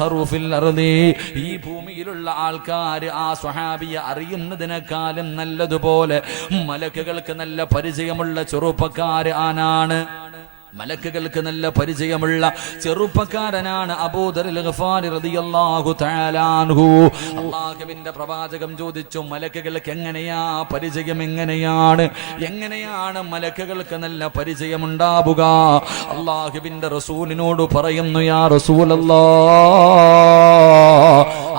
അസ്ഹറു ഫിൽ അർദി, ഈ ഭൂമിയിലുള്ള ആൾക്കാർ ആ സ്വഹാബിയെ അറിയുന്നതിനേക്കാളും നല്ലതുപോലെ മലക്കുകൾക്ക് നല്ല പരിചയമുള്ള ചെറുപ്പക്കാര് ആനാണ്. മലക്കുകൾക്ക് നല്ല പരിചയമുള്ള ചെറുപ്പക്കാരനാണ് അബൂദർ ഗഫാരി റളിയല്ലാഹു തആല അൻഹു. അല്ലാഹുവിന്റെ പ്രവാചകം ചോദിച്ചു, മലക്കുകൾക്ക് എങ്ങനെയാ പരിചയം, എങ്ങനെയാണ് മലക്കുകൾക്ക് നല്ല പരിചയമുണ്ടാവുക? അല്ലാഹുവിന്റെ റസൂലിനോട് പറയുന്നു, യാ റസൂലല്ലാഹ്,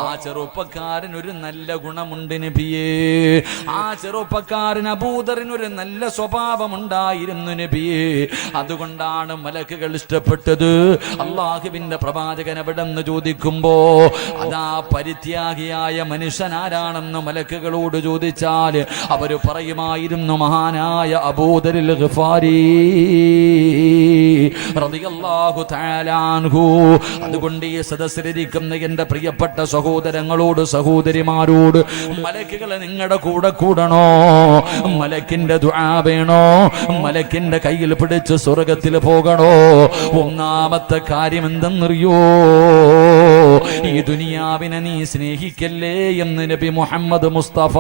ആ ചെറുപ്പക്കാരൻ ഒരു നല്ല ഗുണമുണ്ട് നബിയേ. ആ ചെറുപ്പക്കാരൻ അബൂദറിന് ഒരു നല്ല സ്വഭാവമുണ്ടായിരുന്നു നബിയേ. അതുകൊണ്ട് മലക്കുകൾ ഇഷ്ടപ്പെട്ടത്. അല്ലാഹുവിന്റെ പ്രവാചകൻ എവിടെന്ന് ചോദിക്കുമ്പോ അതാ പരിത്യാഗിയായ മനുഷ്യൻ ആരാണെന്ന് മലക്കുകളോട് ചോദിച്ചാൽ അവര് പറയുമായിരുന്നു, മഹാനായ അബൂദറിൽ ഗഫാരി റളിയല്ലാഹു തആല അൻഹു. അതുകൊണ്ട് ഈ സദസ്സിലിരിക്കുന്ന എന്റെ പ്രിയപ്പെട്ട സഹോദരങ്ങളോട് സഹോദരിമാരോട്, മലക്കുകളെ നിങ്ങളുടെ കൂടെ കൂടണോ? മലക്കിന്റെ ദുആ വേണോ? മലക്കിന്റെ കയ്യിൽ പിടിച്ച് സ്വർഗ്ഗത്തിൽ പോകണോ? ഒന്നാമത്തെ കാര്യം എന്തെന്നറിയോ? ഈ ദുനിയാവിനെ നീ സ്നേഹിക്കല്ലേ എന്ന് നബി മുഹമ്മദ് മുസ്തഫ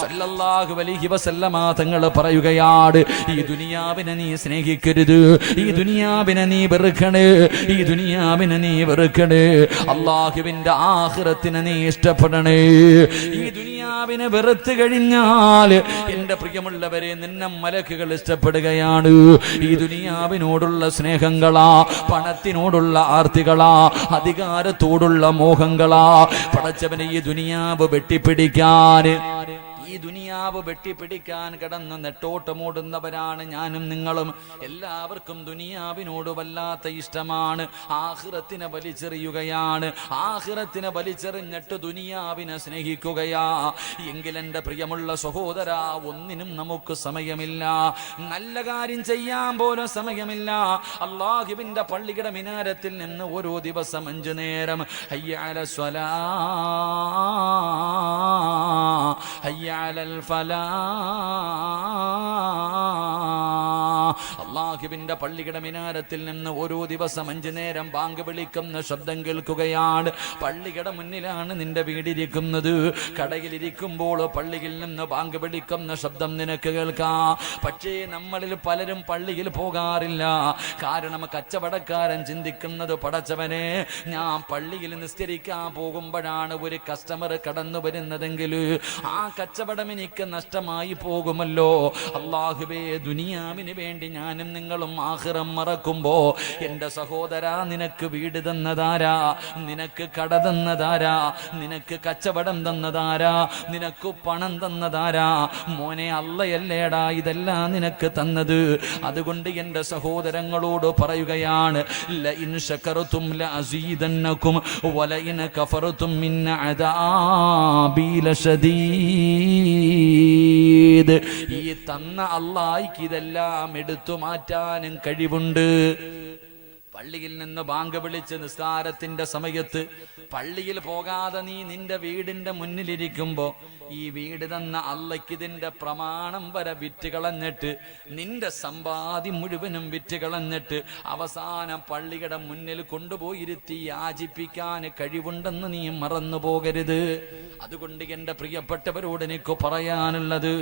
സല്ലല്ലാഹു അലൈഹി വസല്ലമ തങ്ങൾ പറയുകയാണ്. ഈ ദുനിയാവിനെ നീ സ്നേഹിക്കരുത്, ഈ ദുനിയാവിനെ നീ വെറുക്കണേ, ഈ ദുനിയാവിനെ നീ വെറുക്കണേ. അല്ലാഹുവിന്റെ ആഖിറത്തിനെ നീ ഇഷ്ടപ്പെടണേ. ഈ ദുനിയാവിനെ വെറുത്തു കഴിഞ്ഞാൽ എന്റെ പ്രിയമുള്ളവരെ, നിന്നെ മലക്കുകൾ ഇഷ്ടപ്പെടുകയാണ്. ഈ ദുനിയാവിനോടുള്ള സ്നേഹങ്ങളാ, പണത്തിനോടുള്ള ആർത്തികളാ, അധികാരത്തോടുള്ള മോഹങ്ങളാ, പടച്ചവനെ ഈ ദുനിയാവ് വെട്ടിപ്പിടിക്കാൻ, ഈ ദുനിയാവ് വെട്ടിപ്പിടിക്കാൻ കിടന്ന് നെട്ടോട്ടമോടുന്നവരാണ് ഞാനും നിങ്ങളും. എല്ലാവർക്കും ദുനിയാവിനോട് വല്ലാത്ത ഇഷ്ടമാണ്. ആഖിറത്തിനെ വലിച്ചെറിയുകയാണ്. ആഖിറത്തിനെ വലിച്ചെറിഞ്ഞിട്ട് ദുനിയാവിനെ സ്നേഹിക്കുകയാ. എങ്കിൽ എൻ്റെ പ്രിയമുള്ള സഹോദര, ഒന്നിനും നമുക്ക് സമയമില്ല. നല്ല കാര്യം ചെയ്യാൻ പോലും സമയമില്ല. അല്ലാഹുവിന്റെ പള്ളിയുടെ മിനാരത്തിൽ നിന്ന് ഓരോ ദിവസം 5 നേരം ഹയ്യ അലൽ സ്വലാ, ഹയ്യ അലൽ ഫലാ, അല്ലാഹുവിന്റെ പള്ളിയുടെ മിനാരത്തിൽ നിന്ന് ഓരോ ദിവസം 5 നേരം ബാങ്ക് വിളിക്കുന്ന ശബ്ദം കേൾക്കുകയാണ്. പള്ളിയുടെ മുന്നിലാണ് നിന്റെ വീടിരിക്കുന്നത്. കടയിലിരിക്കുമ്പോൾ പള്ളിയിൽ നിന്ന് ബാങ്ക് വിളിക്കുന്ന ശബ്ദം നിനക്ക് കേൾക്കാം. പക്ഷേ നമ്മളിൽ പലരും പള്ളിയിൽ പോകാറില്ല. കാരണം കച്ചവടക്കാരൻ ചിന്തിക്കുന്നത്, പടച്ചവനെ, ഞാൻ പള്ളിയിൽ നിസ്കരിക്കാൻ പോകുമ്പോഴാണ് ഒരു കസ്റ്റമർ കടന്നു വരുന്നതെങ്കിൽ ആ കച്ചവടം എനിക്ക് നഷ്ടമായി പോകുമല്ലോ. അല്ലാഹുവേ, ദുനിയാവിന് വേണ്ടി ഞാനും നിങ്ങളും ആഖിറം മറക്കുമ്പോ എന്റെ സഹോദര, നിനക്ക് വീട് തന്നതാരാ? നിനക്ക് കട തന്നതാരാ? നിനക്ക് കച്ചവടം തന്നതാരാ? നിനക്ക് പണം തന്നതാരാ? മോനെ, അള്ളയല്ലേടാ ഇതെല്ലാം നിനക്ക് തന്നത്. അതുകൊണ്ട് എന്റെ സഹോദരങ്ങളോട് പറയുകയാണ്, ലഇൻ ശകർതും ലഅസീദന്നകും വലഇൻ കഫർതും മിൻ അദാബി ലശദീദ്. ഈ തന്ന അല്ലാഹ്ക്ക് ഇതെല്ലാം എടുത്തു മാറ്റാനും കഴിവുണ്ട്. പള്ളിയിൽ നിന്ന് ബാങ്ക് വിളിച്ച് നിസ്കാരത്തിന്റെ സമയത്ത് പള്ളിയിൽ പോകാതെ നീ നിന്റെ വീടിന്റെ മുന്നിലിരിക്കുമ്പോ ഈ വീട് തന്ന അള്ളയ്ക്ക് ഇതിന്റെ പ്രമാണം വരെ വിറ്റുകളഞ്ഞിട്ട്, നിന്റെ സമ്പാദ്യം മുഴുവനും വിറ്റുകളഞ്ഞിട്ട് അവസാനം പള്ളിയുടെ മുന്നിൽ കൊണ്ടുപോയിരുത്തി യാചിപ്പിക്കാൻ കഴിവുണ്ടെന്ന് നീ മറന്നു പോകരുത്. അതുകൊണ്ട് എന്റെ പ്രിയപ്പെട്ടവരോട് എനിക്ക് പറയാനുള്ളത്,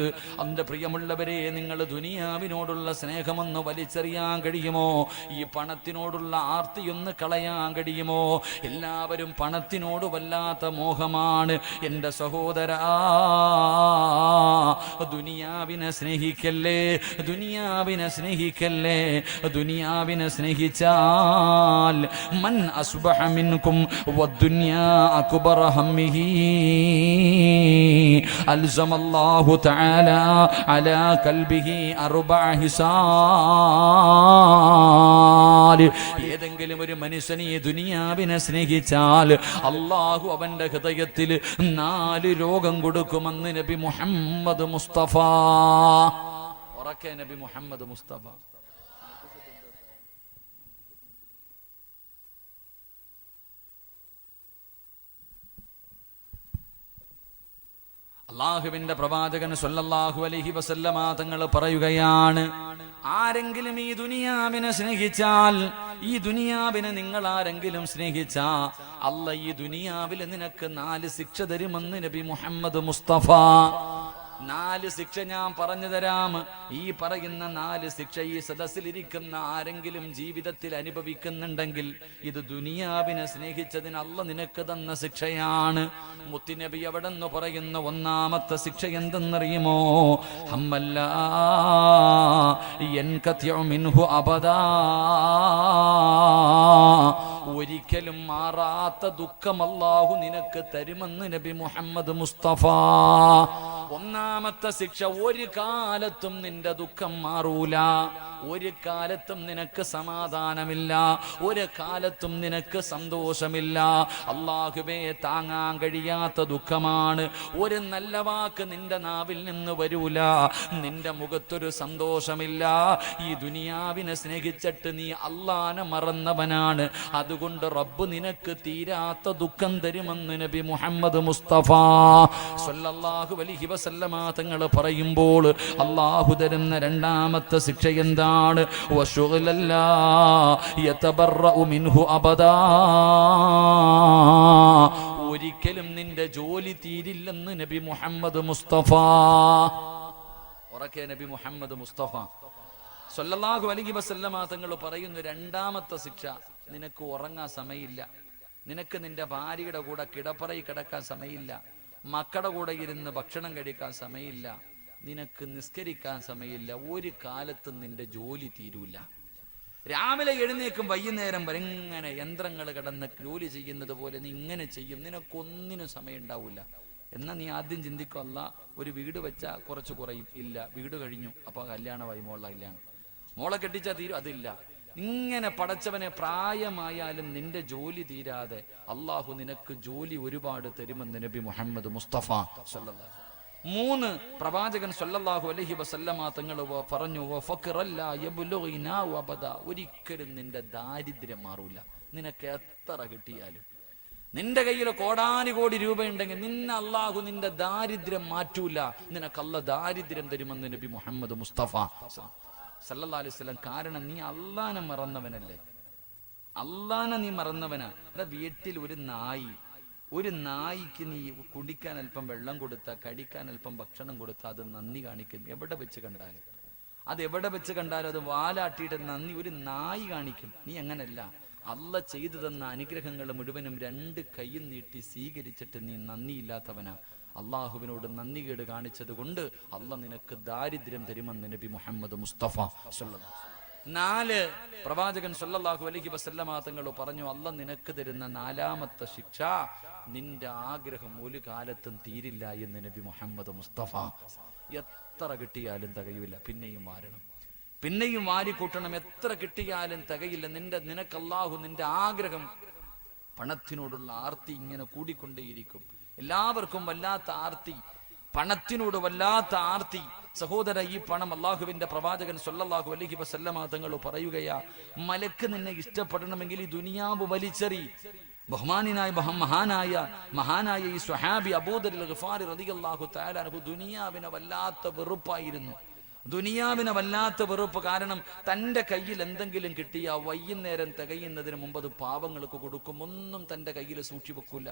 എന്റെ പ്രിയമുള്ളവരെ, നിങ്ങൾ ദുനിയാവിനോടുള്ള സ്നേഹമൊന്ന് വലിച്ചെറിയാൻ കഴിയുമോ? ഈ പണത്തിനോടുള്ള ആർത്തിയൊന്ന് കളയാൻ കഴിയുമോ? എല്ലാവരും പണത്തിനോട് വല്ലാത്ത മോഹമാണ്. എന്റെ സഹോദരാ, ദുനിയാവിനെ സ്നേഹിക്കല്ലേ, ദുനിയാവിനെ സ്നേഹിക്കല്ലേ. ദുനിയാവിനെ സ്നേഹിച്ചാൽ മൻ അസ്ബഹ മിൻകും വദ്ദുനിയാ അക്ബറ ഹമ്മിഹി അൽസമല്ലാഹു തആല അലാ ഖൽബിഹി അർബഅ ഹിസാൽ. ഏതെങ്കിലും ഒരു മനുഷ്യൻ ഈ ദുനിയാവിനെ സ്നേഹിച്ചാൽ അല്ലാഹു അവന്റെ ഹൃദയത്തിൽ 4 രോഗം കൊടുക്കുമെന്ന് നബി മുഹമ്മദ് മുസ്തഫ. ഉറക്കെ നബി മുഹമ്മദ് മുസ്തഫ. അല്ലാഹുവിന്റെ പ്രവാചകൻ സ്വല്ലല്ലാഹു അലൈഹി വസല്ലമ തങ്ങൾ പറയുകയാണ്, ആരെങ്കിലും ഈ ദുനിയാവിനെ സ്നേഹിച്ചാൽ ഈ ദുനിയാവിനെ നിങ്ങൾ ആരെങ്കിലും സ്നേഹിച്ച അല്ല ഈ ദുനിയാവിൽ നിനക്ക് 4 ശിക്ഷ തരുമെന്ന് നബി മുഹമ്മദ് മുസ്തഫ. 4 ശിക്ഷ ഞാൻ പറഞ്ഞു തരാം. ഈ പറയുന്ന 4 ശിക്ഷ ഈ സദസ്സിലിരിക്കുന്ന ആരെങ്കിലും ജീവിതത്തിൽ അനുഭവിക്കുന്നുണ്ടെങ്കിൽ ഇത് ദുനിയാവിനെ സ്നേഹിച്ചതിന് അല്ല നിനക്ക് തന്ന ശിക്ഷയാണ്. മുത്തുനബി അവിടെ നിന്ന് പറയുന്ന 1ാമത്തെ ശിക്ഷ എന്തെന്നറിയുമോ? ഹമ്മല്ലാ യൻകതിഉ മിൻഹു അബദാ, ഒരിക്കലും മാറാത്ത ദുഃഖം അല്ലാഹു നിനക്ക് തരുമെന്ന് നബി മുഹമ്മദ് മുസ്തഫ. 1ാമത്തെ ശിക്ഷ, ഒരു കാലത്തും നിന്റെ ദുഃഖം മാറൂല, ഒരു കാലത്തും നിനക്ക് സമാധാനമില്ല, ഒരു കാലത്തും നിനക്ക് സന്തോഷമില്ല. അല്ലാഹുവേ, താങ്ങാൻ കഴിയാത്ത ദുഃഖമാണ്. ഒരു നല്ല വാക്ക് നിന്റെ നാവിൽ നിന്ന് വരൂല, നിന്റെ മുഖത്തൊരു സന്തോഷമില്ല. ഈ ദുനിയാവിനെ സ്നേഹിച്ചിട്ട് നീ അല്ലാഹനെ മറന്നവനാണ്. അതുകൊണ്ട് റബ്ബ് നിനക്ക് തീരാത്ത ദുഃഖം തരുമെന്ന് നബി മുഹമ്മദ് മുസ്തഫ സ്വല്ലല്ലാഹു അലൈഹി വസല്ലമ തങ്ങൾ പറയുമ്പോൾ അല്ലാഹു തരുന്ന 2ാമത്തെ ശിക്ഷ എന്താണ്? വശുഗ്ലല്ലാ യതബറഉ മിൻഹു അബദാ, ഒരിക്കലും നിന്റെ ജോലി തീരില്ലെന്ന് നബി മുഹമ്മദ് മുസ്തഫ. ഉറക്കെ നബി മുഹമ്മദ് മുസ്തഫ സ്വല്ലല്ലാഹു അലൈഹി വസല്ലമ തങ്ങൾ പറയുന്നു, 2ാമത്തെ ശിക്ഷ, നിനക്ക് ഉറങ്ങാൻ സമയമില്ല, നിനക്ക് നിന്റെ ഭാര്യയുടെ കൂടെ കിടപ്പറയിൽ കിടക്കാൻ സമയമില്ല, മക്കളുടെ കൂടെ ഇരുന്ന് ഭക്ഷണം കഴിക്കാൻ സമയമില്ല, നിനക്ക് നിസ്കരിക്കാൻ സമയമില്ല, ഒരു കാലത്തും നിന്റെ ജോലി തീരൂല. രാവിലെ എഴുന്നേക്കും വൈകുന്നേരം വരെ ഇങ്ങനെ യന്ത്രങ്ങൾ കിടന്ന് ജോലി ചെയ്യുന്നത് പോലെ നീ ഇങ്ങനെ ചെയ്യും, നിനക്കൊന്നിനും സമയം ഉണ്ടാവില്ല. എന്നാൽ നീ ആദ്യം ചിന്തിക്കും, അല്ല ഒരു വീട് വെച്ചാൽ കുറച്ച് കുറയും. ഇല്ല, വീട് കഴിഞ്ഞു, അപ്പൊ കല്യാണമായി, മോളെ കല്യാണം, മോളെ കെട്ടിച്ചാൽ തീരും, അതില്ല. ഇങ്ങനെ പടച്ചവനെ, പ്രായമായാലും നിന്റെ ജോലി തീരാതെ അള്ളാഹു നിനക്ക് ജോലി ഒരുപാട് തരുമെന്ന് നബി മുഹമ്മദ് മുസ്തഫ സല്ലല്ലാഹു. 3 പ്രവാചകൻ സല്ലല്ലാഹു അലൈഹി വസല്ലമ തങ്ങൾ പറഞ്ഞു, വഫഖറല്ലാ യബ്ലുഗിനാ വബദാ, ഒരിക്കലും നിന്റെ ദാരിദ്ര്യം മാറൂല. നിനക്ക് എത്ര കിട്ടിയാലും, നിന്റെ കയ്യിൽ കോടാനുകോടി രൂപ ഉണ്ടെങ്കിൽ നിന്നെ അള്ളാഹു നിന്റെ ദാരിദ്ര്യം മാറ്റൂല. നിനക്ക് അല്ല ദാരിദ്ര്യം തരുമെന്ന് നബി മുഹമ്മദ് മുസ്തഫ സല്ലല്ലാഹു അലൈഹി വസല്ലം. കാരണം നീ അള്ളാനെ മറന്നവനല്ലേ, അള്ളാനെ നീ മറന്നവനാ. വീട്ടിൽ ഒരു നായിക്ക് നീ കുടിക്കാൻ അല്പം വെള്ളം കൊടുത്താൽ, കഴിക്കാൻ അല്പം ഭക്ഷണം കൊടുത്താൽ അത് നന്ദി കാണിക്കും. എവിടെ വെച്ച് കണ്ടാലും അത് വാലാട്ടിയിട്ട് നന്ദി ഒരു നായി കാണിക്കും. നീ അങ്ങനല്ല. അള്ള ചെയ്തു തന്ന അനുഗ്രഹങ്ങൾ മുഴുവനും 2 കൈയും നീട്ടി സ്വീകരിച്ചിട്ട് നീ നന്ദിയില്ലാത്തവനാ. അള്ളാഹുവിനോട് നന്ദികേട് കാണിച്ചത് കൊണ്ട് അള്ള നിനക്ക് ദാരിദ്ര്യം തരുമെന്ന് നബി മുഹമ്മദ് മുസ്തഫ സല്ലല്ലാഹു. 4 പ്രവാചകൻ സല്ലല്ലാഹു അലൈഹി വസല്ലമ തങ്ങൾ പറഞ്ഞു, അള്ള നിനക്ക് തരുന്ന 4ാമത്തെ ശിക്ഷ, നിന്റെ ആഗ്രഹം ഒരു കാലത്തും തീരില്ല എന്ന് നബി മുഹമ്മദ് മുസ്തഫ. എത്ര കിട്ടിയാലും തികയില്ല, പിന്നെയും വാരണം, പിന്നെയും വാരിക്കൂട്ടണം. എത്ര കിട്ടിയാലും തികയില്ല. നിനക്ക് അല്ലാഹു നിന്റെ ആഗ്രഹം, പണത്തിനോടുള്ള ആർത്തി ഇങ്ങനെ കൂടിക്കൊണ്ടേയിരിക്കും. എല്ലാവർക്കും വല്ലാത്ത ആർത്തി, പണത്തിനോട് വല്ലാത്ത ആർത്തി. സഹോദര, ഈ പണം, അള്ളാഹുവിന്റെ പ്രവാചകൻ സല്ലല്ലാഹു അലൈഹി വസല്ലമ തങ്ങൾ പറയുകയാ, മലക്ക് നിന്നെ ഇഷ്ടപ്പെടണമെങ്കിൽ ഈ ദുനിയാവ് വലിച്ചെറി. ബഹുമാനായ മഹാനായ ഈ സ്വഹാബി അബൂദർ ഗിഫാരി റളിയല്ലാഹു തആല അൻഹു ദുനിയാവിനെ വല്ലാത്ത വെറുപ്പായിരുന്നു. ദുനിയാവിനെ വല്ലാത്ത വെറുപ്പ്. കാരണം തന്റെ കയ്യിൽ എന്തെങ്കിലും കിട്ടിയ വൈകുന്നേരം തികയുന്നതിന് മുമ്പ് അത് പാവങ്ങൾക്ക് കൊടുക്കും. ഒന്നും തന്റെ കയ്യിൽ സൂക്ഷിച്ചു വെക്കൂല,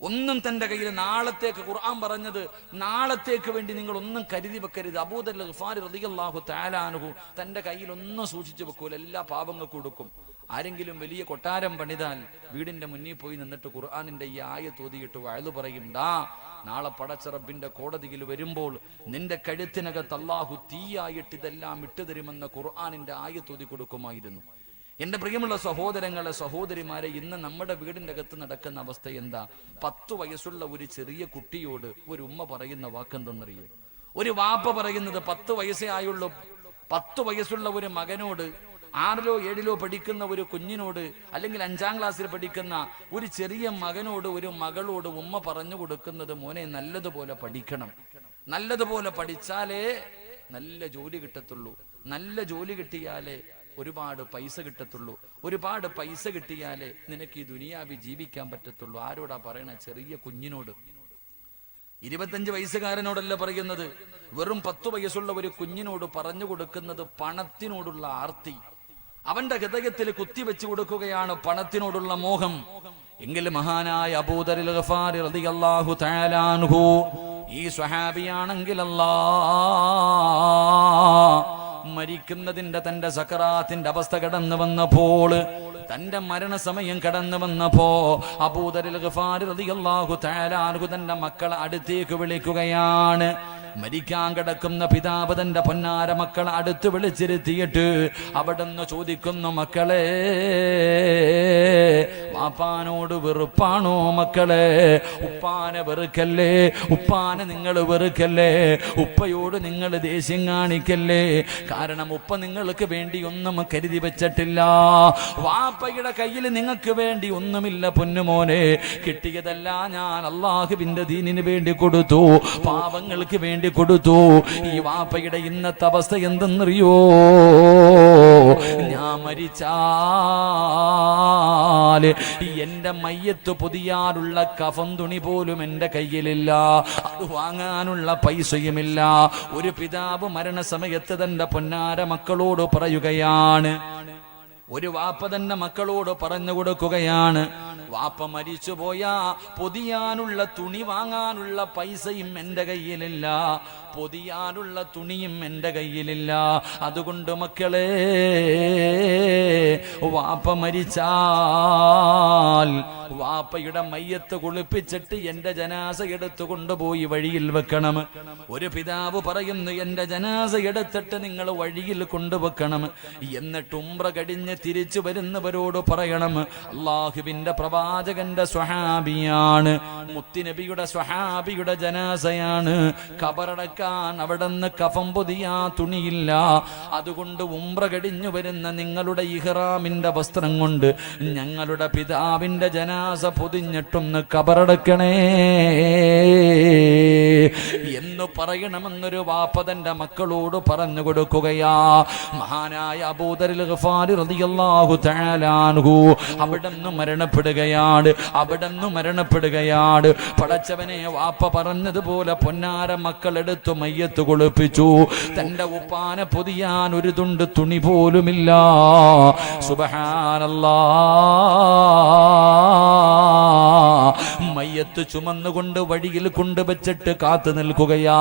ഒന്നും തന്റെ കയ്യിൽ. നാളത്തേക്ക് ഖുർആൻ പറഞ്ഞത്, നാളത്തേക്ക് വേണ്ടി നിങ്ങൾ ഒന്നും കരുതി വെക്കരുത്. അബൂദർ ഗിഫാരി റളിയല്ലാഹു തആല അൻഹു തന്റെ കയ്യിൽ ഒന്നും സൂക്ഷിച്ചു വെക്കൂല, എല്ലാ പാവങ്ങൾക്ക് കൊടുക്കും. ആരെങ്കിലും വലിയ കൊട്ടാരം പണിതാൽ വീടിന്റെ മുന്നിൽ പോയി നിന്നിട്ട് ഖുർആനിന്റെ ഈ ആയത്ത് ഓതിയിട്ട് വഅദ് പറയും, നാളെ പടച്ച റബ്ബിന്റെ കോടതിയിൽ വരുമ്പോൾ നിന്റെ കഴുത്തിനകത്ത് അല്ലാഹു തീയായിട്ട് ഇതെല്ലാം ഇട്ടുതരുമെന്ന ഖുർആനിന്റെ ആയത്ത് ഓതി കൊടുക്കുമായിരുന്നു. എന്റെ പ്രിയമുള്ള സഹോദരങ്ങളെ, സഹോദരിമാരെ, ഇന്ന് നമ്മുടെ വീടിന്റെ അകത്ത് നടക്കുന്ന അവസ്ഥ എന്താ? 10 വയസ്സുള്ള ഒരു ചെറിയ കുട്ടിയോട് ഒരു ഉമ്മ പറയുന്ന വാക്കെന്തെന്നറിയോ? ഒരു വാപ്പ പറയുന്നത് 10 വയസ്സേ ആയുള്ളൂ. 10 വയസ്സുള്ള ഒരു മകനോട്, 6ലോ 7ലോ പഠിക്കുന്ന ഒരു കുഞ്ഞിനോട്, അല്ലെങ്കിൽ 5ാം ക്ലാസ്സിൽ പഠിക്കുന്ന ഒരു ചെറിയ മകനോട്, ഒരു മകളോട് ഉമ്മ പറഞ്ഞു കൊടുക്കുന്നത്, മോനെ നല്ലതുപോലെ പഠിക്കണം, നല്ലതുപോലെ പഠിച്ചാലേ നല്ല ജോലി കിട്ടത്തുള്ളൂ, നല്ല ജോലി കിട്ടിയാലേ ഒരുപാട് പൈസ കിട്ടത്തുള്ളൂ, ഒരുപാട് പൈസ കിട്ടിയാലേ നിനക്ക് ഈ ദുനിയാവി ജീവിക്കാൻ പറ്റത്തുള്ളൂ. ആരോടാ പറയണ? ചെറിയ കുഞ്ഞിനോട്. 25 വയസ്സുകാരനോടല്ല പറയുന്നത്, വെറും 10 വയസ്സുള്ള ഒരു കുഞ്ഞിനോട് പറഞ്ഞു കൊടുക്കുന്നത് പണത്തിനോടുള്ള ആർത്തി, അവന്റെ ഹൃദയത്തിൽ കുത്തിവെച്ചു കൊടുക്കുകയാണ് പണത്തിനോടുള്ള മോഹം. എങ്കിലും മഹാനായ അബൂദർ ഗഫാരി റളിയല്ലാഹു തആല അൻഹു ഈ സ്വഹാബിയാണെങ്കിൽ മരിക്കുന്നതിന്റെ തന്റെ സക്കറാത്തിന്റെ അവസ്ഥ കടന്നു വന്നപ്പോൾ, തന്റെ മരണസമയം കടന്നു വന്നപ്പോ അബൂദർ ഗഫാരി റളിയല്ലാഹു തആല അൻഹു തന്റെ മക്കളെ അടുത്തേക്ക് വിളിക്കുകയാണ്. മരിക്കാൻ കിടക്കുന്ന പിതാവ് തന്റെ പൊന്നാര മക്കളെ അടുത്ത് വിളിച്ചിരുത്തിയിട്ട് അവിടുന്ന് ചോദിക്കുന്നു, മക്കളെ, വാപ്പാനോട് വെറുപ്പാണോ മക്കളെ? ഉപ്പാനെ വെറുക്കല്ലേ, ഉപ്പാനെ നിങ്ങൾ വെറുക്കല്ലേ, ഉപ്പയോട് നിങ്ങൾ ദേഷ്യം കാണിക്കല്ലേ. കാരണം ഉപ്പ നിങ്ങൾക്ക് വേണ്ടി ഒന്നും കരുതി വെച്ചിട്ടില്ല, വാപ്പയുടെ കയ്യിൽ നിങ്ങൾക്ക് വേണ്ടി ഒന്നുമില്ല പൊന്നുമോനെ. കിട്ടിയതല്ല ഞാൻ അള്ളാഹുവിന്റെ ദീനിന് വേണ്ടി കൊടുത്തു, പാവങ്ങൾക്ക് വേണ്ടി കൊടുത്തു. ഈ വാപ്പയുടെ ഇന്നത്തെ അവസ്ഥ എന്തെന്നറിയോ? ഞാൻ മരിച്ചാല് എന്റെ മയ്യത്ത് പൊതിയാനുള്ള കഫൻ തുണി പോലും എന്റെ കയ്യിലില്ല, അത് വാങ്ങാനുള്ള പൈസയുമില്ല. ഒരു പിതാവ് മരണസമയത്ത് തന്റെ പൊന്നാര മക്കളോട് പറയുകയാണ്, ഒരു വാപ്പ തന്നെ മക്കളോട് പറഞ്ഞു കൊടുക്കുകയാണ്, വാപ്പ മരിച്ചുപോയാ പൊതിയാനുള്ള തുണി വാങ്ങാനുള്ള പൈസയും എന്റെ കയ്യിലില്ല, പൊതിയാനുള്ള തുണിയും എന്റെ കയ്യിലില്ല. അതുകൊണ്ട് മക്കളെ, വാപ്പ മരിച്ചാൽ വാപ്പയുടെ മയ്യത്ത് കുളിപ്പിച്ചിട്ട് എന്റെ ജനാസ എടുത്തു കൊണ്ടുപോയി വഴിയിൽ വെക്കണം. ഒരു പിതാവ് പറയുന്നു, എന്റെ ജനാസ എടുത്തിട്ട് നിങ്ങൾ വഴിയിൽ കൊണ്ടുവെക്കണം. എന്നിട്ട് ഉംറ കഴിഞ്ഞ് തിരിച്ചു വരുന്നവരോട് പറയണം, അള്ളാഹുവിന്റെ പ്രവാചകന്റെ സ്വഹാബിയാണ്, മുത്തുനബിയുടെ സ്വഹാബിയുടെ ജനാസയാണ്, ഖബറടക്കാൻ അവിടുന്ന് കഫം പൊതിയാ തുണിയില്ല. അതുകൊണ്ട് ഉംറ കഴിഞ്ഞു വരുന്ന നിങ്ങളുടെ ഇഹ്റാമിന്റെ വസ്ത്രം കൊണ്ട് ഞങ്ങളുടെ പിതാവിന്റെ ജനാസ പൊതിഞ്ഞിട്ടൊന്ന് ഖബറടക്കണേ എന്ന് പറയണമെന്നൊരു വാപ്പ തന്റെ മക്കളോട് പറഞ്ഞു കൊടുക്കുകയാ. മഹാനായ അബൂദർ ഗഫാരി റളിയല്ലാഹു തആല അൻഹു അവിടുന്ന് മരണപ്പെടുകയാണ്. പടച്ചവനെ, വാപ്പ പറഞ്ഞതുപോലെ പൊന്നാര മക്കളെടുത്തു മയ്യത്ത് കുളിപ്പിച്ചു. തന്റെ ഉപ്പാനെ പൊതിയാൻ ഒരു തുണ്ട് തുണി പോലുമില്ല. സുബ്ഹാനല്ലാഹ്. മയ്യത്ത് ചുമന്നുകൊണ്ട് വഴിയിൽ കൊണ്ടുവച്ചിട്ട് കാത്തു നിൽക്കുകയാ.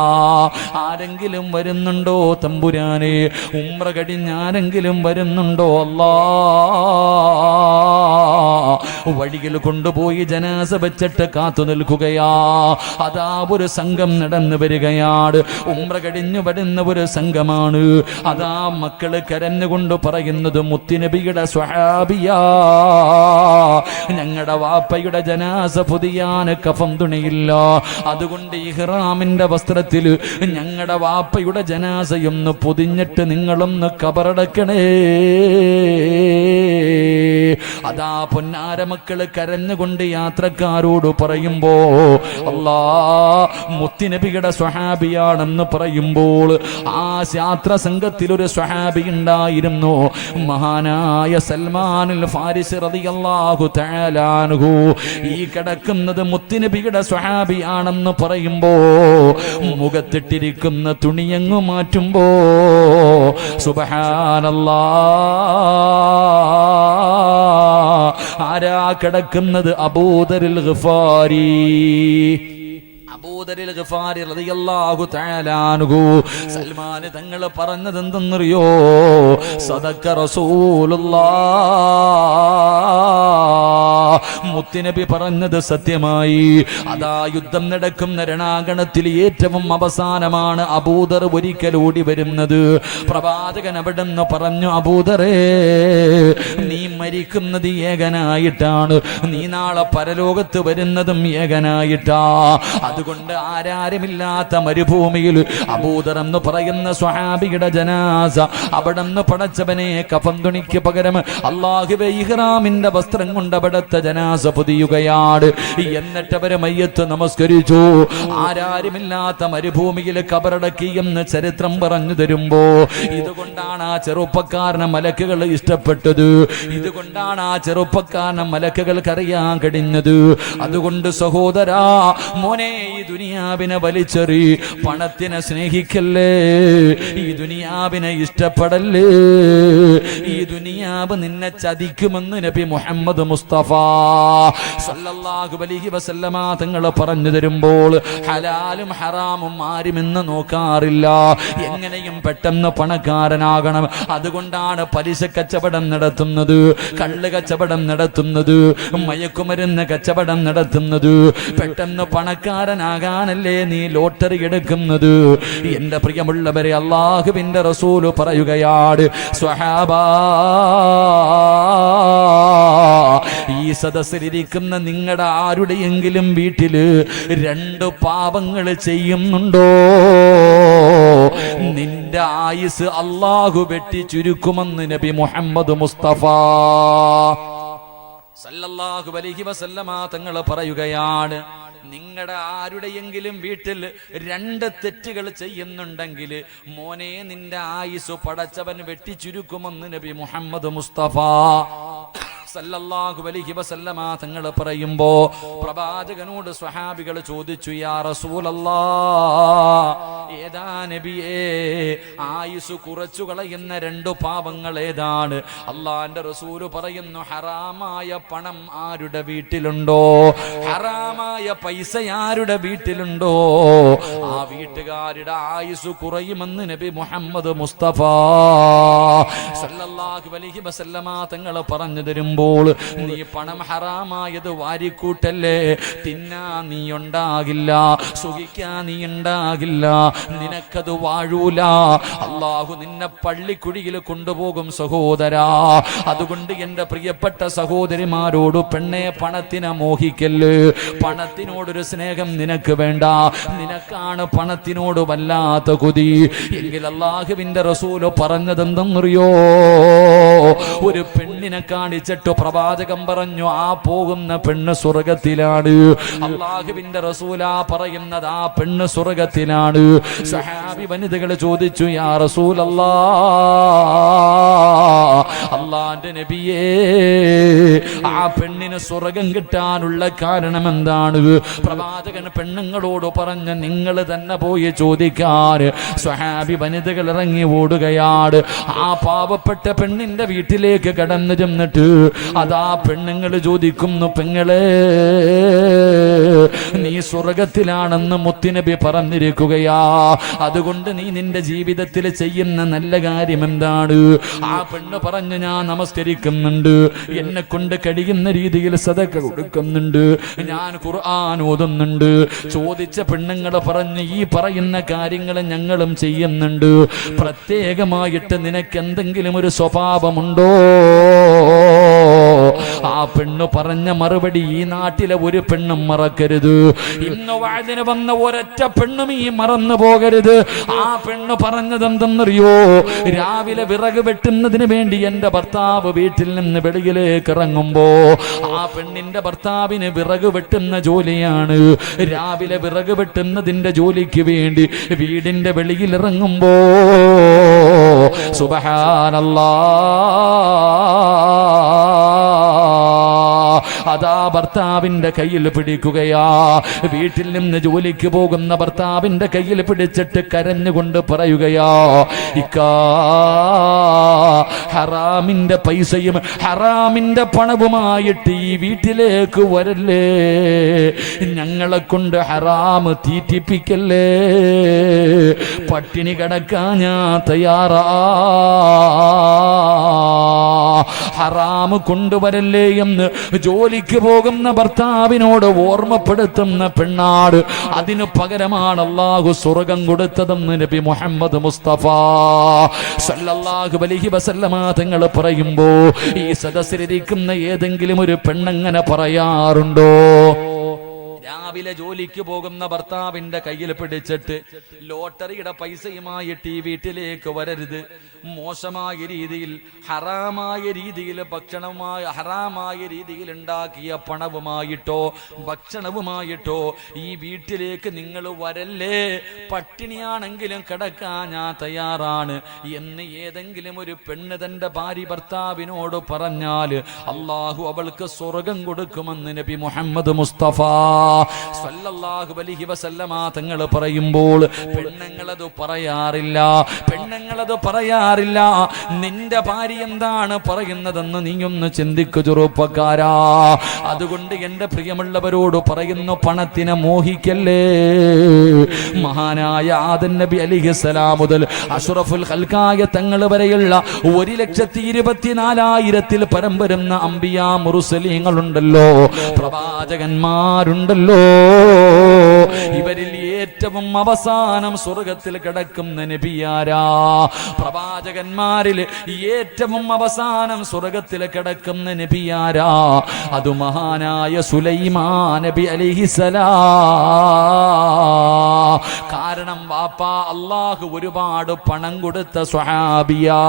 ആരെങ്കിലും വരുന്നുണ്ടോ തമ്പുരാനെ? ഉംറ കഴിഞ്ഞാരെങ്കിലും വരുന്നുണ്ടോ അല്ലാ? വഴിയിൽ കൊണ്ടുപോയി ജനാസ വെച്ചിട്ട് കാത്തു നിൽക്കുകയാ. അതാ ഒരു സംഘം നടന്നു വരികയാണ്. ഉംറ കഴിഞ്ഞു വരുന്ന ഒരു സംഘമാണ്. അതാ മക്കള് കരഞ്ഞുകൊണ്ട് പറയുന്നത്, മുത്തുനബിയുടെ സ്വഹാബിയാ, ഞങ്ങളുടെ വാപ്പയുടെ ജനാസ പൊതിയാൻ കഫം തുണിയില്ല, അതുകൊണ്ട് ഇഹ്റാമിന്റെ വസ്ത്രത്തിൽ ഞങ്ങളുടെ വാപ്പയുടെ ജനാസയൊന്ന് പൊതിഞ്ഞിട്ട് നിങ്ങളൊന്ന് ഖബറടക്കണേ. അതാ പൊന്നാര മക്കള് കരഞ്ഞുകൊണ്ട് യാത്രക്കാരോട് പറയുമ്പോ, അല്ലാ, മുത്തുനബിയുടെ സ്വഹാബിയാണെന്ന് പറയുമ്പോൾ ആ യാത്ര സംഘത്തിൽ ഒരു സ്വഹാബി ഉണ്ടായിരുന്നു, മഹാനായ സൽമാനുൽ ഫാരിസി റളിയല്ലാഹു തആല അൻഹു. ഈ കിടക്കുന്നത് മുത്തുനബിയുടെ സ്വഹാബിയാണെന്ന് പറയുമ്പോ മുഖത്തിട്ടിരിക്കുന്ന തുണിയങ്ങു മാറ്റുമ്പോ സുബ്ഹാനല്ലാഹ്, ആരാ കിടക്കുന്നത്? അബൂദറുൽ ഗഫാരി. അബൂദർ ഗഫാരി റളിയല്ലാഹു തആല അൻഹു. സൽമാൻ തങ്ങൾ പറഞ്ഞത് എന്തെന്നറിയോ? സദഖ റസൂലുള്ളാഹ്, മുത്തുനബി പറഞ്ഞത് സത്യമായി. അതാ യുദ്ധം നടക്കുന്ന രണാങ്കണത്തിൽ ഏറ്റവും അവസാനമാണ് അബൂദർ ഒരിക്കൽ ഓടി വരുന്നത്. പ്രവാചകൻ അവിടെന്ന് പറഞ്ഞു, അബൂദറേ, നീ മരിക്കുന്നത് ഏകനായിട്ടാണ്, നീ നാളെ പരലോകത്ത് വരുന്നതും ഏകനായിട്ടാ. അതുകൊണ്ട് ആരാരുമില്ലാത്ത മരുഭൂമിയിൽ അബൂദർ എന്ന് പറയുന്ന സ്വഹാബിയുടെ ജനാസ അവിടെന്ന് പടച്ചവനെ കഫൻ തുണിക്ക് പകരം അല്ലാഹുവേ ഇഹ്റാമിന്റെ വസ്ത്രം കൊണ്ട് അവിടുത്തെ ജനാസ പൊതിയുകയാണ്. എന്നിട്ട് അവരെ മയ്യത്ത് നമസ്കരിച്ചു. ആരാരുമില്ലാത്ത മരുഭൂമിയിൽ ഖബറടക്കി എന്ന് ചരിത്രം പറഞ്ഞു തരുമ്പോ ഇതുകൊണ്ടാണ് ആ ചെറുപ്പക്കാരനെ മലക്കുകൾ ഇഷ്ടപ്പെട്ടത്. ഇതുകൊണ്ടാണ് ആ ചെറുപ്പക്കാരനെ മലക്കുകൾക്ക് അറിയാൻ കഴിഞ്ഞത്. അതുകൊണ്ട് സഹോദരാ, മോനെ, ഈ ദുനിയാവിനെ വലിച്ചെറി, പണത്തിനെ സ്നേഹിക്കല്ലേ, ഈ ദുനിയാവിനെ ഇഷ്ടപ്പെടല്ലേ, ഈ ദുനിയാവ് നിന്നെ ചതിക്കുമെന്ന് നബി മുഹമ്മദ് മുസ്തഫ സല്ലല്ലാഹു അലൈഹി വസല്ലമ തങ്ങൾ പറഞ്ഞു തരുമ്പോൾ ഹലാലും ഹറാമും ആരും ഇന്ന് നോക്കാറില്ല. എങ്ങനെയും പെട്ടെന്ന് പണക്കാരനാകണം. അതുകൊണ്ടാണ് പലിശ കച്ചവടം നടത്തുന്നത്, കള്ള് കച്ചവടം നടത്തുന്നത്, മയക്കുമരുന്ന് കച്ചവടം നടത്തുന്നത്. പെട്ടെന്ന് പണക്കാരനാകാനല്ലേ നീ ലോട്ടറി എടുക്കുന്നത്. എന്റെ പ്രിയമുള്ളവരെ, അല്ലാഹുവിന്റെ റസൂല് പറയുകയാണ്, സ്വഹാബാ, ഈ സദസ്സിലിരിക്കുന്ന നിങ്ങളുടെ ആരുടെയെങ്കിലും വീട്ടില് 2 പാപങ്ങൾ ചെയ്യുന്നുണ്ടോ, നിന്റെ ആയുസ് അല്ലാഹു വെട്ടി ചുരുക്കുമെന്ന് നബി മുഹമ്മദ് മുസ്തഫ സല്ലല്ലാഹു അലൈഹി വസല്ലമ തങ്ങൾ പറയുകയാണ്. നിങ്ങളുടെ ആരുടെയെങ്കിലും വീട്ടിൽ 2 തെറ്റുകൾ ചെയ്യുന്നുണ്ടെങ്കിൽ മോനെ നിന്റെ ആയുസ് പടച്ചവൻ വെട്ടിച്ചുരുക്കുമെന്ന് നബി മുഹമ്മദ് മുസ്തഫ സല്ലല്ലാഹു അലൈഹി വസല്ലമ തങ്ങൾ പറയുമ്പോ പ്രവാചകനോട് സ്വഹാബികൾ ചോദിച്ചു, യാ റസൂലല്ലാഹ്, ഏതാ നബിയേ ആയുസ് കുറച്ചു കളയുന്ന 2 പാപങ്ങൾ ഏതാണ്? അള്ളാന്റെ റസൂല് പറയുന്നു, ഹറാമായ പണം ആരുടെ വീട്ടിലുണ്ടോ, ഹറാമായ പൈസ ആരുടെ വീട്ടിലുണ്ടോ, ആ വീട്ടുകാരുടെ ആയുസ് കുറയുമെന്ന് നബി മുഹമ്മദ് മുസ്തഫ സല്ലല്ലാഹു അലൈഹി വസല്ലമ തങ്ങൾ പറഞ്ഞു തരുമ്പോൾ, നീ പണം ഹറാമായത് വാരിക്കൂട്ടല്ലേ, തിന്നാ നീ ഉണ്ടാകില്ല, സുഖിക്കാ നീ ഉണ്ടാകില്ല, നിനക്കത് വാഴൂല. അല്ലാഹു നിന്നെ പള്ളിക്കുഴിയിൽ കൊണ്ടുപോകും സഹോദരാ. അതുകൊണ്ട് എന്റെ പ്രിയപ്പെട്ട സഹോദരിമാരോട്, പെണ്ണെ പണത്തിനെ മോഹിക്കല്ല്. പണത്തിനോടൊരു സ്നേഹം നിനക്ക് വേണ്ട, നിനക്കാണ് പണത്തിനോട് വല്ലാത്ത കൊതി എങ്കിൽ അല്ലാഹുവിന്റെ റസൂല് പറഞ്ഞതെന്തെന്നറിയോ, ഒരു പെണ്ണിനെ കാണിച്ചിട്ട് പ്രവാചകം പറഞ്ഞു, ആ പോകുന്ന പെണ്ണ് സ്വർഗത്തിലാണ്. അല്ലാഹുവിന്റെ റസൂലാ പറയുന്നത്, ആ പെണ്ണ് സ്വർഗത്തിലാണ്. സഹാബി വനിതകൾ ചോദിച്ചു, യാ റസൂലല്ലാഹ്, അല്ലാഹുവിന്റെ നബിയേ, ആ പെണ്ണിന് സ്വർഗം കിട്ടാനുള്ള കാരണം എന്താണ്? പ്രവാചകൻ പെണ്ണുങ്ങളോട് പറഞ്ഞ്, നിങ്ങൾ തന്നെ പോയി ചോദിക്കാൻ. സ്വഹാബി വനിതകൾ ഇറങ്ങി ഓടുകയാണ്. ആ പാവപ്പെട്ട പെണ്ണിന്റെ വീട്ടിലേക്ക് കടന്നു ചെന്നിട്ട് അതാ പെണ്ണുങ്ങൾ ചോദിക്കുന്നു, പെങ്ങളെ നീ സ്വർഗത്തിലാണെന്ന് മുത്തുനബി പറഞ്ഞിരിക്കുകയാ, അതുകൊണ്ട് നീ നിന്റെ ജീവിതത്തിൽ ചെയ്യുന്ന നല്ല കാര്യം എന്താണ്? ആ പെണ്ണ് പറഞ്ഞു, ഞാൻ നമസ്കരിക്കുന്നുണ്ട്, എന്നെ കൊണ്ട് കഴിയുന്ന രീതിയിൽ സദഖ കൊടുക്കുന്നുണ്ട്, ഞാൻ ഖുർആൻ ഓതുന്നുണ്ട്. ചോദിച്ച പെണ്ണുങ്ങൾ പറഞ്ഞു, ഈ പറയുന്ന കാര്യങ്ങൾ ഞങ്ങളും ചെയ്യുന്നുണ്ട്, പ്രത്യേകമായിട്ട് നിനക്ക് എന്തെങ്കിലും ഒരു സ്വഭാവമുണ്ടോ? ആ പെണ്ണ് പറഞ്ഞ മറുപടി ഈ നാട്ടിലെ ഒരു പെണ്ണും മറക്കരുത്, ഇന്ന് വഅദിന് വന്ന ഒരൊറ്റ പെണ്ണും ഈ മറന്നു പോകരുത്. ആ പെണ്ണ് പറഞ്ഞത് എന്തെന്നറിയോ? രാവിലെ വിറക് വെട്ടുന്നതിന് വേണ്ടി എന്റെ ഭർത്താവ് വീട്ടിൽ നിന്ന് വെളിയിലേക്ക് ഇറങ്ങുമ്പോ, ആ പെണ്ണിന്റെ ഭർത്താവിന് വിറക് വെട്ടുന്ന ജോലിയാണ്. രാവിലെ വിറക് വെട്ടുന്നതിന്റെ ജോലിക്ക് വേണ്ടി വീടിന്റെ വെളിയിൽ ഇറങ്ങുമ്പോ അതാ ഭർത്താവിന്റെ കയ്യിൽ പിടിക്കുകയാ. വീട്ടിൽ നിന്ന് ജോലിക്ക് പോകുന്ന ഭർത്താവിന്റെ കയ്യിൽ പിടിച്ചിട്ട് കരഞ്ഞുകൊണ്ട് പറയുകയാ, ഇക്കാ ഹറാമിന്റെ പൈസയും ഹറാമിന്റെ പണവുമായിട്ട് ഈ വീട്ടിലേക്ക് വരല്ലേ, ഞങ്ങളെ കൊണ്ട് ഹറാമ് തീറ്റിപ്പിക്കല്ലേ, പട്ടിണി കിടക്കാൻ ഞാൻ തയ്യാറാ, ഹറാമ് കൊണ്ടുവരല്ലേ എന്ന് ജോലിക്ക് പോകുന്ന ഭർത്താവിനോട് ഓർമ്മപ്പെടുത്തുന്ന പെണ്ണാട്. അതിനു പകരമാണ് അല്ലാഹു സ്വർഗം കൊടുത്തതെന്ന് നബി മുഹമ്മദ് മുസ്തഫ സല്ലല്ലാഹു അലൈഹി വസല്ലമ തങ്ങൾ പറയുമ്പോ, ഈ സദസ്സിലിരിക്കുന്ന ഏതെങ്കിലും ഒരു പെണ്ണങ്ങനെ പറയാറുണ്ടോ? രാവിലെ ജോലിക്ക് പോകുന്ന ഭർത്താവിന്റെ കയ്യിൽ പിടിച്ചിട്ട് ലോട്ടറിയുടെ പൈസയുമായിട്ട് ഈ വീട്ടിലേക്ക് വരരുത്, മോശമായ രീതിയിൽ ഹറാമായ രീതിയിൽ ഹറാമായ രീതിയിൽ ഉണ്ടാക്കിയ പണവുമായിട്ടോ ഭക്ഷണവുമായിട്ടോ ഈ വീട്ടിലേക്ക് നിങ്ങൾ വരല്ലേ, പട്ടിണിയാണെങ്കിലും കിടക്കാൻ ഞാൻ തയ്യാറാണ് എന്ന് ഏതെങ്കിലും ഒരു പെണ്ണ് തന്റെ ഭാര്യ ഭർത്താവിനോട് പറഞ്ഞാൽ അള്ളാഹു അവൾക്ക് സ്വർഗം കൊടുക്കുമെന്ന് നബി മുഹമ്മദ് മുസ്തഫ സല്ലല്ലാഹു അലൈഹി വസല്ലമ തങ്ങൾ പറയുമ്പോൾ പെണ്ണുങ്ങളത് പറയാറില്ല. നിന്റെ ഭാര്യ എന്താണ് പറയുന്നതെന്ന് നീ ഒന്ന് ചിന്തിക്കു ചെറുപ്പക്കാരാ. അതുകൊണ്ട് എന്റെ പ്രിയമുള്ളവരോട് പറയുന്നു, പണത്തിനെ മോഹിക്കല്ലേ. മഹാനായ ആദം നബി അലൈഹിസ്സലാം മുതൽ അഷ്റഫുൽ ഖൽഖായ തങ്ങൾ വരെയുള്ള 1,24,000 പരം വരുന്ന അംബിയാ മുർസലീങ്ങളുണ്ടല്ലോ, പ്രവാചകന്മാരുണ്ടല്ലോ. ഇവരിൽ ഏറ്റവും അവസാനം സ്വർഗത്തിൽ കിടക്കുന്ന നബിയാരാ? പ്രവാചകന്മാരിൽ ഏറ്റവും അവസാനം സ്വർഗത്തിൽ കിടക്കുന്ന നബിയാരാ? അത് മഹാനായ സുലൈമാൻ നബി അലൈഹിസ്സലാം. കാരണം വാപ്പാ അല്ലാഹു ഒരുപാട് പണം കൊടുത്ത സ്വഹാബിയാ,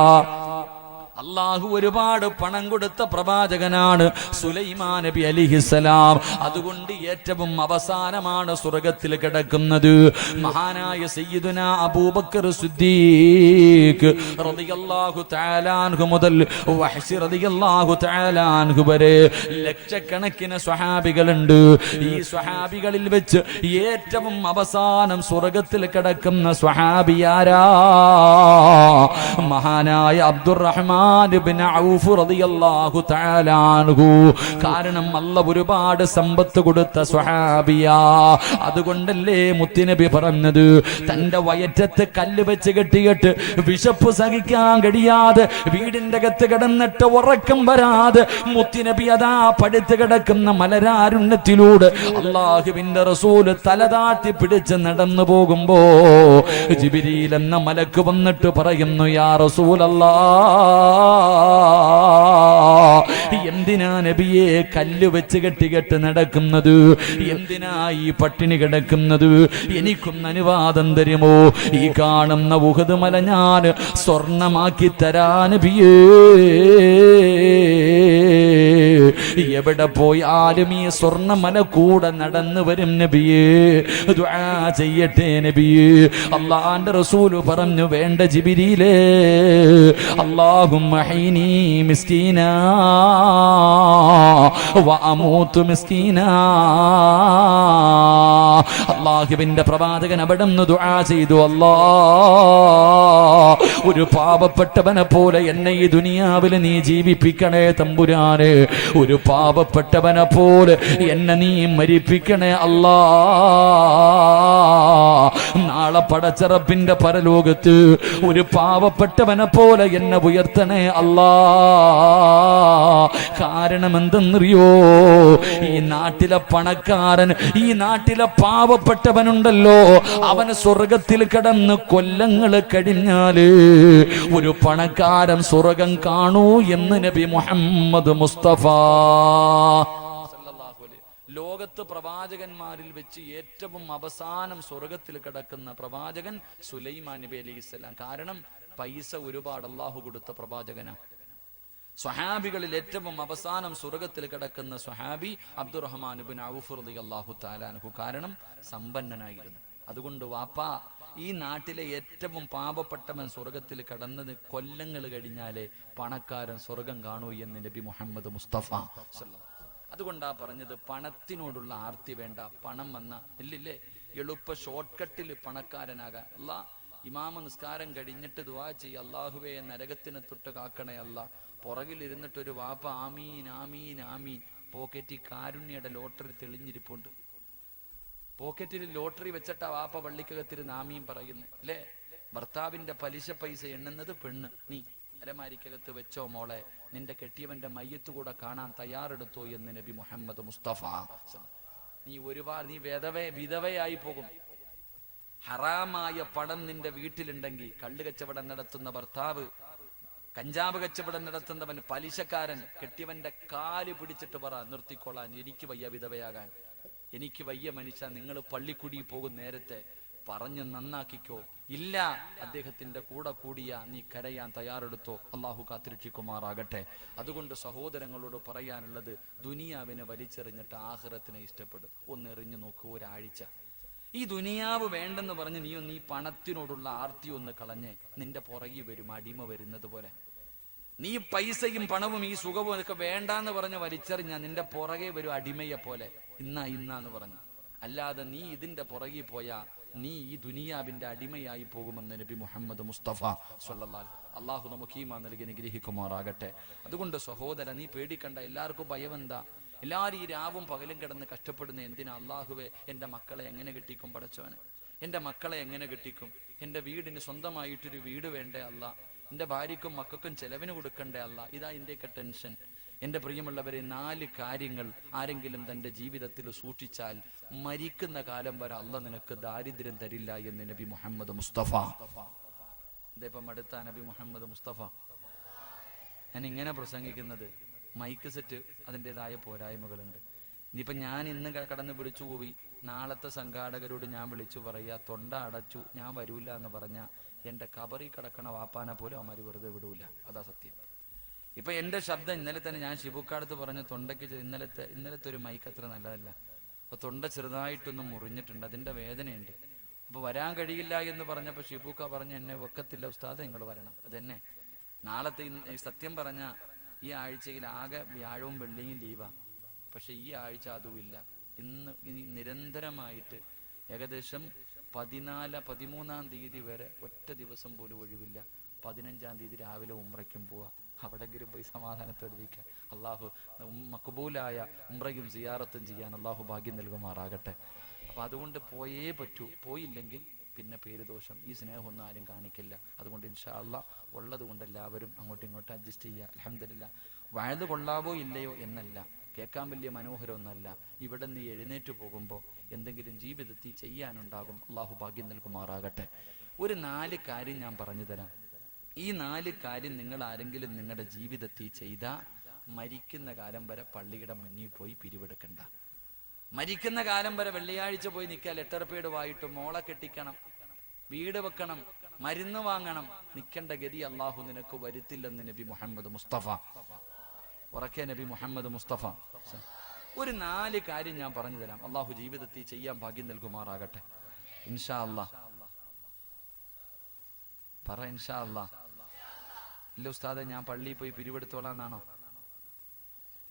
അള്ളാഹു ഒരുപാട് പണം കൊടുത്ത പ്രവാചകനാണ് സുലൈമാൻ നബി അലൈഹിസ്സലാം. അതുകൊണ്ട് ഏറ്റവും അവസാനമാണ് സ്വർഗത്തിൽ കിടക്കുന്നത്. മഹാനായ സയ്യിദുനാ അബൂബക്കർ സിദ്ദീഖ് റളിയല്ലാഹു തആല അൻഹു മുതൽ വഹ്ശി റളിയല്ലാഹു തആല അൻഹു വരെ ലക്ഷക്കണക്കിന് സ്വഹാബികളുണ്ട്. ഈ സ്വഹാബികളിൽ വെച്ച് ഏറ്റവും അവസാനം സ്വർഗത്തിൽ കിടക്കുന്ന സ്വഹാബിയാരാ? മഹാനായ അബ്ദുറഹ്മാൻ ഇബ്നു ഔഫ് റളിയല്ലാഹു തആല അൻഹു. കാരണം അല്ലാഹു ഒരുപാട് സമ്പത്ത് കൊടുത്ത സ്വഹാബിയാ. അതുകൊണ്ടല്ലേ മുത്തുനബി പറഞ്ഞത്, തന്റെ വയറ്റത്ത് കല്ല് വെച്ച് കെട്ടിയിട്ട് വിശപ്പ് സഹിക്കാൻ കഴിയാതെ വീടിന്റെ അകത്ത് കിടന്നിട്ട് ഉറക്കം വരാതെ മുത്തുനബി അതാ പടുത്ത് കിടക്കുന്ന മലരാരുണ്യത്തിലൂടെ അല്ലാഹുവിന്റെ റസൂല് തലതാട്ടി പിടിച്ച് നടന്നു പോകുമ്പോ ജിബ്രീൽ എന്ന മലക്ക് വന്നിട്ട് പറയുന്നു, യാ റസൂലല്ലാഹ്, എന്തിനാ നബിയെ കല്ല് വെച്ച് കെട്ടികെട്ട് നടക്കുന്നത്? എന്തിനാ ഈ പട്ടിണി കിടക്കുന്നത്? എനിക്കൊന്ന് അനുവാദം തരുമോ? ഈ കാണുന്ന ഉഹദ് മല ഞാൻ സ്വർണമാക്കി തരാ നബിയേ. എവിടെ പോയാലും ഈ സ്വർണ്ണമല കൂടെ നടന്നു വരും നബിയേ, ദുആ ചെയ്യട്ടെ നബിയേ. അല്ലാഹുവിന്റെ റസൂൽ പറഞ്ഞു, വേണ്ട ജിബ്രീലേ, അല്ലാഹുമ്മ ഹീനി മിസ്കീനാ വഅമൂതു മിസ്കീനാ. അല്ലാഹുവിന്റെ പ്രവാചകൻ അവിടെ നിന്ന് ദുആ ചെയ്തു, അല്ലാഹ്, ഒരു പാവപ്പെട്ടവനെ പോലെ എന്നെ ഈ ദുനിയാവിൽ നീ ജീവിപ്പിക്കണേ തമ്പുരാനെ. ഒരു പാവപ്പെട്ടവനെ പോലെ എന്നെ നീ മരിപ്പിക്കണേ അല്ലാ. നാളെ പടച്ച റബ്ബിന്റെ പരലോകത്ത് ഒരു പാവപ്പെട്ടവനെ പോലെ എന്നെ ഉയർത്തണേ അല്ലാ. കാരണം എന്തെന്നറിയോ? ഈ നാട്ടിലെ പണക്കാരൻ, ഈ നാട്ടിലെ പാവപ്പെട്ടവനുണ്ടല്ലോ, അവന് സ്വർഗത്തിൽ കിടന്ന് കൊല്ലങ്ങൾ കഴിഞ്ഞാല് ഒരു പണക്കാരൻ സ്വർഗം കാണൂ എന്ന് നബി മുഹമ്മദ് മുസ്തഫ. ലോകത്ത് പ്രവാചകന്മാരിൽ വെച്ച് ഏറ്റവും അവസാനം സ്വർഗത്തിൽ കിടക്കുന്ന പ്രവാചകൻ സുലൈമാൻ നബി അലൈഹിസ്സലാം. കാരണം പൈസ ഒരുപാട് അള്ളാഹു കൊടുത്ത പ്രവാചകനാണ്. സ്വഹാബികളിൽ ഏറ്റവും അവസാനം സ്വർഗത്തിൽ കിടക്കുന്ന സ്വഹാബി അബ്ദുറഹ്മാൻ ഇബ്നു ഔഫ് റളിയല്ലാഹു തആല അൻഹു. കാരണം സമ്പന്നനായിരുന്നു. അതുകൊണ്ട് വാപ്പാ, ഈ നാട്ടിലെ ഏറ്റവും പാവപ്പെട്ടവൻ സ്വർഗത്തിൽ കടന്നത് കൊല്ലങ്ങൾ കഴിഞ്ഞാലേ പണക്കാരൻ സ്വർഗം കാണൂ എന്ന് നബി മുഹമ്മദ് മുസ്തഫ. അതുകൊണ്ടാ പറഞ്ഞത്, പണത്തിനോടുള്ള ആർത്തി വേണ്ട. പണം വന്ന ഇല്ലില്ലേ എളുപ്പ ഷോർട്ട് കട്ടിൽ പണക്കാരനാകാൻ. അല്ലാഹ്, ഇമാമ നിസ്കാരം കഴിഞ്ഞിട്ട് ദുആ ചെയ്യ, അല്ലാഹുവേ നരകത്തിനെ തൊട്ട് കാക്കണേ അല്ലാ. പുറകിലിരുന്നിട്ട് ഒരു വാപ്പ ആമീൻ ആമീൻ ആമീൻ. പോക്കറ്റിൽ കാരുണ്യയുടെ ലോട്ടറി തെളിഞ്ഞിരിപ്പുണ്ട്. പോക്കറ്റിൽ ലോട്ടറി വെച്ചിട്ടാ വാപ്പ പള്ളിക്കകത്തിരുന്ന് ആമീൻ പറയുന്നത് അല്ലേ? ഭർത്താവിന്റെ പലിശ പൈസ എണ്ണുന്നത് പെണ്ണ്. നീ അലമാരിക്കകത്ത് വെച്ചോ മോളെ, നിന്റെ കെട്ടിയവന്റെ മയ്യത്ത് കൂടെ കാണാൻ തയ്യാറെടുത്തോ എന്ന് നബി മുഹമ്മദ് മുസ്തഫ. നീ വിധവയായി പോകും. ഹറാമായ പണം നിന്റെ വീട്ടിലുണ്ടെങ്കിൽ, കള്ള് കച്ചവടം നടത്തുന്ന ഭർത്താവ്, കഞ്ചാവ് കച്ചവടം നടത്തുന്നവൻ, പലിശക്കാരൻ, കെട്ടിയവന്റെ കാല് പിടിച്ചിട്ട് പറ, നിർത്തിക്കൊള്ളാൻ, എനിക്ക് വയ്യ വിധവയാകാൻ, എനിക്ക് വയ്യ മനുഷ്യ. നിങ്ങൾ പള്ളിക്കുടി പോകും നേരത്തെ പറഞ്ഞ് നന്നാക്കിക്കോ. ഇല്ല, അദ്ദേഹത്തിന്റെ കൂടെ കൂടിയ നീ കരയാൻ തയ്യാറെടുത്തോ. അള്ളാഹു കാത്തിരക്ഷിക്കുമാറാകട്ടെ. അതുകൊണ്ട് സഹോദരങ്ങളോട് പറയാനുള്ളത്, ദുനിയാവിനെ വലിച്ചെറിഞ്ഞിട്ട് ആഖിറത്തിനെ ഇഷ്ടപ്പെടും. ഒന്നെറിഞ്ഞു നോക്കൂ ഒരാഴ്ച. ഈ ദുനിയാവ് വേണ്ടെന്ന് പറഞ്ഞ് നീ പണത്തിനോടുള്ള ആർത്തി ഒന്ന് കളഞ്ഞ് നിന്റെ പുറകെ വരും അടിമ വരുന്നത് പോലെ. നീ പൈസയും പണവും ഈ സുഖവും ഒക്കെ വേണ്ടാന്ന് പറഞ്ഞ് വലിച്ചെറിഞ്ഞ നിന്റെ പുറകെ വരും അടിമയെ പോലെ. ഇന്നാന്ന് പറഞ്ഞു. അല്ലാതെ നീ ഇതിന്റെ പുറകെ പോയാ നീ ഈ ദുനിയാവിന്റെ അടിമയായി പോകുമെന്ന് നബി മുഹമ്മദ് മുസ്തഫ സ്വല്ലല്ലാഹു അലൈഹി വസല്ലം. അള്ളാഹു നമുക്ക് ഈമാൻ നൽകി അനുഗ്രഹിക്കുമാറാകട്ടെ. അതുകൊണ്ട് സഹോദര, നീ പേടിക്കണ്ട. എല്ലാവർക്കും ഭയം എന്താ? എല്ലാവരും ഈ രാവും പകലും കിടന്ന് കഷ്ടപ്പെടുന്ന എന്തിനാ? അള്ളാഹുവേ, എൻ്റെ മക്കളെ എങ്ങനെ കെട്ടിക്കും പടച്ചവനെ? എൻ്റെ മക്കളെ എങ്ങനെ കെട്ടിക്കും? എൻ്റെ വീടിന് സ്വന്തമായിട്ടൊരു വീട് വേണ്ടേ അല്ല? എൻ്റെ ഭാര്യക്കും മക്കൾക്കും ചെലവിന് കൊടുക്കണ്ടേ അല്ല? ഇതാ ഇന്ത്യക്ക് ടെൻഷൻ. എൻ്റെ പ്രിയമുള്ളവരെ, 4 കാര്യങ്ങൾ ആരെങ്കിലും തൻ്റെ ജീവിതത്തിൽ സൂക്ഷിച്ചാൽ മരിക്കുന്ന കാലം വരെ അല്ല നിനക്ക് ദാരിദ്ര്യം തരില്ല എന്ന് നബി മുഹമ്മദ് മുസ്തഫ. ഇതേപ്പം അടുത്ത നബി മുഹമ്മദ് മുസ്തഫ. ഞാൻ ഇങ്ങനെ പ്രസംഗിക്കുന്നത്, മൈക്ക് സെറ്റ് അതിൻ്റെതായ പോരായ്മകളുണ്ട്. ഇനിയിപ്പം ഞാൻ ഇന്ന് കടന്ന് വിളിച്ചു പോയി, നാളത്തെ സംഘാടകരോട് ഞാൻ വിളിച്ചു പറയാ തൊണ്ട അടച്ചു ഞാൻ വരൂല എന്ന് പറഞ്ഞാൽ എൻ്റെ കബറി കിടക്കണ വാപ്പാനെ പോലും അവന്മാർ വെറുതെ വിടൂല. അതാ സത്യം. ഇപ്പൊ എൻ്റെ ശബ്ദം ഇന്നലെ തന്നെ ഞാൻ ഷിബുക്കാടത്ത് പറഞ്ഞ തൊണ്ടയ്ക്ക് ഇന്നലത്തെ ഒരു മൈക്ക് അത്ര നല്ലതല്ല. അപ്പൊ തൊണ്ട ചെറുതായിട്ടൊന്ന് മുറിഞ്ഞിട്ടുണ്ട്, അതിൻ്റെ വേദനയുണ്ട്. അപ്പൊ വരാൻ കഴിയില്ല എന്ന് പറഞ്ഞപ്പോൾ ഷിബുക്ക പറഞ്ഞ് എന്നെ വെക്കത്തില്ല ഉസ്താദ്, നിങ്ങൾ വരണം. അതെന്നെ നാളത്തെ സത്യം പറഞ്ഞ ഈ ആഴ്ചയിൽ ആകെ വ്യാഴവും വെള്ളിയും ലീവാ. പക്ഷെ ഈ ആഴ്ച അതുമില്ല. ഇന്ന് നിരന്തരമായിട്ട് ഏകദേശം 13-ാം തീയതി വരെ ഒറ്റ ദിവസം പോലും ഒഴിവില്ല. 15-ാം തീയതി രാവിലെ ഉംറയ്ക്കും പോവാ. അവിടെങ്കിലും പോയി സമാധാനത്തോടിരിക്കുക. അള്ളാഹു മക്ബൂലായ ഉംറയും സിയാറത്തും ചെയ്യാൻ അള്ളാഹു ഭാഗ്യം നൽകുമാറാകട്ടെ. അപ്പം അതുകൊണ്ട് പോയേ പറ്റൂ. പോയില്ലെങ്കിൽ പിന്നെ പേര് ദോഷം. ഈ സ്നേഹമൊന്നും ആരും കാണിക്കില്ല. അതുകൊണ്ട് ഇൻഷാ അള്ളാഹ് ഉള്ളത് കൊണ്ട് എല്ലാവരും അങ്ങോട്ടും ഇങ്ങോട്ടും അഡ്ജസ്റ്റ് ചെയ്യുക. അൽഹംദുലില്ലാഹ്. വയത് കൊള്ളാവോ ഇല്ലയോ എന്നല്ല, കേൾക്കാൻ വലിയ മനോഹരമൊന്നല്ല. ഇവിടെ നിന്ന് എഴുന്നേറ്റ് പോകുമ്പോൾ എന്തെങ്കിലും ജീവിതത്തിൽ ചെയ്യാനുണ്ടാകും. അള്ളാഹു ഭാഗ്യം നൽകുമാറാകട്ടെ. ഒരു 4 കാര്യം ഞാൻ പറഞ്ഞു തരാം. ഈ 4 കാര്യം നിങ്ങൾ ആരെങ്കിലും നിങ്ങളുടെ ജീവിതത്തിൽ ചെയ്താൽ മരിക്കുന്ന കാലം വരെ പള്ളിയുടെ മുന്നിൽ പോയി പിരിവെടുക്കണ്ട. മരിക്കുന്ന കാലം വരെ വെള്ളിയാഴ്ച പോയി നിൽക്കുക. ലെറ്റർ പേഡ് വായിട്ട് മോളെ കെട്ടിക്കണം, വീട് വെക്കണം, മരുന്ന് വാങ്ങണം. നിൽക്കേണ്ട ഗതി അള്ളാഹു നിനക്ക് വരുത്തില്ലെന്ന് നബി മുഹമ്മദ് മുസ്തഫ. ഉറക്കെ നബി മുഹമ്മദ് മുസ്തഫ. ഒരു 4 കാര്യം ഞാൻ പറഞ്ഞു തരാം. അള്ളാഹു ജീവിതത്തിൽ ചെയ്യാൻ ഭാഗ്യം നൽകുമാറാകട്ടെ. ഇൻഷാ അല്ലാഹ്. പറ ഇൻഷാ അല്ലാഹ്. ഇല്ല ഉസ്താദെ, ഞാൻ പള്ളിയിൽ പോയി പിരിവെടുത്തോളാന്നാണോ?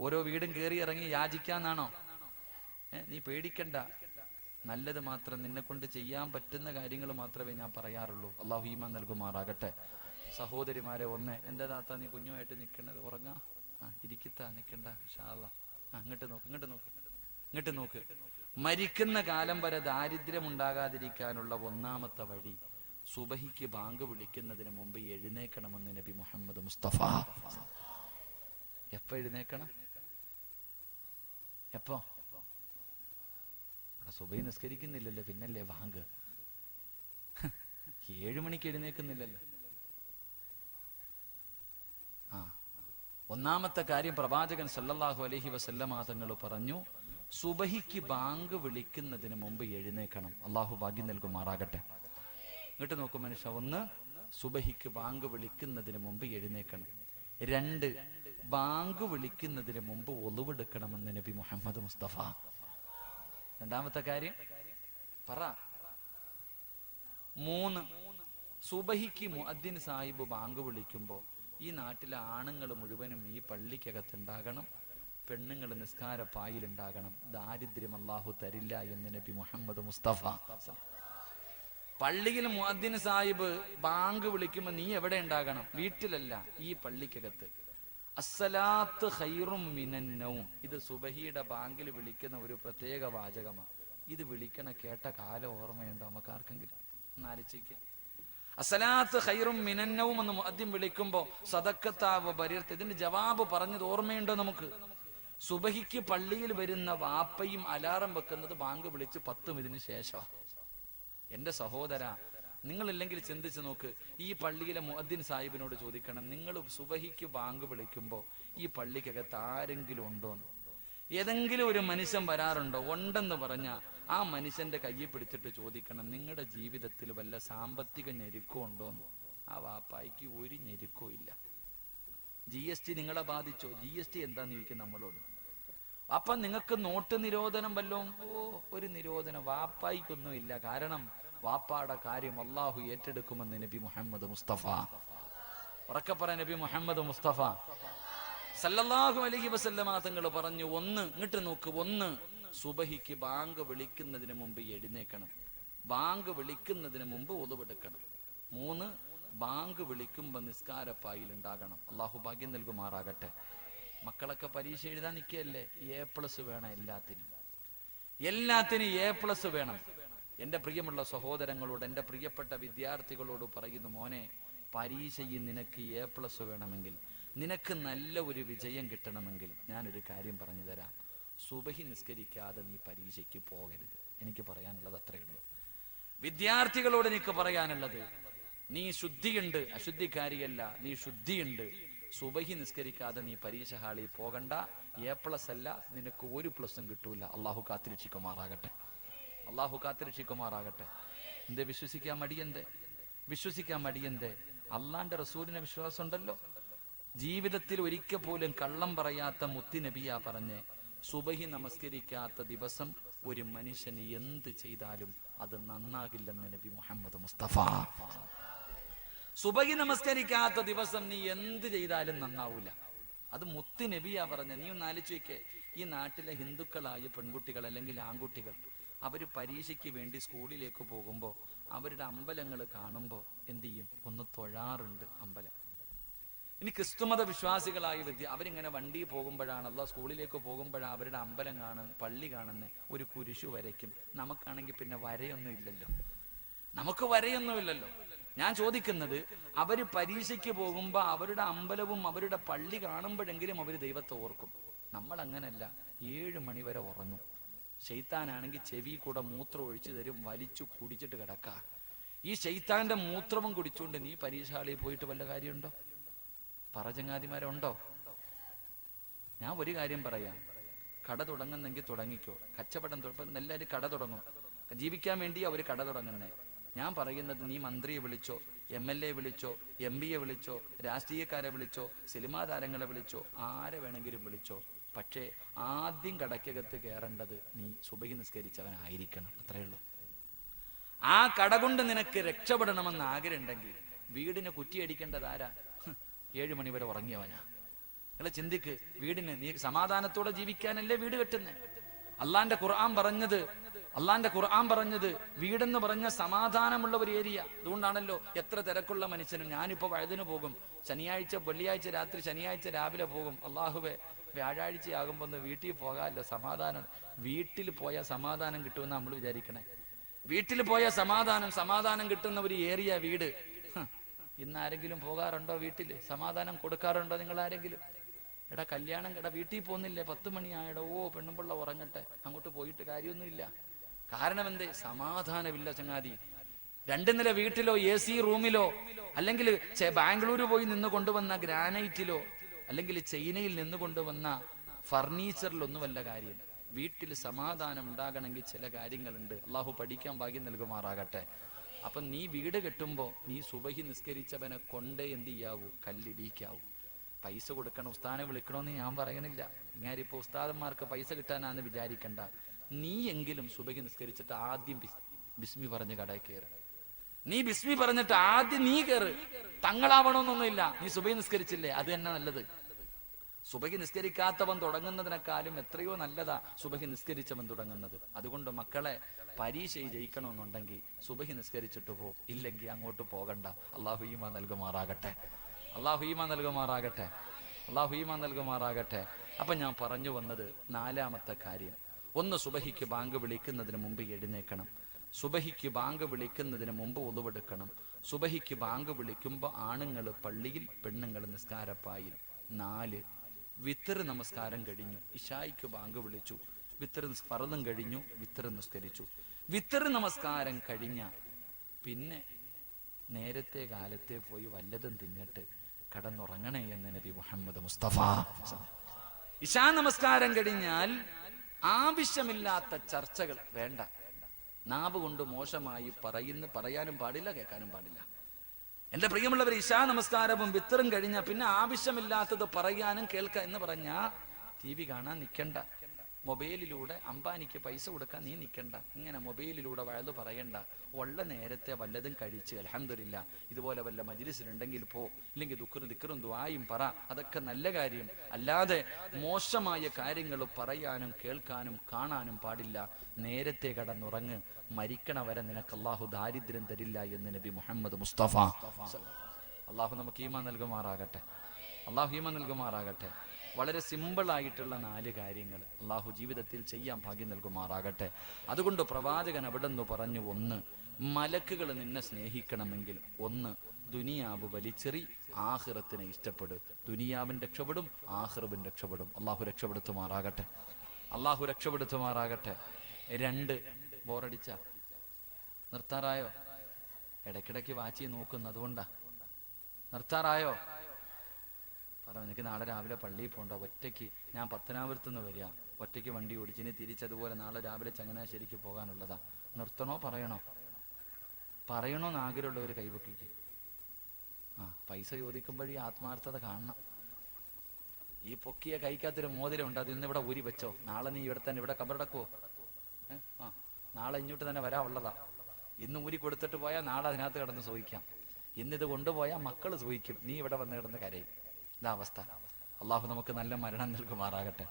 ഓരോ വീടും കയറി ഇറങ്ങി യാചിക്കാന്നാണോ? നീ പേടിക്കണ്ട. നല്ലത് മാത്രം, നിന്നെ കൊണ്ട് ചെയ്യാൻ പറ്റുന്ന കാര്യങ്ങൾ മാത്രമേ ഞാൻ പറയാറുള്ളൂ. അള്ളാഹു ഈമാൻ നൽകുമാറാകട്ടെ. സഹോദരിമാരെ, എൻ്റെ താത്ത നീ കുഞ്ഞുമായിട്ട് നിൽക്കണത് ഉറങ്ങാ, ഇരിക്കത്താ, നിൽക്കണ്ട. ഇൻഷാ അല്ലാഹ്. ഇങ്ങോട്ട് നോക്ക്. മരിക്കുന്ന കാലം വരെ ദാരിദ്ര്യം ഉണ്ടാകാതിരിക്കാനുള്ള ഒന്നാമത്തെ വഴി, സുബഹിക്ക് ബാങ്ക് വിളിക്കുന്നതിന് മുമ്പ് എഴുന്നേക്കണമെന്ന് നബി മുഹമ്മദ് മുസ്തഫ. എപ്പോ എഴുന്നേക്കണം? എപ്പോ? സുബഹി നിസ്കരിക്കുന്നില്ലല്ലോ, പിന്നല്ലേ ബാങ്ക്. 7 മണിക്ക് എഴുന്നേക്കുന്നില്ലല്ലോ. ഒന്നാമത്തെ കാര്യം, പ്രവാചകൻ സല്ലല്ലാഹു അലൈഹി വസല്ലമ തങ്ങൾ പറഞ്ഞു, സുബഹിക്ക് ബാങ്ക് വിളിക്കുന്നതിന് മുമ്പ് എഴുന്നേക്കണം. അള്ളാഹു ഭാഗ്യം നൽകുമാറാകട്ടെ. ഇങ്ങോട്ട് നോക്കും മനുഷ്യ. 1, സുബഹിക്ക് ബാങ്ക് വിളിക്കുന്നതിന് മുമ്പ് എഴുന്നേക്കണം. 2, ബാങ്ക് വിളിക്കുന്നതിന് മുമ്പ് ഒളുവെടുക്കണമെന്ന് നബി മുഹമ്മദ് മുസ്തഫ. രണ്ടാമത്തെ കാര്യം പറ. 3, സുബഹിക്ക് മുഅദ്ദിൻ സാഹിബ് ബാങ്ക് വിളിക്കുമ്പോൾ ഈ നാട്ടിലെ ആണുങ്ങൾ മുഴുവനും ഈ പള്ളിക്കകത്തുണ്ടാകണം, പെണ്ണുങ്ങൾ നിസ്കാര പായിലുണ്ടാകണം. ദാരിദ്ര്യം അല്ലാഹു തരില്ല എന്ന് നബി മുഹമ്മദ് മുസ്തഫ. പള്ളിയിൽ മുഅദ്ദിൻ സാഹിബ് ബാങ്ക് വിളിക്കുമ്പോൾ നീ എവിടെ ഉണ്ടാകണം? വീട്ടിലല്ല, ഈ പള്ളിക്കകത്ത്. അസ്സലാത്ത് ഖൈറും മിനൻ നൗം. ഇത് സുബഹിയുടെ ബാങ്കിൽ വിളിക്കുന്ന ഒരു പ്രത്യേക വാചകമാണ്. ഇത് വിളിക്കണ കേട്ട കാലം ഓർമ്മയുണ്ടോ നമുക്ക് ആർക്കെങ്കിലും? എന്നാലോചിക്കുക. അസ്സലാത്ത് ഖൈറും മിനൻ നൗം എന്ന് മുഅദ്ദിൻ വിളിക്കുമ്പോൾ സദഖത്താവ് ബരീർത്ത്, ഇതിന്റെ ജവാബ് പറഞ്ഞത് ഓർമ്മയുണ്ടോ നമുക്ക്? സുബഹിക്ക് പള്ളിയിൽ വരുന്ന വാപ്പയും അലാറം വെക്കുന്നത് ബാങ്ക് വിളിച്ച് 10 മിനിറ്റിന് ശേഷം. എൻ്റെ സഹോദര, നിങ്ങളില്ലെങ്കിൽ ചിന്തിച്ചു നോക്ക്. ഈ പള്ളിയിലെ മുഅദ്ദിൻ സാഹിബിനോട് ചോദിക്കണം, നിങ്ങൾ സുബഹിക്ക് ബാങ്ക് വിളിക്കുമ്പോൾ ഈ പള്ളിക്കകത്ത് ആരെങ്കിലും ഉണ്ടോന്ന്? ഏതെങ്കിലും ഒരു മനുഷ്യൻ വരാറുണ്ടോ? ഉണ്ടെന്ന് പറഞ്ഞാൽ ആ മനുഷ്യന്റെ കയ്യിൽ പിടിച്ചിട്ട് ചോദിക്കണം, നിങ്ങളുടെ ജീവിതത്തിൽ വല്ല സാമ്പത്തിക ഞെരുക്കോ ഉണ്ടോന്ന്. ആ വാപ്പായ്ക്ക് ഒരു ഞെരുക്കോ ഇല്ല. GST നിങ്ങളെ ബാധിച്ചോ? GST എന്താന്ന് ചോദിക്കും നമ്മളോട്. അപ്പം നിങ്ങൾക്ക് നോട്ട് നിരോധനം വല്ലതും? ഒരു നിരോധനം വാപ്പായിക്കൊന്നും ഇല്ല. കാരണം വാപ്പാടെ കാര്യം അള്ളാഹു ഏറ്റെടുക്കുമെന്ന് നബി മുഹമ്മദ് മുസ്തഫ. ഉറക്കെ പറ, നബി മുഹമ്മദ് മുസ്തഫ സല്ലല്ലാഹു അലൈഹി വസല്ലമ തങ്ങൾ പറഞ്ഞു, ഒന്ന് ഇങ്ങോട്ട് നോക്ക്, ഒന്ന് സുബഹിക്ക് ബാങ്ക് വിളിക്കുന്നതിന് മുമ്പ് എഴുന്നേക്കണം, ബാങ്ക് വിളിക്കുന്നതിന് മുമ്പ് ഒതുവെടുക്കണം. 3 ബാങ്ക് വിളിക്കുമ്പോ നിസ്കാരപ്പായിൽ ഉണ്ടാകണം. അള്ളാഹു ഭാഗ്യം നൽകുമാറാകട്ടെ. മക്കളൊക്കെ പരീക്ഷ എഴുതാൻ നിൽക്കുകയല്ലേ, A+ വേണം എല്ലാത്തിനും A+ വേണം. എൻ്റെ പ്രിയമുള്ള സഹോദരങ്ങളോട്, എൻ്റെ പ്രിയപ്പെട്ട വിദ്യാർത്ഥികളോട് പറയുന്നു, മോനെ, പരീക്ഷയിൽ നിനക്ക് A+ വേണമെങ്കിൽ, നിനക്ക് നല്ല ഒരു വിജയം കിട്ടണമെങ്കിൽ ഞാനൊരു കാര്യം പറഞ്ഞു തരാം. സുബഹി നിസ്കരിക്കാതെ നീ പരീക്ഷയ്ക്ക് പോകരുത്. എനിക്ക് പറയാനുള്ളത് അത്രയേ ഉള്ളൂ. വിദ്യാർത്ഥികളോട് എനിക്ക് പറയാനുള്ളത്, നീ ശുദ്ധിയുണ്ട്, അശുദ്ധിക്കാരിയല്ല, നീ ശുദ്ധിയുണ്ട്. സുബഹി നിസ്കരിക്കാതെ നീ പരീക്ഷ ഹാളിൽ പോകണ്ട. A+ അല്ല, നിനക്ക് ഒരു പ്ലസും കിട്ടൂല. അള്ളാഹു കാത്തിരക്ഷിക്കുമാറാകട്ടെ, അള്ളാഹു കാത്തിരക്ഷിക്കുമാറാകട്ടെ. എന്തേ വിശ്വസിക്കാൻ മടിയെന്തേ? അള്ളാന്റെ റസൂലിനെ വിശ്വാസം ഉണ്ടല്ലോ. ജീവിതത്തിൽ ഒരിക്കൽ പോലും കള്ളം പറയാത്ത മുത്തി നബിയാ പറഞ്ഞ്, സുബഹി നമസ്കരിക്കാത്ത ദിവസം ഒരു മനുഷ്യന് എന്ത് ചെയ്താലും അത് നന്നാകില്ലെന്ന് നബി മുഹമ്മദ് മുസ്തഫ. സുബഹി നമസ്കരിക്കാത്ത ദിവസം നീ എന്ത് ചെയ്താലും നന്നാവൂല. അത് മുത്തി നബിയാ പറഞ്ഞ. നീ ഒന്ന് ആലോചിച്ച് വെക്കേ, ഈ നാട്ടിലെ ഹിന്ദുക്കളായ പെൺകുട്ടികൾ അല്ലെങ്കിൽ ആൺകുട്ടികൾ അവർ പരീക്ഷയ്ക്ക് വേണ്ടി സ്കൂളിലേക്ക് പോകുമ്പോൾ അവരുടെ അമ്പലങ്ങൾ കാണുമ്പോൾ എന്ത് ചെയ്യും? ഒന്ന് തൊഴാറുണ്ട് അമ്പലം. ഇനി ക്രിസ്തുമത വിശ്വാസികളായ അവരിങ്ങനെ വണ്ടി പോകുമ്പോഴാണല്ലോ, സ്കൂളിലേക്ക് പോകുമ്പോഴാണ് അവരുടെ അമ്പലം കാണുന്ന, പള്ളി കാണുന്ന ഒരു കുരിശു വരയ്ക്കും. നമുക്കാണെങ്കിൽ പിന്നെ വരയൊന്നും ഇല്ലല്ലോ. ഞാൻ ചോദിക്കുന്നത്, അവര് പരീക്ഷയ്ക്ക് പോകുമ്പോ അവരുടെ അമ്പലവും അവരുടെ പള്ളി കാണുമ്പോഴെങ്കിലും അവർ ദൈവത്തെ ഓർക്കും. നമ്മൾ അങ്ങനല്ല, 7 മണി വരെ ഉറങ്ങും. ശൈത്താനാണെങ്കിൽ ചെവി കൂടെ മൂത്രം ഒഴിച്ചു തരും, വലിച്ചു കുടിച്ചിട്ട് കിടക്ക. ഈ ശൈത്താന്റെ മൂത്രവും കുടിച്ചുകൊണ്ട് നീ പരീക്ഷാളിയിൽ പോയിട്ട് വല്ല കാര്യമുണ്ടോ? ചങ്ങാതിമാരുണ്ടോ? ഞാൻ ഒരു കാര്യം പറയാം, കട തുടങ്ങുന്നെങ്കിൽ തുടങ്ങിക്കോ. കച്ചവടം എല്ലാവരും കട തുടങ്ങും, ജീവിക്കാൻ വേണ്ടി അവർ കട തുടങ്ങുന്നേ. ഞാൻ പറയുന്നത്, നീ മന്ത്രിയെ വിളിച്ചോ, MLA വിളിച്ചോ, MP വിളിച്ചോ, രാഷ്ട്രീയക്കാരെ വിളിച്ചോ, സിനിമാ താരങ്ങളെ വിളിച്ചോ, ആരെ വേണമെങ്കിലും വിളിച്ചോ. പക്ഷേ ആദ്യം കടയ്ക്കകത്ത് കയറേണ്ടത് നീ സുബഹി നിസ്കരിച്ചവനായിരിക്കണം. അത്രയേ ഉള്ളൂ. ആ കട കൊണ്ട് നിനക്ക് രക്ഷപ്പെടണമെന്ന് ആഗ്രഹം ഉണ്ടെങ്കിൽ വീടിന് കുറ്റിയടിക്കേണ്ടത് ആരാ? 7 മണി വരെ ഉറങ്ങിയവനാ. നിങ്ങളെ ചിന്തിക്ക്, വീടിന് നീ സമാധാനത്തോടെ ജീവിക്കാനല്ലേ വീട് കെട്ടുന്നേ? അള്ളാന്റെ ഖുർആൻ പറഞ്ഞത് വീടെന്ന് പറഞ്ഞ സമാധാനമുള്ള ഒരു ഏരിയ. അതുകൊണ്ടാണല്ലോ എത്ര തിരക്കുള്ള മനുഷ്യനും. ഞാനിപ്പോ വഴുതിന് പോകും, വെള്ളിയാഴ്ച രാത്രി, ശനിയാഴ്ച രാവിലെ പോകും. അള്ളാഹുവെ, വ്യാഴാഴ്ചയാകുമ്പോ ഒന്ന് വീട്ടിൽ പോകാമല്ലോ, സമാധാനം. വീട്ടിൽ പോയാൽ സമാധാനം കിട്ടുമെന്ന് നമ്മൾ വിചാരിക്കണേ. വീട്ടിൽ പോയ സമാധാനം കിട്ടുന്ന ഒരു ഏരിയ വീട്. ഇന്ന് ആരെങ്കിലും പോകാറുണ്ടോ? വീട്ടിൽ സമാധാനം കൊടുക്കാറുണ്ടോ നിങ്ങൾ ആരെങ്കിലും? എടാ, കല്യാണം വീട്ടിൽ പോകുന്നില്ലേ? 10 മണിയായടോ, പെണ്ണുപിള്ള ഉറങ്ങട്ടെ, അങ്ങോട്ട് പോയിട്ട് കാര്യമൊന്നുമില്ല. കാരണം എന്തേ? സമാധാനമില്ല ചങ്ങാതി. 2 നില വീട്ടിലോ AC റൂമിലോ അല്ലെങ്കിൽ ബാംഗ്ലൂർ പോയി നിന്ന് കൊണ്ടുവന്ന ഗ്രാനൈറ്റിലോ അല്ലെങ്കിൽ ചൈനയിൽ നിന്ന് കൊണ്ടുവന്ന ഫർണിച്ചറിലൊന്നും വല്ല കാര്യം. വീട്ടിൽ സമാധാനം ഉണ്ടാകണമെങ്കിൽ ചില കാര്യങ്ങളുണ്ട്. അള്ളാഹു പഠിക്കാൻ ഭാഗ്യം നൽകുമാറാകട്ടെ. അപ്പം നീ വീട് കെട്ടുമ്പോ നീ സുബഹി നിസ്കരിച്ചവനെ കൊണ്ടേ എന്ത് ചെയ്യാവൂ? കല്ലിടിക്കാവൂ. പൈസ കൊടുക്കണം, ഉസ്താനെ വിളിക്കണമെന്ന് ഞാൻ പറയണില്ല. ഇങ്ങാരിപ്പോ ഉസ്താദന്മാർക്ക് പൈസ കിട്ടാനാന്ന് വിചാരിക്കണ്ട. നീ എങ്കിലും സുബഹി നിസ്കരിച്ചിട്ട് ആദ്യം ബിസ്മി പറഞ്ഞ് കടയിൽ കയറ്. നീ ബിസ്മി പറഞ്ഞിട്ട് ആദ്യം നീ കയറ്. തങ്ങളാവണമെന്നൊന്നുമില്ല. നീ സുബഹി നിസ്കരിച്ചില്ലേ, അത് തന്നെ നല്ലത്. സുബഹി നിസ്കരിക്കാത്തവൻ തുടങ്ങുന്നതിനേക്കാളും എത്രയോ നല്ലതാ സുബഹി നിസ്കരിച്ചവൻ തുടങ്ങുന്നത്. അതുകൊണ്ട് മക്കളെ, പരീക്ഷ ജയിക്കണമെന്നുണ്ടെങ്കിൽ സുബഹി നിസ്കരിച്ചിട്ട് പോ, ഇല്ലെങ്കിൽ അങ്ങോട്ട് പോകണ്ട. അള്ളാഹു ഈമാൻ നൽകുമാറാകട്ടെ. അപ്പൊ ഞാൻ പറഞ്ഞു വന്നത് 4ാമത്തെ കാര്യം, ഒന്ന് സുബഹിക്ക് ബാങ്ക് വിളിക്കുന്നതിന് മുമ്പ് എഴുന്നേക്കണം. സുബഹിക്ക് ബാങ്ക് വിളിക്കുന്നതിന് മുമ്പ് ഒതുവെടുക്കണം. സുബഹിക്ക് ബാങ്ക് വിളിക്കുമ്പോൾ ആണുങ്ങൾ പള്ളിയിൽ, പെണ്ണുങ്ങൾ നിസ്കാരപ്പായിൽ. 4 വിത്തർ നമസ്കാരം കഴിഞ്ഞു. ഇശായിക്ക് ബാങ്ക് വിളിച്ചു, വിത്തർ ഫർളും കഴിഞ്ഞു, വിത്തർ നിസ്കരിച്ചു. വിത്തർ നമസ്കാരം കഴിഞ്ഞ പിന്നെ നേരത്തെ കാലത്തെ പോയി വല്ലതും തിന്നിട്ട് കടന്നുറങ്ങണേ എന്ന് നബി മുഹമ്മദ് മുസ്തഫ. ഇശാ നമസ്കാരം കഴിഞ്ഞാൽ ആവശ്യമില്ലാത്ത ചർച്ചകൾ വേണ്ട. നാവ് കൊണ്ട് മോശമായി പറയാനും പാടില്ല, കേൾക്കാനും പാടില്ല. എന്റെ പ്രിയമുള്ളവർ, ഇശാ നമസ്കാരവും വിത്തറും കഴിഞ്ഞാൽ പിന്നെ ആവശ്യമില്ലാത്തത് പറയാനും കേൾക്കുക എന്ന് പറഞ്ഞാ TV കാണാൻ നിൽക്കണ്ട, മൊബൈലിലൂടെ അംബാനിക്ക് പൈസ കൊടുക്കാൻ നീ നിൽക്കണ്ട, ഇങ്ങനെ മൊബൈലിലൂടെ വഴുതു പറയണ്ട. ഉള്ള നേരത്തെ വല്ലതും കഴിച്ച് അൽഹംദുലില്ലാ ഇതുപോലെ വല്ല മജ്‌ലിസിലുണ്ടെങ്കിൽ പോ, ഇല്ലെങ്കിൽ ദിക്റും ദുആയും പറ, അതൊക്കെ നല്ല കാര്യം. അല്ലാതെ മോശമായ കാര്യങ്ങൾ പറയാനും കേൾക്കാനും കാണാനും പാടില്ല. നേരത്തെ കടന്നുറങ്ങ്, മരിക്കണ വരെ നിനക്ക് അല്ലാഹു ദാരിദ്ര്യം തരില്ല എന്ന് നബി മുഹമ്മദ് മുസ്തഫ. അല്ലാഹു നമുക്ക് ഈമാൻ നൽകുമാറാകട്ടെ, അല്ലാഹു ഈമാൻ നൽകുമാറാകട്ടെ. വളരെ സിമ്പിളായിട്ടുള്ള 4 കാര്യങ്ങൾ അല്ലാഹു ജീവിതത്തിൽ ചെയ്യാൻ ഭാഗ്യം നൽകുമാറാകട്ടെ. അതുകൊണ്ട് പ്രവാചകൻ അവിടെ നിന്ന് പറഞ്ഞു, 1 മലക്കുകൾ നിന്നെ സ്നേഹിക്കണമെങ്കിൽ 1 ദുനിയാവ് വലിച്ചെറി, ആഖിറത്തിനെ ഇഷ്ടപ്പെട്. ദുനിയാവിൻ രക്ഷപ്പെടും, ആഖിറവും രക്ഷപ്പെടും. അല്ലാഹു രക്ഷപ്പെടുത്തുമാറാകട്ടെ, അല്ലാഹു രക്ഷപ്പെടുത്തുമാറാകട്ടെ. 2 ബോറടിച്ച നിർത്താറായോ? ഇടയ്ക്കിടയ്ക്ക് വാച്ചി നോക്കുന്നു, അതുകൊണ്ടാ. നിർത്താറായോ? പറഞ്ഞു, എനിക്ക് നാളെ രാവിലെ പള്ളിയിൽ പോകണ്ട, ഒറ്റയ്ക്ക് ഞാൻ പത്തനാപുരത്ത് നിന്ന് വരിക, ഒറ്റയ്ക്ക് വണ്ടി ഓടിച്ച് ഇനി തിരിച്ചതുപോലെ നാളെ രാവിലെ ചങ്ങനാശ്ശേരിക്ക് പോകാനുള്ളതാ. നിർത്തണോ പറയണോ? പറയണോന്ന് ആഗ്രഹമുള്ളവർ കൈവക്കിക്ക്. പൈസ ചോദിക്കുമ്പോഴേ ആത്മാർത്ഥത കാണണം. ഈ പൊക്കിയ കൈക്കകത്തൊരു മോതിരമുണ്ട്, അത് ഇന്നിവിടെ ഊരി വെച്ചോ, നാളെ നീ ഇവിടെ തന്നെ ഇവിടെ കബറടക്കുവോ? നാളെ ഇങ്ങോട്ട് തന്നെ വരാനുള്ളതാ. ഇന്ന് ഊരി കൊടുത്തിട്ട് പോയാൽ നാളെ അതിനകത്ത് കിടന്ന് സൂഹിക്കാം. ഇന്നിത് കൊണ്ടുപോയാൽ മക്കൾ സൂഹിക്കും, നീ ഇവിടെ വന്ന് കിടന്ന് കരയും. ഇതാ അവസ്ഥ. അള്ളാഹു നമുക്ക് നല്ല മരണം നൽകുമാറാകട്ടെ,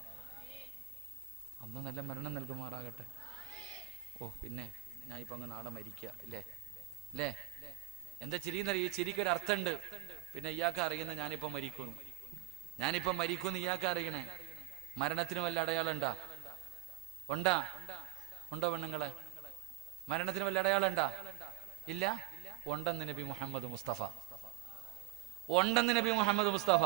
അന്ന് നല്ല മരണം നൽകുമാറാകട്ടെ. പിന്നെ ഞാൻ ഇപ്പൊ അങ്ങ് നാളെ മരിക്കുക അല്ലേ? എന്താ ചിരിന്നറിയ? ഈ ചിരിക്കൊരു അർത്ഥമുണ്ട്. പിന്നെ ഇയാൾക്ക് അറിയുന്ന ഞാനിപ്പോ മരിക്കൂന്ന് ഇയാൾക്ക് അറിയണേ. മരണത്തിന് വല്ല അടയാളം ഉണ്ടോ പെണ്ണുങ്ങളെ? മരണത്തിന് വല്ല അടയാളം ഇല്ല. ഉണ്ടെന്ന് നബി മുഹമ്മദ് മുസ്തഫ, ഉണ്ടെന്ന് നബി മുഹമ്മദ് മുസ്തഫ.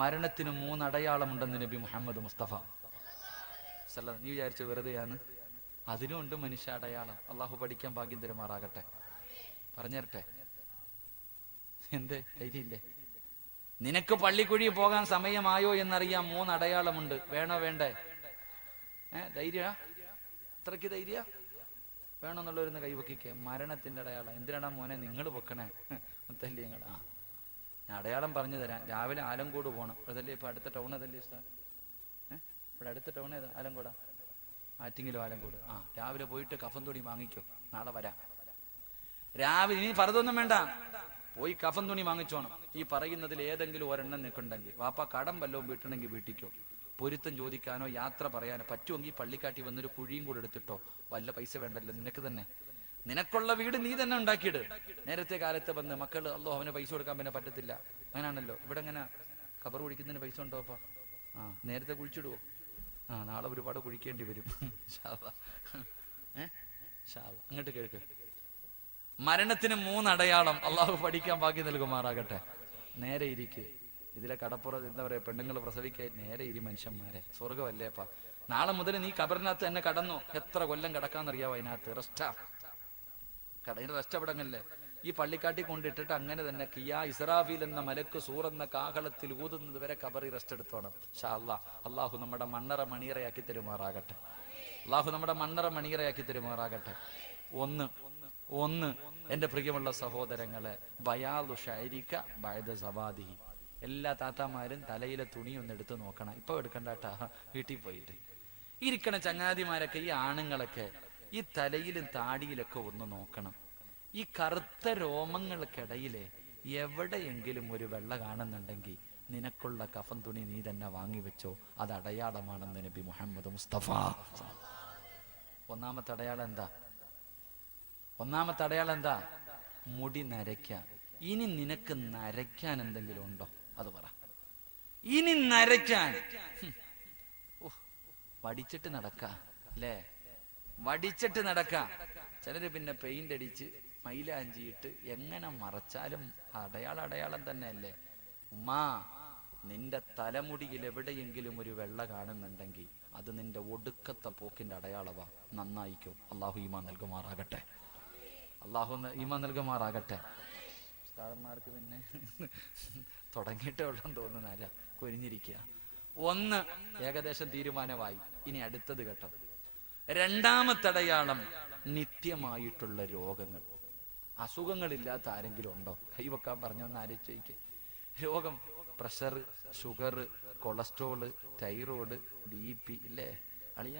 മരണത്തിന് 3 അടയാളമുണ്ടെന്ന് നബി മുഹമ്മദ് മുസ്തഫ. നീ വിചാരിച്ച വെറുതെയാണ്? അതിനുമുണ്ട് മനുഷ്യ അടയാളം. അള്ളാഹു പഠിക്കാൻ ഭാഗ്യം തരുമാറാകട്ടെ. പറഞ്ഞുതരട്ടെ? എന്തേ ധൈര്യമില്ലേ? നിനക്ക് പള്ളിക്കുഴി പോകാൻ സമയമായോ എന്നറിയാൻ 3 അടയാളമുണ്ട്. വേണോ വേണ്ടേ? ധൈര്യ? അത്രയ്ക്ക് ധൈര്യ വേണമെന്നുള്ളവരുന്ന് കൈവക്കിക്ക്. മരണത്തിന്റെ അടയാളം എന്തിനാടാ മോനെ നിങ്ങൾ വെക്കണേ? മുത്തല്ലി നിങ്ങൾ. ഞാൻ അടയാളം പറഞ്ഞു തരാം. രാവിലെ ആലങ്കോട് പോകണം. അതല്ലേ ഇപ്പൊ അടുത്ത ടൗൺ? അതല്ലേ ഇവിടെ അടുത്ത ടൗൺ ഏതാ? ആലങ്കോടാ? ആറ്റിങ്ങിലോ ആലങ്കോട്? രാവിലെ പോയിട്ട് കഫൻ തുണി വാങ്ങിക്കോ, നാളെ വരാം. രാവിലെ ഇനി പറതൊന്നും വേണ്ട, പോയി കഫൻ തുണി വാങ്ങിച്ചോണം. ഈ പറയുന്നതിൽ ഏതെങ്കിലും ഒരെണ്ണം നിൽക്കുന്നുണ്ടെങ്കിൽ വാപ്പ കടം വല്ലതും വീട്ടണമെങ്കിൽ വീട്ടിക്കോ. പൊരുത്തം ചോദിക്കാനോ യാത്ര പറയാനോ പറ്റുമെങ്കിൽ പള്ളിക്കാട്ടി വന്നൊരു കുഴിയും കൂടെ എടുത്തിട്ടോ. വല്ല പൈസ വേണ്ടല്ലോ, നിനക്ക് തന്നെ. നിനക്കുള്ള വീട് നീ തന്നെ ഉണ്ടാക്കിയിട്. നേരത്തെ കാലത്ത് വന്ന് മക്കൾ അല്ലോ അവന് പൈസ കൊടുക്കാൻ പിന്നെ പറ്റത്തില്ല, അങ്ങനാണല്ലോ. ഇവിടെ എങ്ങനെ കബർ കുഴിക്കുന്നതിന് പൈസ ഉണ്ടോ അപ്പ? നേരത്തെ കുഴിച്ചിടുവോ? നാളെ ഒരുപാട് കുഴിക്കേണ്ടി വരും. അങ്ങോട്ട് കേൾക്ക്. മരണത്തിന് 3 അടയാളം. അള്ളാഹു പഠിക്കാൻ ഭാഗ്യം നൽകുമാറാകട്ടെ. നേരെ ഇരിക്ക്. ഇതിലെ കടപ്പുറം എന്താ പറയാ, പെണ്ണുങ്ങൾ പ്രസവിക്കാൻ നേരെ ഇരി മനുഷ്യന്മാരെ. സ്വർഗമല്ലേപ്പാ. നാളെ മുതൽ നീ കബറിനകത്ത് തന്നെ കടന്നോ. എത്ര കൊല്ലം കിടക്കാന്നറിയാവോ അതിനകത്ത്? റെസ്റ്റാ. കടയിൽ റെസ്റ്റ് എവിടങ്ങല്ലേ? ഈ പള്ളിക്കാട്ടി കൊണ്ടിട്ടിട്ട് അങ്ങനെ തന്നെ കിയാ ഇസ്രാഫീൽ എന്ന മലക്ക് സൂറെന്ന കാഹളത്തിൽ ഊതുന്നത് വരെ കബറി റെസ്റ്റ് എടുത്തോണം. ഇൻഷാ അല്ലാഹ്. അള്ളാഹു നമ്മുടെ മണ്ണറ മണിയറയാക്കി തരുമാറാകട്ടെ. അള്ളാഹു നമ്മുടെ മണ്ണറ മണിയറയാക്കി തരുമാറാകട്ടെ. ഒന്ന് എന്റെ പ്രിയമുള്ള സഹോദരങ്ങളെ, ബയാദു ശഅരിക ബഅദ സവാദിഹി. എല്ലാ താത്താമാരും തലയിലെ തുണി ഒന്ന് എടുത്ത് നോക്കണം. ഇപ്പൊ എടുക്കണ്ടാട്ടാ, വീട്ടിൽ പോയിട്ട്. ഇരിക്കണ ചങ്ങാതിമാരൊക്കെ, ഈ ആണുങ്ങളൊക്കെ ഈ തലയിലും താടിയിലൊക്കെ ഒന്ന് നോക്കണം. ഈ കറുത്ത രോമങ്ങൾക്കിടയിലെ എവിടെയെങ്കിലും ഒരു വെള്ള കാണുന്നുണ്ടെങ്കിൽ നിനക്കുള്ള കഫൻ തുണി നീ തന്നെ വാങ്ങിവെച്ചോ, അത് അടയാളമാണെന്ന് നബി മുഹമ്മദ് മുസ്തഫ. ഒന്നാമത്തെ അടയാളം എന്താ? മുടി നരയ്ക്കാൻ. ഇനി നിനക്ക് നരയ്ക്കാൻ എന്തെങ്കിലും ഉണ്ടോ? അത് പറ. ഇനി നരയ്ക്കാൻ വടിച്ചിട്ട് നടക്ക അല്ലേ? വടിച്ചിട്ട് നടക്ക. ചിലര് പിന്നെ പെയിന്റ് അടിച്ച് മൈലാഞ്ചിയിട്ട് എങ്ങനെ മറച്ചാലും അടയാളം തന്നെ അല്ലേ? ഉമ്മാ, നിന്റെ തലമുടിയിൽ എവിടെയെങ്കിലും ഒരു വെള്ള കാണുന്നുണ്ടെങ്കിൽ അത് നിന്റെ ഒടുക്കത്തെ പോക്കിന്റെ അടയാളവാ. നന്നായിക്കോ. അള്ളാഹു ഈമാൻ നൽകുമാറാകട്ടെ. ഉസ്താദന്മാർക്ക് പിന്നെ തുടങ്ങിയിട്ടേ ഉള്ളെന്ന് തോന്നുന്ന ആരാ കുനിഞ്ഞിരിക്കുക. ഒന്ന് ഏകദേശം തീരുമാനമായി. ഇനി അടുത്തത് കേട്ടോ. രണ്ടാമത്തെ അടയാളം നിത്യമായിട്ടുള്ള രോഗങ്ങൾ. അസുഖങ്ങളില്ലാത്ത ആരെങ്കിലും ഉണ്ടോ? കൈവെക്കാൻ പറഞ്ഞൊന്ന് ആലോചിച്ചേക്ക്. രോഗം, pressure, sugar, cholesterol, thyroid, BP ഇല്ലേ അളിയ?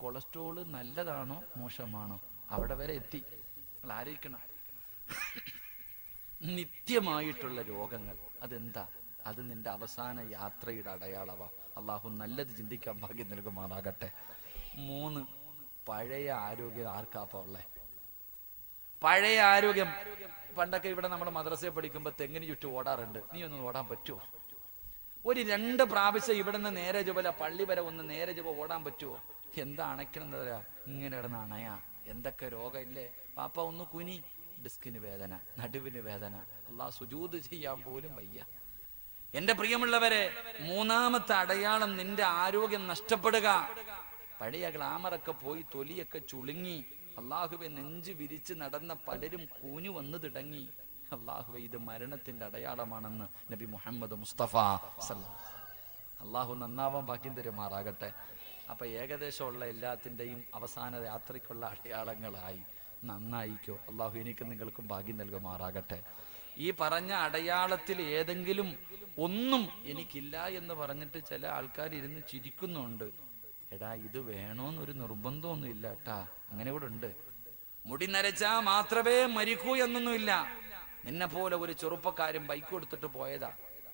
കൊളസ്ട്രോള് നല്ലതാണോ മോശമാണോ? അവിടെ വരെ എത്തി. ആലോചിക്കണം. നിത്യമായിട്ടുള്ള രോഗങ്ങൾ അതെന്താ? അത് നിന്റെ അവസാന യാത്രയുടെ അടയാളവാ. അള്ളാഹു നല്ലത് ചിന്തിക്കാൻ ഭാഗ്യം നൽകുമാറാകട്ടെ. 3, പഴയ ആരോഗ്യം. ആർക്കാപ്പ ഉള്ളേ പഴയ ആരോഗ്യം? പണ്ടൊക്കെ ഇവിടെ നമ്മൾ മദ്രസയിൽ പഠിക്കുമ്പോൾ തെങ്ങിന് ചുറ്റും ഓടാറുണ്ട്. നീ ഒന്ന് ഓടാൻ പറ്റുമോ? ഒരു 2 പ്രാവശ്യം ഇവിടെ നിന്ന് നേരെ ചുവല പള്ളി വരെ ഒന്ന് നേരെ ചുവ ഓടാൻ പറ്റുമോ? എന്താ അണയ്ക്കണെന്നറിയാ? ഇങ്ങനെ കിടന്ന് അണയാ. എന്തൊക്കെ രോഗമില്ലേ പാപ്പ? ഒന്ന് കുനി. ഡിസ്കിന് വേദന, നടുവിന് വേദന, അല്ലാഹ് സുജൂദ് ചെയ്യാൻ പോലും വയ്യ. എന്റെ പ്രിയമുള്ളവരെ, 3ാമത്തെ അടയാളം നിന്റെ ആരോഗ്യം നഷ്ടപ്പെടുക. പഴയ ഗ്ലാമറൊക്കെ പോയി, തൊലിയൊക്കെ ചുളുങ്ങി, അള്ളാഹുവെ നെഞ്ച് വിരിച്ച് നടന്ന പലരും കൂഞ്ഞു വന്നു തുടങ്ങി. അള്ളാഹുവെ, ഇത് മരണത്തിന്റെ അടയാളമാണെന്ന് നബി മുഹമ്മദ് മുസ്തഫ അള്ളാഹു നന്നാവാൻ ഭാഗ്യം തരുമാറാകട്ടെ. അപ്പൊ ഏകദേശമുള്ള എല്ലാത്തിൻ്റെയും അവസാന യാത്രയ്ക്കുള്ള അടയാളങ്ങളായി. നന്നായിക്കോ. അള്ളാഹു എനിക്കും നിങ്ങൾക്കും ഭാഗ്യം നൽകുമാറാകട്ടെ. ഈ പറഞ്ഞ അടയാളത്തിൽ ഏതെങ്കിലും ഒന്നും എനിക്കില്ല എന്ന് പറഞ്ഞിട്ട് ചില ആൾക്കാർ ഇരുന്ന് ചിരിക്കുന്നുണ്ട്. എടാ, ഇത് വേണോന്നൊരു നിർബന്ധമൊന്നും ഇല്ല കേട്ടാ. അങ്ങനെ ഇവിടെ ഉണ്ട്. മുടി നരച്ചാ മാത്രമേ മരിക്കൂ എന്നൊന്നുമില്ല. നിന്നെ പോലെ ഒരു ചെറുപ്പക്കാരൻ ബൈക്ക് കൊടുത്തിട്ട് പോയതാ,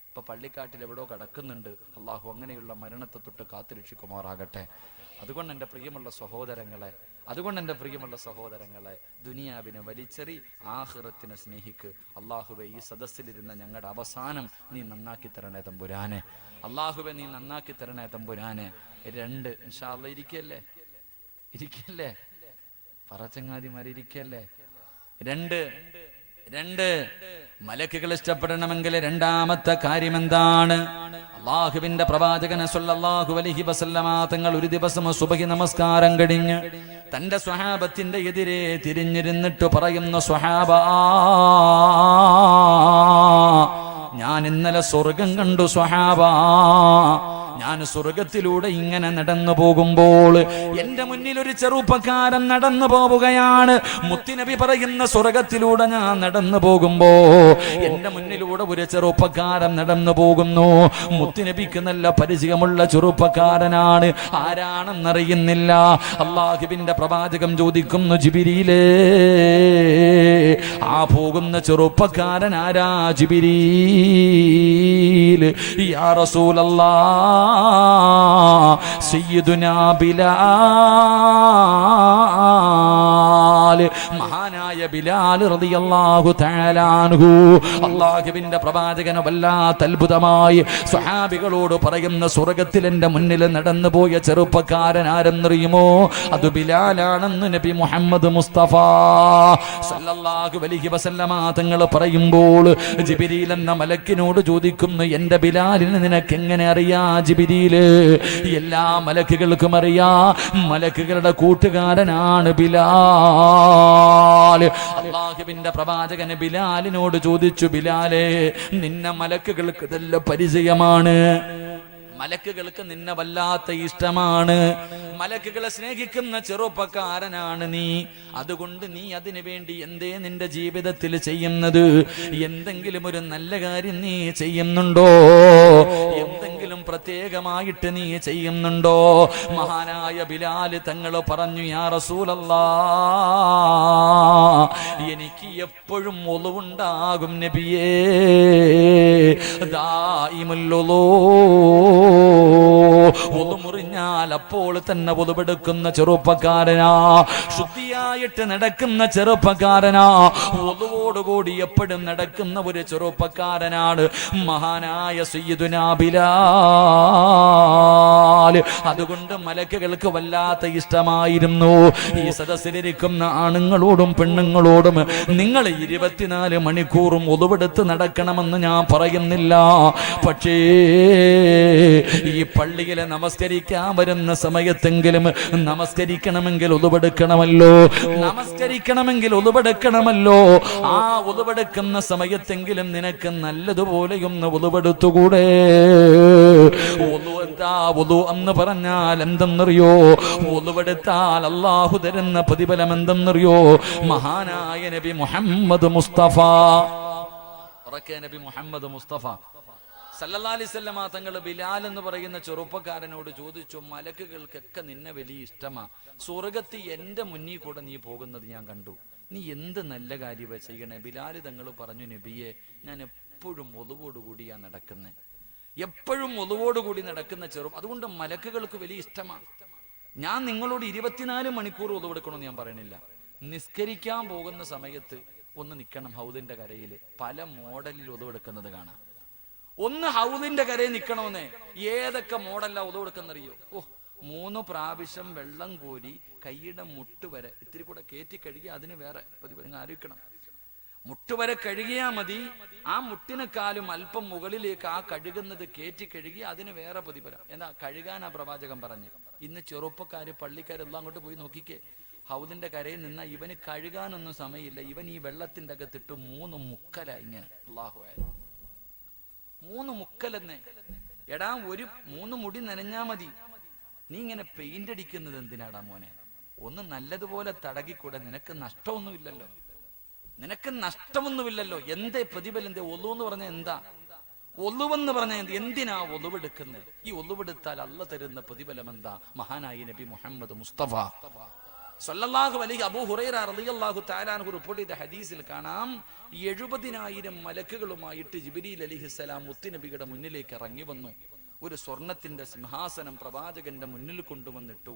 ഇപ്പൊ പള്ളിക്കാട്ടിൽ എവിടോ കിടക്കുന്നുണ്ട്. അള്ളാഹു അങ്ങനെയുള്ള മരണത്തെ തൊട്ട് കാത്തുരക്ഷിക്കുമാറാകട്ടെ. അതുകൊണ്ട് എൻ്റെ പ്രിയമുള്ള സഹോദരങ്ങളെ, ദുനിയാവിനെ വലിച്ചെറി, ആഖിറത്തിനെ സ്നേഹിക്ക്. അള്ളാഹുവെ, ഈ സദസ്സിലിരുന്ന ഞങ്ങളുടെ അവസാനം നീ നന്നാക്കി തരണേ തമ്പുരാനെ. അള്ളാഹുവെ, നീ നന്നാക്കി തരണേ തമ്പുരാനെ. 2 ഇൻഷാ അല്ലാഹ് ഇരിക്കല്ലേ പറച്ചങ്ങാതിമാരിക്കല്ലേ. 2 മലക്കുകൾ ഇഷ്ടപ്പെടണമെങ്കിൽ 2ാമത്തെ കാര്യം എന്താണ്? അള്ളാഹുവിന്റെ പ്രവാചകൻ സല്ലല്ലാഹു അലൈഹി വസല്ലമ തങ്ങൾ ഒരു ദിവസം സുബഹി നമസ്കാരം കഴിഞ്ഞ് തന്റെ സ്വഹാബത്തിന്റെ എതിരെ തിരിഞ്ഞിരുന്നിട്ട് പറയുന്ന, സ്വഹാബ, ഞാൻ ഇന്നലെ സ്വർഗം കണ്ടു സ്വഹാബ. ഞാൻ സ്വർഗത്തിലൂടെ ഇങ്ങനെ നടന്നു പോകുമ്പോൾ എന്റെ മുന്നിൽ ഒരു ചെറുപ്പക്കാരൻ നടന്നു പോവുകയാണ്. മുത്തുനബി പറയുന്ന, സ്വർഗത്തിലൂടെ ഞാൻ നടന്നു പോകുമ്പോ എന്റെ മുന്നിലൂടെ ഒരു ചെറുപ്പക്കാരൻ നടന്നു പോകുന്നു. മുത്തുനബിക്ക് നല്ല പരിചയമുള്ള ചെറുപ്പക്കാരനാണ്. ആരാണെന്നറിയുന്നില്ല. അള്ളാഹുവിന്റെ പ്രവാചകം ചോദിക്കുന്നു, ജിബ്രീലേ, ആ പോകുന്ന ചെറുപ്പക്കാരൻ ആരാ? ജിബ്രീൽ. യാ റസൂലല്ലാഹ്, സയ്യിദുനാ ബിലാൽ, മഹാനായ ബിലാൽ റളിയല്ലാഹു തആല അൻഹു. അല്ലാഹുവിന്റെ പ്രവാചകന് വല്ലാത്ത അത്ഭുതമായി സ്വഹാബികളോട് പറയുന്ന, സ്വർഗ്ഗത്തിൽ എന്റെ മുന്നിൽ നടന്നു പോയ ചെറുപ്പക്കാരൻ ആരെന്നറിയുമോ? അത് ബിലാലാണെന്ന് നബി മുഹമ്മദ് മുസ്തഫ സല്ലല്ലാഹു അലൈഹി വസല്ലമ തങ്ങൾ പറയുമ്പോൾ ജിബ്രീൽ എന്ന മലക്കിനോട് ചോദിക്കുന്നു, എന്റെ ബിലാലിനെ നിനക്ക് എങ്ങനെ അറിയാ ജിബ്രീല്? എല്ലാ മലക്കുകൾക്കും അറിയാ, മലക്കുകളുടെ കൂട്ടുകാരനാണ് ബിലാൽ. അല്ലാഹുവിന്റെ പ്രവാചകൻ ബിലാലിനോട് ചോദിച്ചു, ബിലാലേ, നിന്നെ മലക്കുകൾക്ക് നല്ല പരിചയമാണ്, മലക്കുകൾക്ക് നിന്നെ വല്ലാത്ത ഇഷ്ടമാണ്, മലക്കുകളെ സ്നേഹിക്കുന്ന ചെറുപ്പക്കാരനാണ് നീ. അതുകൊണ്ട് നീ അതിനു വേണ്ടി എന്തേ നിന്റെ ജീവിതത്തിൽ ചെയ്യുന്നത്? എന്തെങ്കിലും ഒരു നല്ല കാര്യം നീ ചെയ്യുന്നുണ്ടോ? എന്തെങ്കിലും പ്രത്യേകമായിട്ട് നീ ചെയ്യുന്നുണ്ടോ? മഹാനായ ബിലാൽ തങ്ങൾ പറഞ്ഞു, യാ റസൂലല്ലാഹ്, എനിക്ക് എപ്പോഴും ഒളുവുണ്ടാകും നബിയേ, ദായിമുൽ ഉളൂ. ഒളു മുറിഞ്ഞാൽ അപ്പോൾ തന്നെ ഒളുവെടുക്കുന്ന ചെറുപ്പക്കാരനാ, ശുദ്ധിയായിട്ട് നടക്കുന്ന ചെറുപ്പക്കാരനാ, ഒളുവോടുകൂടി എപ്പോഴും നടക്കുന്ന ഒരു ചെറുപ്പക്കാരനാണ് മഹാനായ സയ്യിദുനാ ബിലാൽ. അതുകൊണ്ട് മലക്കുകൾക്ക് വല്ലാത്ത ഇഷ്ടമായിരുന്നു. ഈ സദസ്സിലിരിക്കുന്ന ആണുങ്ങളോടും പെണ്ണുങ്ങളോടും, നിങ്ങൾ 24 മണിക്കൂറും ഒളുവെടുത്ത് നടക്കണമെന്ന് ഞാൻ പറയുന്നില്ല. പക്ഷേ ഈ പള്ളിയിൽ നമസ്കരിക്കാൻ വരുന്ന സമയത്തെങ്കിലും നമസ്കരിക്കണമെങ്കിൽ ഉളുവെടുക്കണമല്ലോ. നമസ്കരിക്കണമെങ്കിൽ ഉളുവെടുക്കണമല്ലോ. ആ ഉളുവെടുക്കുന്ന സമയത്തെങ്കിലും നിനക്ക് നല്ലതുപോലെയൊന്ന് ഉളുവെടുത്തുകൂടെ? ഉളു എന്ന് പറഞ്ഞാൽ എന്തെന്നറിയോ? ഉളുവെടുത്താൽ അല്ലാഹു തരുന്ന പ്രതിഫലം എന്തെന്നറിയോ? മഹാനായ നബി മുഹമ്മദ് മുസ്തഫ, നബി മുഹമ്മദ് മുസ്തഫ സല്ലല്ലാഹു അലൈഹി വസല്ലം തങ്ങൾ ബിലാൽ എന്ന് പറയുന്ന ചെറുപ്പക്കാരനോട് ചോദിച്ചു, മലക്കുകൾക്കൊക്കെ നിന്നെ വലിയ ഇഷ്ടമാ, സ്വർഗത്തിൽ എന്റെ മുന്നിൽ കൂടെ നീ പോകുന്നത് ഞാൻ കണ്ടു, നീ എന്ത് നല്ല കാര്യമാ ചെയ്യണേ? ബിലാൽ തങ്ങൾ പറഞ്ഞു, നബിയെ, ഞാൻ എപ്പോഴും ഒളിവോടുകൂടിയാ നടക്കുന്നത്, എപ്പോഴും ഒളിവോടുകൂടി നടക്കുന്ന അതുകൊണ്ട് മലക്കുകൾക്ക് വലിയ ഇഷ്ടമാണ്. ഞാൻ നിങ്ങളോട് 24 മണിക്കൂർ ഒളിവെടുക്കണമെന്ന് ഞാൻ പറയണില്ല. നിസ്കരിക്കാൻ പോകുന്ന സമയത്ത് ഒന്ന് നിൽക്കണം ഹൗദിന്റെ കരയിൽ. പല മോഡലിൽ ഒളിവെടുക്കുന്നത് കാണാം. ഒന്ന് ഹൗദിന്റെ കരയിൽ നിൽക്കണമെന്നേ. ഏതൊക്കെ മോഡലാ ഒളിവെടുക്കുന്നറിയോ? 3 പ്രാവശ്യം വെള്ളം കോരി കൈയുടെ മുട്ട് വരെ ഇത്തിരി കൂടെ കയറ്റി കഴുകി അതിന് വേറെ പ്രതിഫലം ആലോചിക്കണം. മുട്ടുവരെ കഴുകിയാ മതി. ആ മുട്ടിനെക്കാളും അല്പം മുകളിലേക്ക് ആ കഴുകുന്നത് കയറ്റി കഴുകി അതിന് വേറെ പ്രതിഫലം. എന്നാ കഴുകാനാ പ്രവാചകൻ പറഞ്ഞ്. ഇന്ന് ചെറുപ്പക്കാര് പള്ളിക്കാരെല്ലാം അങ്ങോട്ട് പോയി നോക്കിക്കേ. ഹൗദിന്റെ കരയിൽ നിന്ന ഇവന് കഴുകാനൊന്നും സമയമില്ല. ഇവൻ ഈ വെള്ളത്തിന്റെ അകത്തിട്ട് 3 മുക്കല ഇങ്ങനെ. അല്ലാഹു അക്ബർ, 3 മുക്കലെന്നേ. എടാ, ഒരു 3 മുടി നനഞ്ഞാ മതി. നീ ഇങ്ങനെ പെയിന്റ് അടിക്കുന്നത് എന്തിനാടാ മോനെ? ഒന്ന് നല്ലതുപോലെ തടകിക്കൂടെ? നിനക്ക് നഷ്ടമൊന്നുമില്ലല്ലോ, നിനക്ക് നഷ്ടമൊന്നുമില്ലല്ലോ. എന്തേ പ്രതിഫലം? എന്തേ ഒളു എന്ന് പറഞ്ഞാൽ എന്താ? ഒളുവെന്ന് പറഞ്ഞാൽ എന്തിനാ ഒളുവെടുക്കുന്നത്? ഈ ഒളുവെടുത്താൽ അല്ല തരുന്ന പ്രതിഫലം എന്താ? മഹാനായി നബി മുഹമ്മദ് മുസ്തഫ സല്ലല്ലാഹു അലൈഹി അബൂ ഹുറൈറ റളിയല്ലാഹു തആല അൻഹു റിപ്പോർട്ട് ചെയ്ത ഹദീസിൽ കാണാം, 70,000 മലക്കുകളുമായിട്ട് ജിബ്രീൽ അലൈഹിസ്സലാം മുത്തുനബിയുടെ മുന്നിലേക്ക് ഇറങ്ങി വന്നു. ഒരു സ്വർണത്തിന്റെ സിംഹാസനം പ്രവാചകന്റെ മുന്നിൽ കൊണ്ടുവന്നിട്ടു.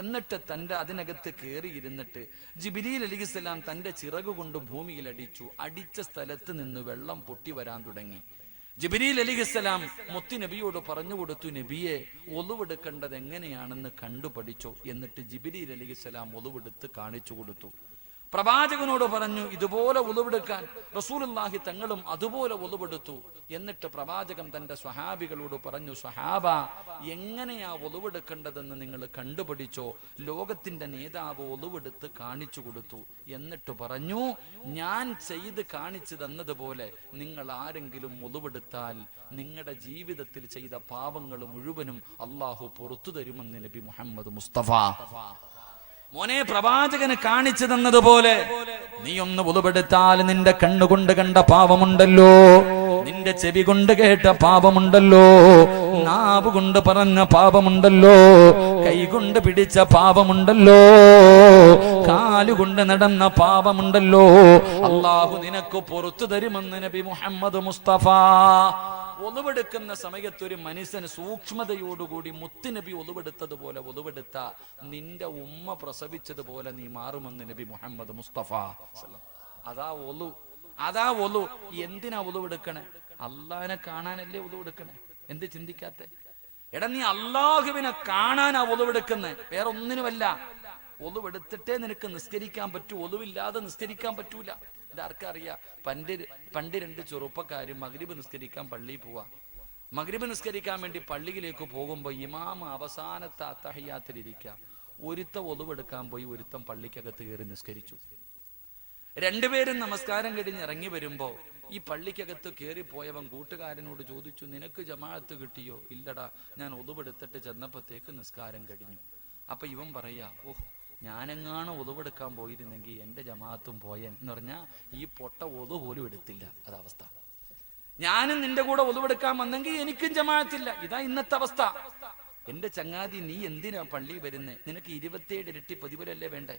എന്നിട്ട് തന്റെ അതിനകത്ത് കയറിയിരുന്നിട്ട് ജിബ്രീൽ അലൈഹിസ്സലാം തന്റെ ചിറക് കൊണ്ട് ഭൂമിയിൽ അടിച്ചു. അടിച്ച സ്ഥലത്ത് നിന്ന് വെള്ളം പൊട്ടി വരാൻ തുടങ്ങി. ജിബ്രീൽ അലൈഹിസ്സലാം മുത്തുനബിയോട് പറഞ്ഞു കൊടുത്തു, നബിയെ, ഒളുവെടുക്കേണ്ടത് എങ്ങനെയാണെന്ന് കണ്ടുപഠിച്ചോ. എന്നിട്ട് ജിബ്രീൽ അലൈഹിസ്സലാം ഒളുവെടുത്ത് കാണിച്ചു കൊടുത്തു. പ്രവാചകനോട് പറഞ്ഞു ഇതുപോലെ ഒളുവെടുക്കാൻ. റസൂലുള്ളാഹി തങ്ങളും അതുപോലെ ഒളുവെടുത്തു. എന്നിട്ട് പ്രവാചകൻ തന്റെ സ്വഹാബികളോട് പറഞ്ഞു, സ്വഹാബ, എങ്ങനെയാ ഒളുവെടുക്കേണ്ടതെന്ന് നിങ്ങൾ കണ്ടുപഠിച്ചോ. ലോകത്തിന്റെ നേതാവ് ഒളുവെടുത്ത് കാണിച്ചു കൊടുത്തു. എന്നിട്ട് പറഞ്ഞു, ഞാൻ ചെയ്ത് കാണിച്ചു തന്നതുപോലെ നിങ്ങൾ ആരെങ്കിലും ഒളുവെടുത്താൽ നിങ്ങളുടെ ജീവിതത്തിൽ ചെയ്ത പാപങ്ങൾ മുഴുവനും അള്ളാഹു പുറത്തു തരുമെന്ന് നബി മുഹമ്മദ് മുസ്തഫ. മോനെ, പ്രവാചകന് കാണിച്ചു തന്നതുപോലെ നീ ഒന്ന് ഒളുവെടുത്താൽ നിന്റെ കണ്ണുകൊണ്ട് കണ്ട പാപമുണ്ടല്ലോ, നിന്റെ ചെവി കൊണ്ട് കേട്ട പാപമുണ്ടല്ലോ, നാവ് കൊണ്ട് പറഞ്ഞ പാപമുണ്ടല്ലോ, കൈകൊണ്ട് പിടിച്ച പാപമുണ്ടല്ലോ, കാലുകൊണ്ട് നടന്ന പാപമുണ്ടല്ലോ, അള്ളാഹു നിനക്ക് പുറത്തു തരുമെന്ന് നബി മുഹമ്മദ് മുസ്തഫ. ഒളുവെടുക്കുന്ന സമയത്ത് ഒരു മനുഷ്യന് സൂക്ഷ്മതയോടുകൂടി മുത്തുനബി ഒളുവെടുത്തതുപോലെ ഒളുവെടുത്ത നിന്റെ ഉമ്മ പ്രസവിച്ചതുപോലെ നീ മാറുമെന്ന് നബി മുഹമ്മദ് മുസ്തഫ. അതാ ഒളു, അതാ ഒളു. എന്തിനാ ഒളുവെടുക്കണേ? അള്ളാഹിനെ കാണാനല്ലേ ഒളുവെടുക്കണേ? എന്ത് ചിന്തിക്കാത്തെ? എടാ, നീ അള്ളാഹുവിനെ കാണാനാ ഒളുവെടുക്കുന്നേ, വേറെ ഒന്നിനുമല്ല. ഒളുവെടുത്തിട്ടേ നിനക്ക് നിസ്കരിക്കാൻ പറ്റൂ, ഒളുവില്ലാതെ നിസ്കരിക്കാൻ പറ്റൂല. ഇതാർക്കറിയാം? പണ്ട് 2 ചെറുപ്പക്കാര് മഗ്രിബ് നിസ്കരിക്കാൻ പള്ളിയിൽ പോവാ. മഗ്രിബ് നിസ്കരിക്കാൻ വേണ്ടി പള്ളിയിലേക്ക് പോകുമ്പോ ഇമാം അവസാനത്തെ അത്തഹിയ്യാത്തിലിരിക്കുക. ഒരുത്ത ഒളുവെടുക്കാൻ പോയി, ഒരുത്തൻ പള്ളിക്കകത്ത് കയറി നിസ്കരിച്ചു. 2 പേരും നമസ്കാരം കഴിഞ്ഞ് ഇറങ്ങി വരുമ്പോ ഈ പള്ളിക്കകത്ത് കയറിപ്പോയവൻ കൂട്ടുകാരനോട് ചോദിച്ചു, നിനക്ക് ജമാഅത്ത് കിട്ടിയോ? ഇല്ലടാ, ഞാൻ ഒളുവെടുത്തിട്ട് ചെന്നപ്പോഴത്തേക്ക് നിസ്കാരം കഴിഞ്ഞു. അപ്പൊ ഇവൻ പറയാ, ഞാനെങ്ങാണ് ഒളുവെടുക്കാൻ പോയിരുന്നെങ്കിൽ എന്റെ ജമാഅത്തും പോയൻ എന്ന് പറഞ്ഞാ ഈ പൊട്ട ഒളു പോലും എടുത്തില്ല. അതവസ്ഥ. ഞാനും നിന്റെ കൂടെ ഒളുവെടുക്കാൻ വന്നെങ്കിൽ എനിക്കും ജമാഅത്തില്ല. ഇതാ ഇന്നത്തെ അവസ്ഥ. എന്റെ ചങ്ങാതി, നീ എന്തിനാ പള്ളി വരുന്നേ? നിനക്ക് 27 ഇരട്ടി പ്രതിഫലല്ലേ വേണ്ടേ?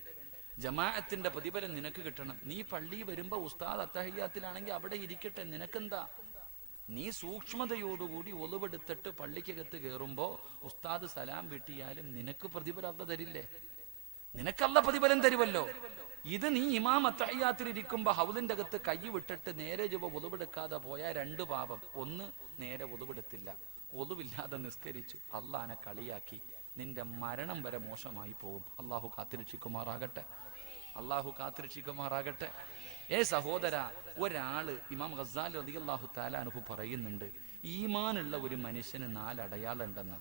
ജമാഅത്തിന്റെ പ്രതിഫലം നിനക്ക് കിട്ടണം. നീ പള്ളി വരുമ്പോ ഉസ്താദ് അത്തഹിയ്യാത്തിലാണെങ്കിൽ അവിടെ ഇരിക്കട്ടെ, നിനക്കെന്താ? നീ സൂക്ഷ്മതയോടുകൂടി ഒളുവെടുത്തിട്ട് പള്ളിക്കകത്ത് കയറുമ്പോ ഉസ്താദ് സലാം വീട്ടിയാലും നിനക്ക് പ്രതിഫലം അല്ല തരില്ലേ? നിനക്കല്ല പ്രതിഫലം തരുമല്ലോ. ഇത് നീ ഇമാം അത്തഹിയ്യാത്തിലിരിക്കുമ്പോ ഹൗദിന്റെ അകത്ത് കൈ വിട്ടിട്ട് നേരെ ചൊവ്വ ഒളുവെടുക്കാതെ പോയ 2 പാപം. ഒന്ന്, നേരെ ഒളുവെടുത്തില്ല, ഒളുവില്ലാതെ നിസ്കരിച്ചു, അള്ളാനെ കളിയാക്കി, നിന്റെ മരണം വരെ മോശമായി പോകും. അള്ളാഹു കാത്തിരക്ഷിക്കുമാറാകട്ടെ, അള്ളാഹു കാത്തിരക്ഷിക്കുമാറാകട്ടെ. സഹോദര, ഒരാള് ഇമാം ഗസാലി റളിയല്ലാഹു തആല അൻഹു പറയുന്നുണ്ട്, ഈമാനുള്ള ഒരു മനുഷ്യന് 4 അടയാളം ഉണ്ടെന്ന്.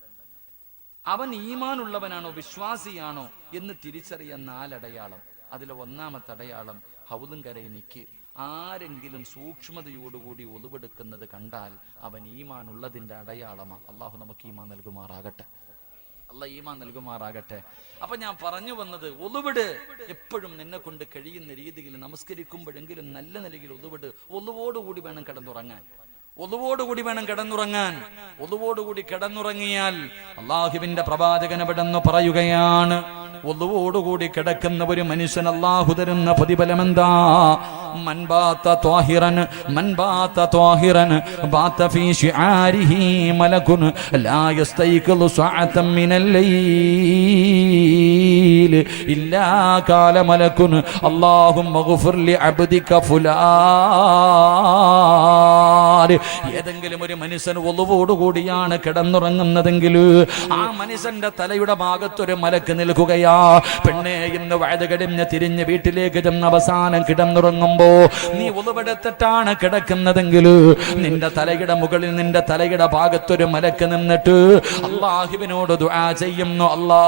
അവൻ ഈമാനുള്ളവനാണോ വിശ്വാസിയാണോ എന്ന് തിരിച്ചറിയാൻ 4 അടയാളം. അതിലെ ഒന്നാമത്തെ അടയാളം ഹൗദും കരയിൽ നിൽക്ക്. ആരെങ്കിലും സൂക്ഷ്മതയോടുകൂടി ഒളിവെടുക്കുന്നത് കണ്ടാൽ അവൻ ഈമാൻ ഉള്ളതിന്റെ അടയാളമാണ്. അള്ളാഹു നമുക്ക് ഈമാൻ നൽകുമാറാകട്ടെ. അള്ളാഹ് ഈമാൻ നൽകുമാറാകട്ടെ. അപ്പൊ ഞാൻ പറഞ്ഞു വന്നത്, ഒളിവിട് എപ്പോഴും നിന്നെ കൊണ്ട് കഴിയുന്ന രീതിയിൽ നമസ്കരിക്കുമ്പോഴെങ്കിലും നല്ല നിലയിൽ ഒളിവിട്. ഒളിവോടുകൂടി വേണം കിടന്നുറങ്ങാൻ. ഒളിവോടുകൂടി വേണം കിടന്നുറങ്ങാൻ. ഒളിവോടുകൂടി കിടന്നുറങ്ങിയാൽ അള്ളാഹുവിന്റെ പ്രവാചകൻ എവിടെന്ന് പറയുകയാണ്, ഒളിവോടുകൂടി കിടക്കുന്ന ഒരു മനുഷ്യൻ അള്ളാഹു തരുന്ന പ്രതിഫലം എന്താ? മൻബാത ത്വാഹിറൻ ബാത ഫീ ശിആരിഹി മലകുൻ ലാ യസ്തൈഖിളു സഅതൻ മിനൽ ലൈൽ ഇല്ലാ ഖാല മലകുൻ അല്ലാഹുമ്മ ഗ്ഫിർ ലി അബ്ദിക ഫുലാൻ. ഏതെങ്കിലും ഒരു മനുഷ്യൻ ഒളിവോടുകൂടിയാണ് കിടന്നുറങ്ങുന്നതെങ്കിൽ ആ മനുഷ്യന്റെ തലയുടെ ഭാഗത്തൊരു മലക്ക് നിൽക്കുകയാ. പെണ്ണെ, ഇന്ന് വയത് കഴിഞ്ഞ് തിരിഞ്ഞ് വീട്ടിലേക്ക് ചെന്ന് അവസാനം കിടന്നുറങ്ങുമ്പോ നീ ഒളിവെടുത്തിട്ടാണ് കിടക്കുന്നതെങ്കിൽ നിന്റെ തലയുടെ മുകളിൽ, നിന്റെ തലയുടെ ഭാഗത്തൊരു മലക്ക് നിന്നിട്ട് അള്ളാഹുവിനോട് ദുആ ചെയ്യുന്നു, അല്ലാ,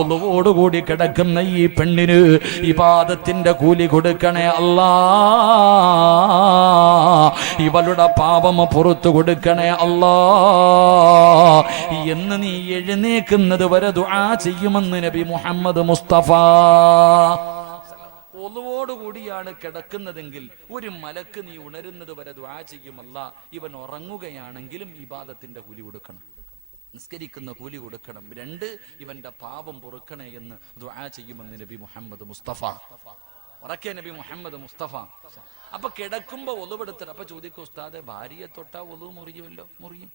ഒളിവോടുകൂടി കിടക്കുന്ന ഈ പെണ്ണിന് ഇബാദത്തിന്റെ കൂലി കൊടുക്കണേ അല്ലാ, ഇവളുടെ പാപം പുറത്തു കൊടുക്കണേ അല്ലാ എന്ന് നീ എഴുന്നേക്കുന്നത് വരെ ദുആ ചെയ്യുമെന്ന് നബി മുഹമ്മദ് മുസ്തഫ. ഒളിവോടുകൂടിയാണ് കിടക്കുന്നതെങ്കിൽ ഒരു മലക്ക് നീ ഉണരുന്നത് വരെ ദുആ ചെയ്യുമല്ല. ഇവൻ ഉറങ്ങുകയാണെങ്കിലും ഇബാദത്തിന്റെ കൂലി കൊടുക്കണം, നിസ്കരിക്കുന്ന കൂലി കൊടുക്കണം. 2, ഇവന്റെ പാപം പൊറുക്കണേ എന്ന് ദുആ ചെയ്യുമെന്ന് നബി മുഹമ്മദ് മുസ്തഫ. ഉറക്കെ നബി മുഹമ്മദ് മുസ്തഫ. അപ്പൊ കിടക്കുമ്പോ ഒളിവെടുത്തിട്ട് അപ്പൊ ചോദിക്കും, ഉസ്താദെ, ഭാര്യയെ തൊട്ടാ ഒളിവ് മുറിയുമല്ലോ? മുറിയും.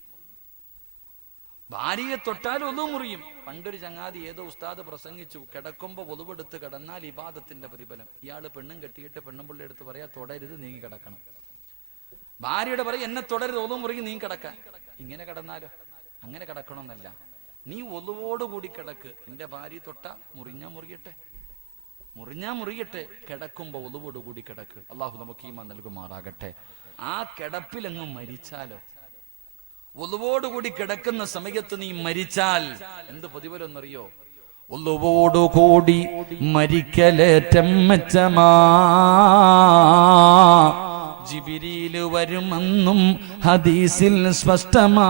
ഭാര്യയെ തൊട്ടാൽ ഒളിവ് മുറിയും. പണ്ടൊരു ചങ്ങാതി ഏതോ ഉസ്താദ് പ്രസംഗിച്ചു, കിടക്കുമ്പോ ഒളിവെടുത്ത് കിടന്നാൽ ഇബാദത്തിന്റെ പ്രതിഫലം. ഇയാള് പെണ്ണും കെട്ടിയിട്ട് പെണ്ണും പിള്ളി എടുത്ത് പറയാ, തൊടരുത്, നീങ്ങി കിടക്കണം. ഭാര്യയുടെ പറയും, എന്നെ തുടരുത്, ഒളിവ് മുറിയും, നീ കിടക്കാൻ. ഇങ്ങനെ കിടന്നാലോ? അങ്ങനെ കിടക്കണമെന്നല്ല, നീ ഒളിവോടുകൂടി കിടക്ക്. നിന്റെ ഭാര്യ തൊട്ട മുറിഞ്ഞാ മുറിയട്ടെ, കിടക്കുമ്പോ ഒളിവോടുകൂടി കിടക്ക്. അള്ളാഹു നമുക്ക് ഈമാൻ നൽകുമാറാകട്ടെ. ആ കിടപ്പിലെങ്ങും മരിച്ചാലോ? ഒളിവോടുകൂടി കിടക്കുന്ന സമയത്ത് നീ മരിച്ചാൽ എന്ത് പ്രതിഫലമെന്നറിയോ? ഒളിവോടുകൂടി മരിക്കലേറ്റം മെച്ചമാ, ജിബ്രീൽ വരുമെന്നും ഹദീസിൽ സ്പഷ്ടമാ.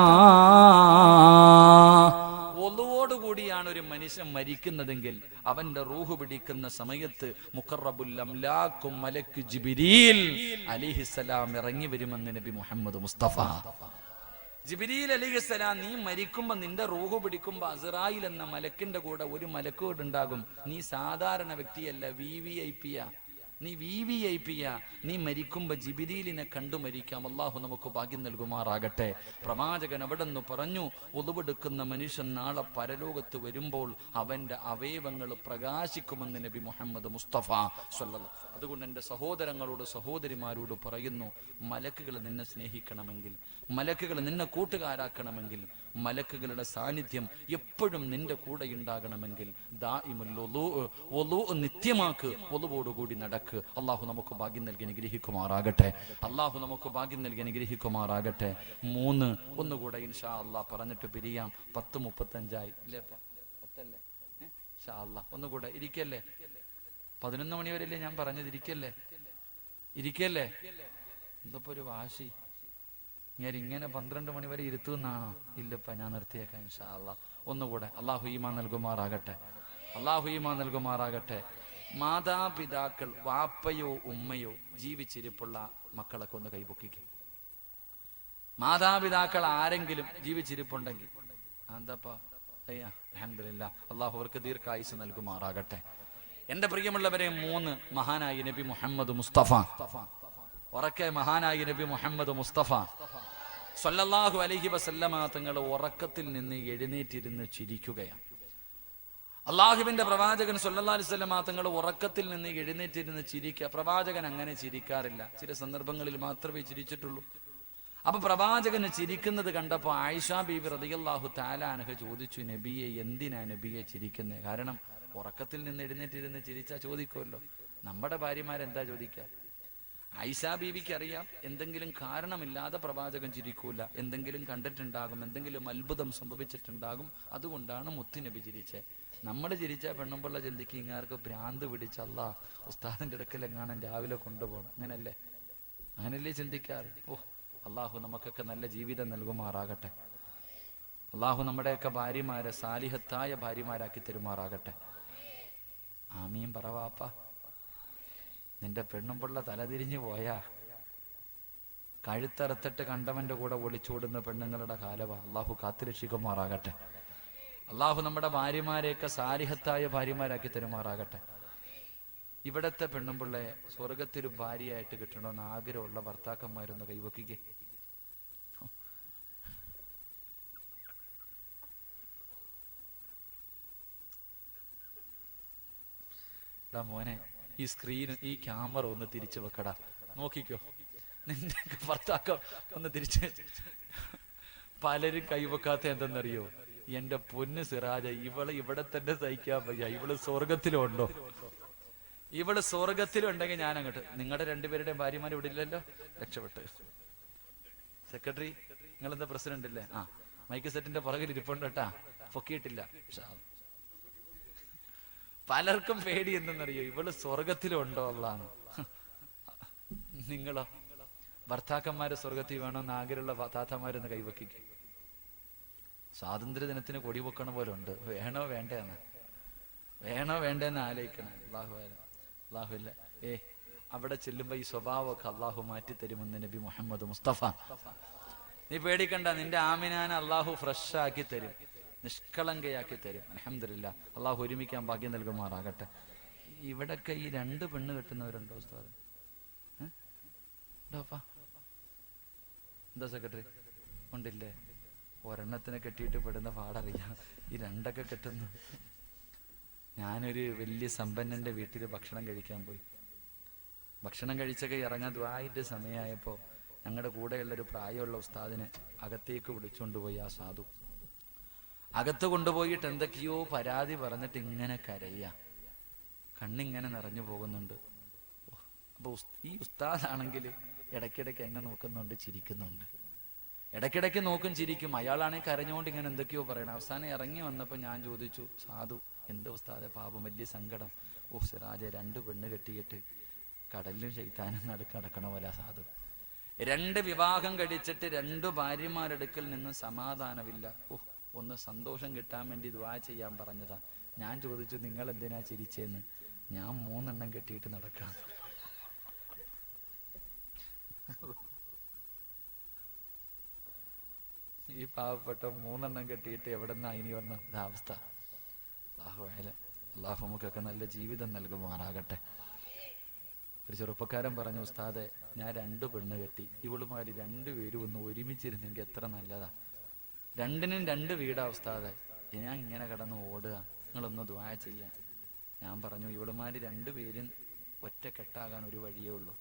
ഒളിവോടുകൂടിയാണ് ഒരു മനുഷ്യൻ മരിക്കുന്നതെങ്കിൽ അവന്റെ റൂഹ് പിടിക്കുന്ന സമയത്ത് മുഖറബുൽ അംലാക്കും മലക്ക് ജിബ്രീൽ അലൈഹിസ്സലാം ഇറങ്ങി വരുമെന്ന് നബി മുഹമ്മദ് മുസ്തഫ. ജിബ്രീൽ അലൈഹിസ്സലാം, നീ മരിക്കുമ്പോ നിന്റെ റൂഹ് പിടിക്കുമ്പോ അസ്റായിൽ എന്ന മലക്കിന്റെ കൂടെ ഒരു മലക്കോട് ഉണ്ടാകും. നീ സാധാരണ വ്യക്തിയല്ല, VVIP-യാ. നീ VVIP-യാ. നീ മരിക്കുമ്പോ ജിബ്രീലിനെ കണ്ടു മരിക്കാം. അള്ളാഹു നമുക്ക് ഭാഗ്യം നൽകുമാറാകട്ടെ. പ്രവാചകൻ അവിടെന്ന് പറഞ്ഞു, ഒളിവെടുക്കുന്ന മനുഷ്യൻ നാളെ പരലോകത്ത് വരുമ്പോൾ അവന്റെ അവയവങ്ങൾ പ്രകാശിക്കുമെന്ന് നബി മുഹമ്മദ് മുസ്തഫ സ്വല്ലല്ലാഹു. അതുകൊണ്ട് എൻ്റെ സഹോദരങ്ങളോട് സഹോദരിമാരോട് പറയുന്നു, മലക്കുകൾ നിന്നെ സ്നേഹിക്കണമെങ്കിൽ, മലക്കുകൾ നിന്നെ കൂട്ടുകാരാക്കണമെങ്കിൽ, മലക്കുകളുടെ സാന്നിധ്യം എപ്പോഴും നിന്റെ കൂടെ ഉണ്ടാകണമെങ്കിൽ ദാഇമുൽ വുളൂ നിത്യമാക്ക്, വുളൂവോടുകൂടി നടക്ക്. അള്ളാഹു നമുക്ക് ഭാഗ്യം നൽകി അനുഗ്രഹിക്കുമാറാകട്ടെ. അള്ളാഹു നമുക്ക് ഭാഗ്യം നൽകി അനുഗ്രഹിക്കുമാറാകട്ടെ. 3 ഒന്നുകൂടെ ഇൻഷാ അള്ളാഹ് പറഞ്ഞിട്ട് പിരിയാം. 10:35 ഇല്ലേ? 10 ഇൻഷാ അള്ളാഹ്. ഒന്നുകൂടെ ഇരിക്കല്ലേ? 11 മണി വരെയല്ലേ ഞാൻ പറഞ്ഞത്? ഇരിക്കല്ലേ? എന്തപ്പോ ഒരു വാശി? ഞാൻ ഇങ്ങനെ 12 മണി വരെ ഇരുത്തുന്നാണോ? ഇല്ലപ്പ, ഞാൻ നിർത്തിയേക്കാം ഇൻഷാ അള്ളാഹ്. ഒന്നുകൂടെ. അള്ളാഹു ഈമാൻ നൽകുമാറാകട്ടെ. അള്ളാഹു ഈമാൻ നൽകുമാറാകട്ടെ. മാതാപിതാക്കൾ, വാപ്പയോ ഉമ്മയോ ജീവിച്ചിരിപ്പുള്ള മക്കളൊക്കെ ഒന്ന് കൈപൊക്കിക്കും. മാതാപിതാക്കൾ ആരെങ്കിലും ജീവിച്ചിരിപ്പുണ്ടെങ്കിൽ എന്താപ്പാ? അൽഹംദുലില്ലാ, അള്ളാഹു അവർക്ക് ദീർഘായുസ് നൽകുമാറാകട്ടെ. എന്റെ പ്രിയമുള്ളവരെ, 3 മഹാനായി നബി മുഹമ്മദ് മുസ്തഫ. ഉറക്കെ മഹാനായി നബി മുഹമ്മദ് മുസ്തഫ സ്വല്ലല്ലാഹു അലൈഹി വസല്ലമ തങ്ങൾ ഉറക്കത്തിൽ നിന്ന് എഴുന്നേറ്റിരുന്ന് ചിരിക്കുകയാണ്. അള്ളാഹുവിന്റെ പ്രവാചകൻ സ്വല്ലല്ലാഹു അലൈഹി വസല്ലമ തങ്ങൾ ഉറക്കത്തിൽ നിന്ന് എഴുന്നേറ്റിരുന്ന് ചിരിക്കുക. പ്രവാചകൻ അങ്ങനെ ചിരിക്കാറില്ല, ചില സന്ദർഭങ്ങളിൽ മാത്രമേ ചിരിച്ചിട്ടുള്ളൂ. അപ്പൊ പ്രവാചകന് ചിരിക്കുന്നത് കണ്ടപ്പോൾ ആയിഷ ബീവി റളിയല്ലാഹു തആല അൻഹ ചോദിച്ചു, നബിയെ, എന്തിനാ നബിയെ ചിരിക്കുന്നത്? കാരണം ഉറക്കത്തിൽ നിന്ന് എഴുന്നേറ്റിരുന്ന് ചിരിച്ചാ ചോദിക്കുമല്ലോ, നമ്മുടെ ഭാര്യമാരെന്താ ചോദിക്കുക? ആയിഷാ ബീവിക്ക് അറിയാം എന്തെങ്കിലും കാരണമില്ലാതെ പ്രവാചകൻ ചിരിക്കൂല, എന്തെങ്കിലും കണ്ടിട്ടുണ്ടാകും, എന്തെങ്കിലും അത്ഭുതം സംഭവിച്ചിട്ടുണ്ടാകും, അതുകൊണ്ടാണ് മുത്തുനബി ചിരിച്ചേ. നമ്മൾ ചിരിച്ച പെണ്ണുമ്പുള്ള ചിന്തിക്ക് ഇങ്ങാർക്ക് ഭ്രാന്ത് പിടിച്ചല്ല ഉസ്താദിന്റെ അടുക്കൽ എങ്ങാനും രാവിലെ കൊണ്ടുപോകണം, അങ്ങനല്ലേ ചിന്തിക്കാറ്. അള്ളാഹു നമുക്കൊക്കെ നല്ല ജീവിതം നൽകുമാറാകട്ടെ. അള്ളാഹു നമ്മുടെയൊക്കെ ഭാര്യമാരെ സാലിഹത്തായ ഭാര്യമാരാക്കി തരുമാറാകട്ടെ. ആമീൻ പറവാപ്പ. നിന്റെ പെണ്ണുമ്പുള്ള തലതിരിഞ്ഞു പോയാ കഴുത്തറുത്തിട്ട് കണ്ടവന്റെ കൂടെ ഒളിച്ചോടുന്ന പെണ്ണുങ്ങളുടെ കാലവാ. അള്ളാഹു കാത്തുരക്ഷിക്കുമാറാകട്ടെ. അള്ളാഹു നമ്മുടെ ഭാര്യമാരെയൊക്കെ സാലിഹത്തായ ഭാര്യമാരാക്കി തരുമാറാകട്ടെ. ഇവിടത്തെ പെണ്ണുമ്പിള്ളെ സ്വർഗത്തിൽ ഭാര്യയായിട്ട് കിട്ടണമെന്ന് ആഗ്രഹമുള്ള ഭർത്താക്കന്മാരൊന്ന് കൈവക്കിക്കേ. മോനെ, ഈ സ്ക്രീൻ, ഈ ക്യാമറ ഒന്ന് തിരിച്ചു വെക്കടാ, നോക്കിക്കോ. നിന്റെ ഭർത്താക്കം ഒന്ന് തിരിച്ച്. പലരും കൈവെക്കാത്ത എന്തെന്നറിയോ? എന്റെ പൊന്ന് സിറാജ, ഇവിടെ തന്നെ സഹിക്കാൻ വയ്യ, ഇവള് സ്വർഗത്തിലുണ്ടോ? ഇവള് സ്വർഗത്തിലുണ്ടെങ്കിൽ ഞാൻ അങ്ങോട്ട്. നിങ്ങളുടെ രണ്ടുപേരുടെയും ഭാര്യമാർ ഇവിടെ ഇല്ലല്ലോ, രക്ഷപ്പെട്ട്. സെക്രട്ടറി, നിങ്ങളെന്താ പ്രസിഡന്റ് അല്ലേ? മൈക്ക് സെറ്റിന്റെ പുറകിൽ ഇരിപ്പുണ്ട് കേട്ടാ, പൊക്കിയിട്ടില്ല. പലർക്കും പേടി എന്തെന്നറിയോ? ഇവള് സ്വർഗത്തിലുണ്ടോ അല്ലാന്ന്. നിങ്ങളോ? ഭർത്താക്കന്മാര് സ്വർഗത്തിൽ വേണമെന്ന് ആഗ്രഹമുള്ള താത്തമാരൊന്ന് കൈവക്കിക്ക്. സ്വാതന്ത്ര്യ ദിനത്തിന് കൊടി പൊക്കണ പോലെ ഉണ്ട്. വേണോ വേണ്ടേന്ന് ആലോചിക്കണം. അള്ളാഹുല്ല അവിടെ ചെല്ലുമ്പോ ഈ സ്വഭാവമൊക്കെ അള്ളാഹു മാറ്റിത്തരുമെന്ന് നബി മുഹമ്മദ് മുസ്തഫ. നീ പേടിക്കണ്ട, നിന്റെ ആമിനാനെ അള്ളാഹു ഫ്രഷ് ആക്കി തരും, നിഷ്കളങ്കയാക്കി തരും. അൽഹംദുലില്ലാ, അള്ളാഹു ഒരുമിക്കാൻ ഭാഗ്യം നൽകുമാറാകട്ടെ. ഇവിടൊക്കെ ഈ 2 പെണ്ണ് കെട്ടുന്നവരുണ്ടോ ഉസ്താദ്? എന്താ സെക്രട്ടറി? ഉണ്ടില്ലേ? ഒരെണ്ണത്തിനെ കെട്ടിയിട്ട് പെടുന്ന പാടറിയാം, ഈ 2 കെട്ടുന്നു. ഞാനൊരു വലിയ സമ്പന്നന്റെ വീട്ടിൽ ഭക്ഷണം കഴിക്കാൻ പോയി. ഭക്ഷണം കഴിച്ചൊക്കെ ഇറങ്ങാൻ ദ്വായിന്റെ സമയമായപ്പോ ഞങ്ങളുടെ കൂടെയുള്ളൊരു പ്രായമുള്ള ഉസ്താദിനെ അകത്തേക്ക് വിളിച്ചുകൊണ്ടുപോയി ആ സാധു. അകത്ത് കൊണ്ടുപോയിട്ട് എന്തൊക്കെയോ പരാതി പറഞ്ഞിട്ട് ഇങ്ങനെ കരയ്യ, കണ്ണിങ്ങനെ നിറഞ്ഞു പോകുന്നുണ്ട്. അപ്പൊ ഈ ഉസ്താദാണെങ്കിൽ ഇടയ്ക്കിടയ്ക്ക് എന്നെ നോക്കുന്നുണ്ട്, ചിരിക്കുന്നുണ്ട്. ഇടയ്ക്കിടയ്ക്ക് നോക്കും, ചിരിക്കും. അയാളാണെങ്കിൽ കരഞ്ഞുകൊണ്ട് ഇങ്ങനെ എന്തൊക്കെയോ പറയണം. അവസാനം ഇറങ്ങി വന്നപ്പോൾ ഞാൻ ചോദിച്ചു, സാധു എന്താ ഉസ്താദെ പാപം, വലിയ സങ്കടം? സിറാജെ 2 പെണ്ണ് കെട്ടിയിട്ട് കടലിലും ശൈത്താനും നടക്കണ പോലെ സാധു. 2 വിവാഹം കഴിച്ചിട്ട് 2 ഭാര്യമാരെടുക്കൽ നിന്ന് സമാധാനമില്ല. ഒന്ന് സന്തോഷം കിട്ടാൻ വേണ്ടി ദുആ ചെയ്യാൻ പറഞ്ഞതാ. ഞാൻ ചോദിച്ചു, നിങ്ങൾ എന്തിനാ ചിരിച്ചേന്ന്? ഞാൻ 3 എണ്ണം കെട്ടിയിട്ട് നടക്കാം. ഈ പാവപ്പെട്ട 3 എണ്ണം കെട്ടിയിട്ട് എവിടെന്നാ ഇനി വന്ന അവസ്ഥ? അള്ളാഹു നമുക്കൊക്കെ നല്ല ജീവിതം നൽകുമാറാകട്ടെ. ഒരു ചെറുപ്പക്കാരൻ പറഞ്ഞു, ഉസ്താദെ ഞാൻ 2 പെണ്ണ് കെട്ടി, ഇവളുമാര് 2 പേരും ഒന്ന് ഒരുമിച്ചിരുന്നെങ്കിൽ എത്ര നല്ലതാ. 2നും 2 വീടാ ഉസ്താദെ, ഞാൻ ഇങ്ങനെ കിടന്ന് ഓടുക, നിങ്ങളൊന്ന് ദുആ ചെയ്യാൻ. ഞാൻ പറഞ്ഞു, ഇവളുമാര് 2 പേരും ഒറ്റ കെട്ടാകാൻ ഒരു വഴിയേ ഉള്ളൂ.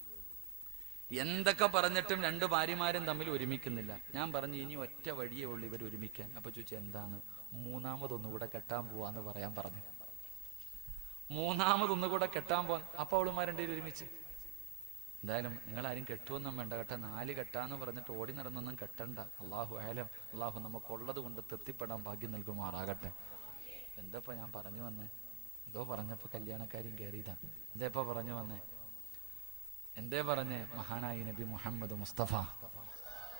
എന്തൊക്കെ പറഞ്ഞിട്ടും 2 ഭാര്യമാരും തമ്മിൽ ഒരുമിക്കുന്നില്ല. ഞാൻ പറഞ്ഞു, ഇനി ഒറ്റ വഴിയേ ഉള്ളൂ ഇവർ ഒരുമിക്കാൻ. അപ്പൊ ചോദിച്ചു, എന്താണ്? 3ാമതൊന്നുകൂടെ കെട്ടാൻ പോവാന്ന് പറയാൻ പറഞ്ഞു. 3ാമതൊന്നുകൂടെ കെട്ടാൻ പോവാൻ. അപ്പൊ അവളുമാർ 2 ഒരുമിച്ച്. എന്തായാലും നിങ്ങളാരും കെട്ടുവൊന്നും വേണ്ട കേട്ടോ, 4 കെട്ടാന്ന് പറഞ്ഞിട്ട് ഓടി നടന്നൊന്നും കെട്ടണ്ട. അള്ളാഹു നമുക്കുള്ളത് കൊണ്ട് തൃപ്തിപ്പെടാൻ ഭാഗ്യം നൽകുമാറാകട്ടെ. എന്താ ഞാൻ പറഞ്ഞു വന്നേ? എന്തോ പറഞ്ഞപ്പോ കല്യാണക്കാരും കയറിയതാ. എന്താ പറഞ്ഞു വന്നേ? എന്തേ പറഞ്ഞേ? മഹാനായി നബി മുഹമ്മദ് മുസ്തഫ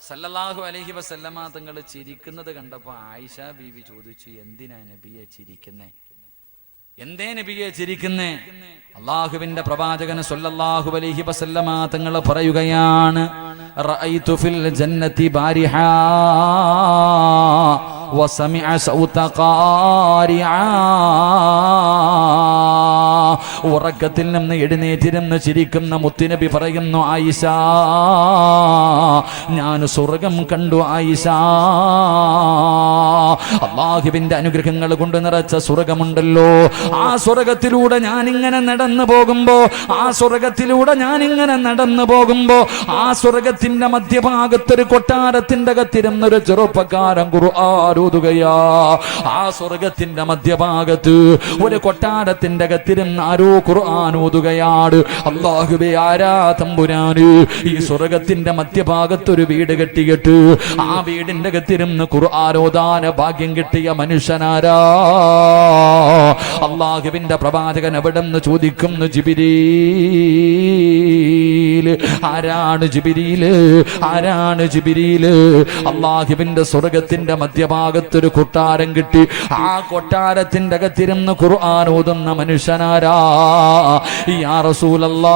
സല്ലല്ലാഹു അലൈഹി വസല്ലമ തങ്ങൾ ചിരിക്കുന്നത് കണ്ടപ്പോ ആയിഷ ബീവി ചോദിച്ചു, എന്തിനാ നബിയെ ചിരിക്കുന്നേ? എന്തേ നബിയെ ചിരിക്കുന്നേ? അള്ളാഹുവിന്റെ പ്രവാചകൻ സല്ലല്ലാഹു അലൈഹി വസല്ലമ തങ്ങൾ പറയുകയാണ്, റഅയ്തു ഫിൽ ജന്നതി ബാരിഹാ വസമിഅ സൗത ഖാരിആ. ഉറക്കത്തിൽ നിന്ന് എഴുന്നേറ്റിരുന്ന് ചിരിക്കുന്ന മുത്തുനബി പറയുന്നു, ആയിഷ ഞാൻ സ്വർഗം കണ്ടു ആയിഷ. അള്ളാഹുവിന്റെ അനുഗ്രഹങ്ങൾ കൊണ്ട് നിറച്ച സ്വർഗമുണ്ടല്ലോ, ആ സ്വർഗത്തിലൂടെ ഞാനിങ്ങനെ നടന്നു പോകുമ്പോ ആ സ്വർഗത്തിന്റെ മധ്യഭാഗത്തൊരു കൊട്ടാരത്തിന്റെ അകത്തിരുന്നൊരു ചെറുപ്പക്കാരൻ ഖുർആനോതുകയാ. ആ സ്വർഗത്തിന്റെ മധ്യഭാഗത്ത് ഒരു കൊട്ടാരത്തിന്റെ അകത്തിരുന്ന് ആരോ ഖുർആൻ ഓതുകയാണ്. അല്ലാഹുവേ, ആരാ തമ്പുരാന് ഈ സ്വർഗത്തിന്റെ മധ്യഭാഗത്തൊരു വീട് കെട്ടിയിട്ട് ആ വീടിന്റെ അകത്തിരുന്ന് ഖുർആൻ ഓതാൻ ഭാഗ്യം കിട്ടിയ മനുഷ്യനാരാ? അല്ലാഹുവിന്റെ പ്രവാചകൻ എവിടെന്ന് ചോദിക്കുന്നു. ജിബ്രീൽ. ആരാണ് ജിബ്രീൽ? ആരാണ് ജിബ്രീൽ? അല്ലാഹുവിന്റെ സ്വർഗത്തിന്റെ മധ്യഭാഗത്തൊരു കൊട്ടാരം കിട്ടി. ആ കൊട്ടാരത്തിന്റെ അകത്തിരുന്ന് ഖുർആൻ ഓതുന്ന മനുഷ്യനാരാ? യാ റസൂലല്ലാഹ്,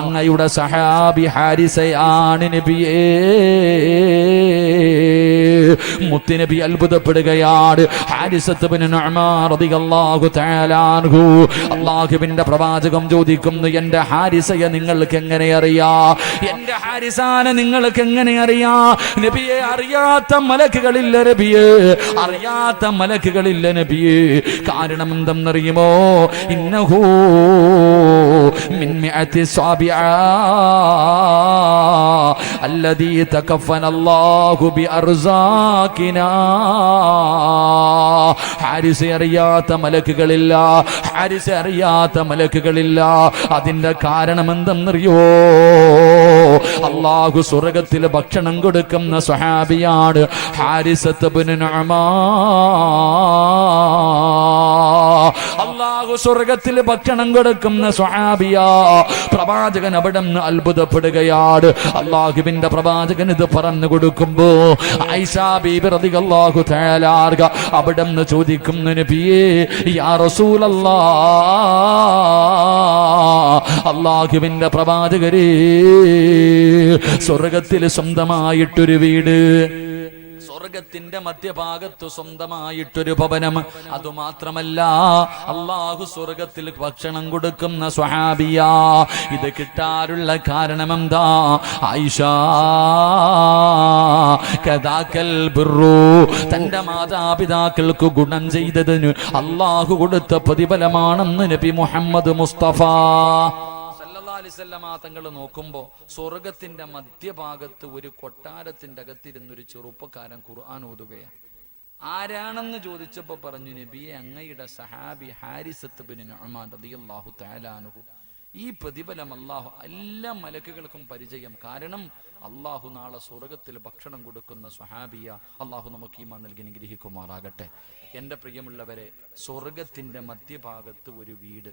അങ്ങയുടെ സഹാബി ഹാരിസയാണ് നബിയേ. മുത്തുനബി അത്ഭുതപ്പെടുകയാണ്. ഹാരിസത്ത് ബിൻ നുഅ്മാൻ റളിയല്ലാഹു തആല അൻഹു, അല്ലാഹുവിന്റെ പ്രവാചകം ചോദിക്കുന്നു, എന്റെ ഹാരിസയെ നിങ്ങൾക്ക് എങ്ങനെ അറിയാം? എന്റെ ഹാരിസാനെ നിങ്ങൾക്ക് എങ്ങനെ അറിയാം? നബിയെ, അറിയാത്ത മലക്കുകളില്ല നബിയെ, അറിയാത്ത മലക്കുകളില്ല നബിയെ. കാരണം എന്തെന്നറിയുമോ? ഇന്നഹു മിൻ മിഅത്തി സാബിഅ അല്ലദീ തകഫന അല്ലാഹു ബി അർസാഖിനാ. ഹാരിസ അറിയാത്ത മലക്കുകളില്ല, ഹാരിസ അറിയാത്ത മലക്കുകളില്ല. അതിന്റെ കാരണം എന്തെന്നറിയോ? അല്ലാഹു സ്വർഗ്ഗത്തിൽ ഭക്ഷണം കൊടുക്കുന്ന സ്വഹാബിയാണ് ഹാരിസത്ത് ഇബ്നു നുഅ്മാൻ. അല്ലാഹു സ്വർഗ്ഗത്തിൽ ഭക്ഷണം കൊടുക്കുന്ന സ്വഹാബിയാ. പ്രവാചകൻ അവിടെ നിന്ന് അത്ഭുതപ്പെടുകയാണ്. അല്ലാഹുവിന്റെ പ്രവാചകൻ ഇത് പറഞ്ഞു കൊടുക്കുമ്പോ ആയിഷ ബീബി റളിയല്ലാഹു തആല അൻഹ അവിടെ നിന്ന് ചോദിക്കുന്നു, നബിയേ, യാ റസൂലല്ലാഹ്, അല്ലാഹുവിന്റെ പ്രവാചകരേ, സ്വർഗ്ഗത്തിൽ സ്വന്തമായിട്ടൊരു വീട്, സ്വർഗത്തിന്റെ മധ്യഭാഗത്ത് സ്വന്തമായിട്ടൊരു ഭവനം, അതുമാത്രമല്ല അല്ലാഹു സ്വർഗത്തിൽ ഭക്ഷണം കൊടുക്കുന്ന സ്വഹാബിയാ. ഇത് കിട്ടാനുള്ള കാരണം എന്താ? ആയിഷ കദാക്കൽ ബിർറു, തന്റെ മാതാപിതാക്കൾക്ക് ഗുണം ചെയ്തതിന് അല്ലാഹു കൊടുത്ത പ്രതിഫലമാണെന്ന് നബി മുഹമ്മദ് മുസ്തഫ തങ്ങൾ നോക്കുമ്പോ സ്വർഗത്തിന്റെ മധ്യഭാഗത്ത് ഒരു കൊട്ടാരത്തിന്റെ അകത്തിരുന്നൊരു ചെറുപ്പക്കാരൻ ഖുർആൻ ഓതുകയാണ്. ആരാണെന്ന് ചോദിച്ചപ്പോ പറഞ്ഞു, നബിയെ, അങ്ങയുടെ സഹാബി ഹാരിസത്ത് ബിൻ നുഅ്മാൻ റളിയല്ലാഹു തആല അൻഹു. ഈ പ്രതിഫലം അല്ലാഹു എല്ലാ മലക്കുകൾക്കും പരിചയം. കാരണം അല്ലാഹു നാളെ സ്വർഗത്തിൽ ഭക്ഷണം കൊടുക്കുന്ന സ്വഹാബിയ. അല്ലാഹു നമുക്ക് ഈമാൻ നൽകി അനുഗ്രഹിക്കുമാറാകട്ടെ. എൻ്റെ പ്രിയമുള്ളവരെ, സ്വർഗത്തിന്റെ മധ്യഭാഗത്ത് ഒരു വീട്,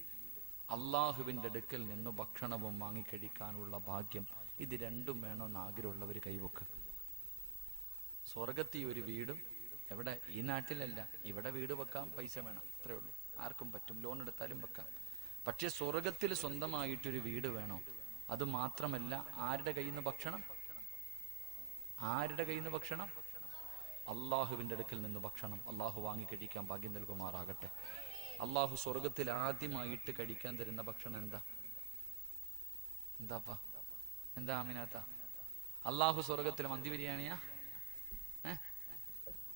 അള്ളാഹുവിൻ്റെ അടുക്കൽ നിന്ന് ഭക്ഷണവും വാങ്ങിക്കഴിക്കാനുള്ള ഭാഗ്യം, ഇത് രണ്ടും വേണമെന്ന് ആഗ്രഹമുള്ളവർ കൈവക്ക്. സ്വർഗത്തിൽ ഒരു വീടും, എവിടെ? ഈ നാട്ടിലല്ല, ഇവിടെ വീട് വെക്കാം, പൈസ വേണം, അത്രേ ഉള്ളൂ. ആർക്കും പറ്റും, ലോൺ എടുത്താലും വെക്കാം. പക്ഷെ സ്വർഗത്തിൽ സ്വന്തമായിട്ടൊരു വീട് വേണോ? അത് മാത്രമല്ല, ആരുടെ കയ്യിൽ നിന്ന് ഭക്ഷണം? ആരുടെ കയ്യിൽ നിന്ന് ഭക്ഷണം? അള്ളാഹുവിൻ്റെ അടുക്കൽ നിന്ന് ഭക്ഷണം. അള്ളാഹു വാങ്ങിക്കഴിക്കാൻ ഭാഗ്യം നൽകുമാറാകട്ടെ. അള്ളാഹു സ്വർഗത്തിൽ ആദ്യമായിട്ട് കഴിക്കാൻ തരുന്ന ഭക്ഷണം എന്താ? എന്താപ്പാ? എന്താ ആമിനാത്ത? അള്ളാഹു സ്വർഗത്തിൽ മന്തി ബിരിയാണിയാ?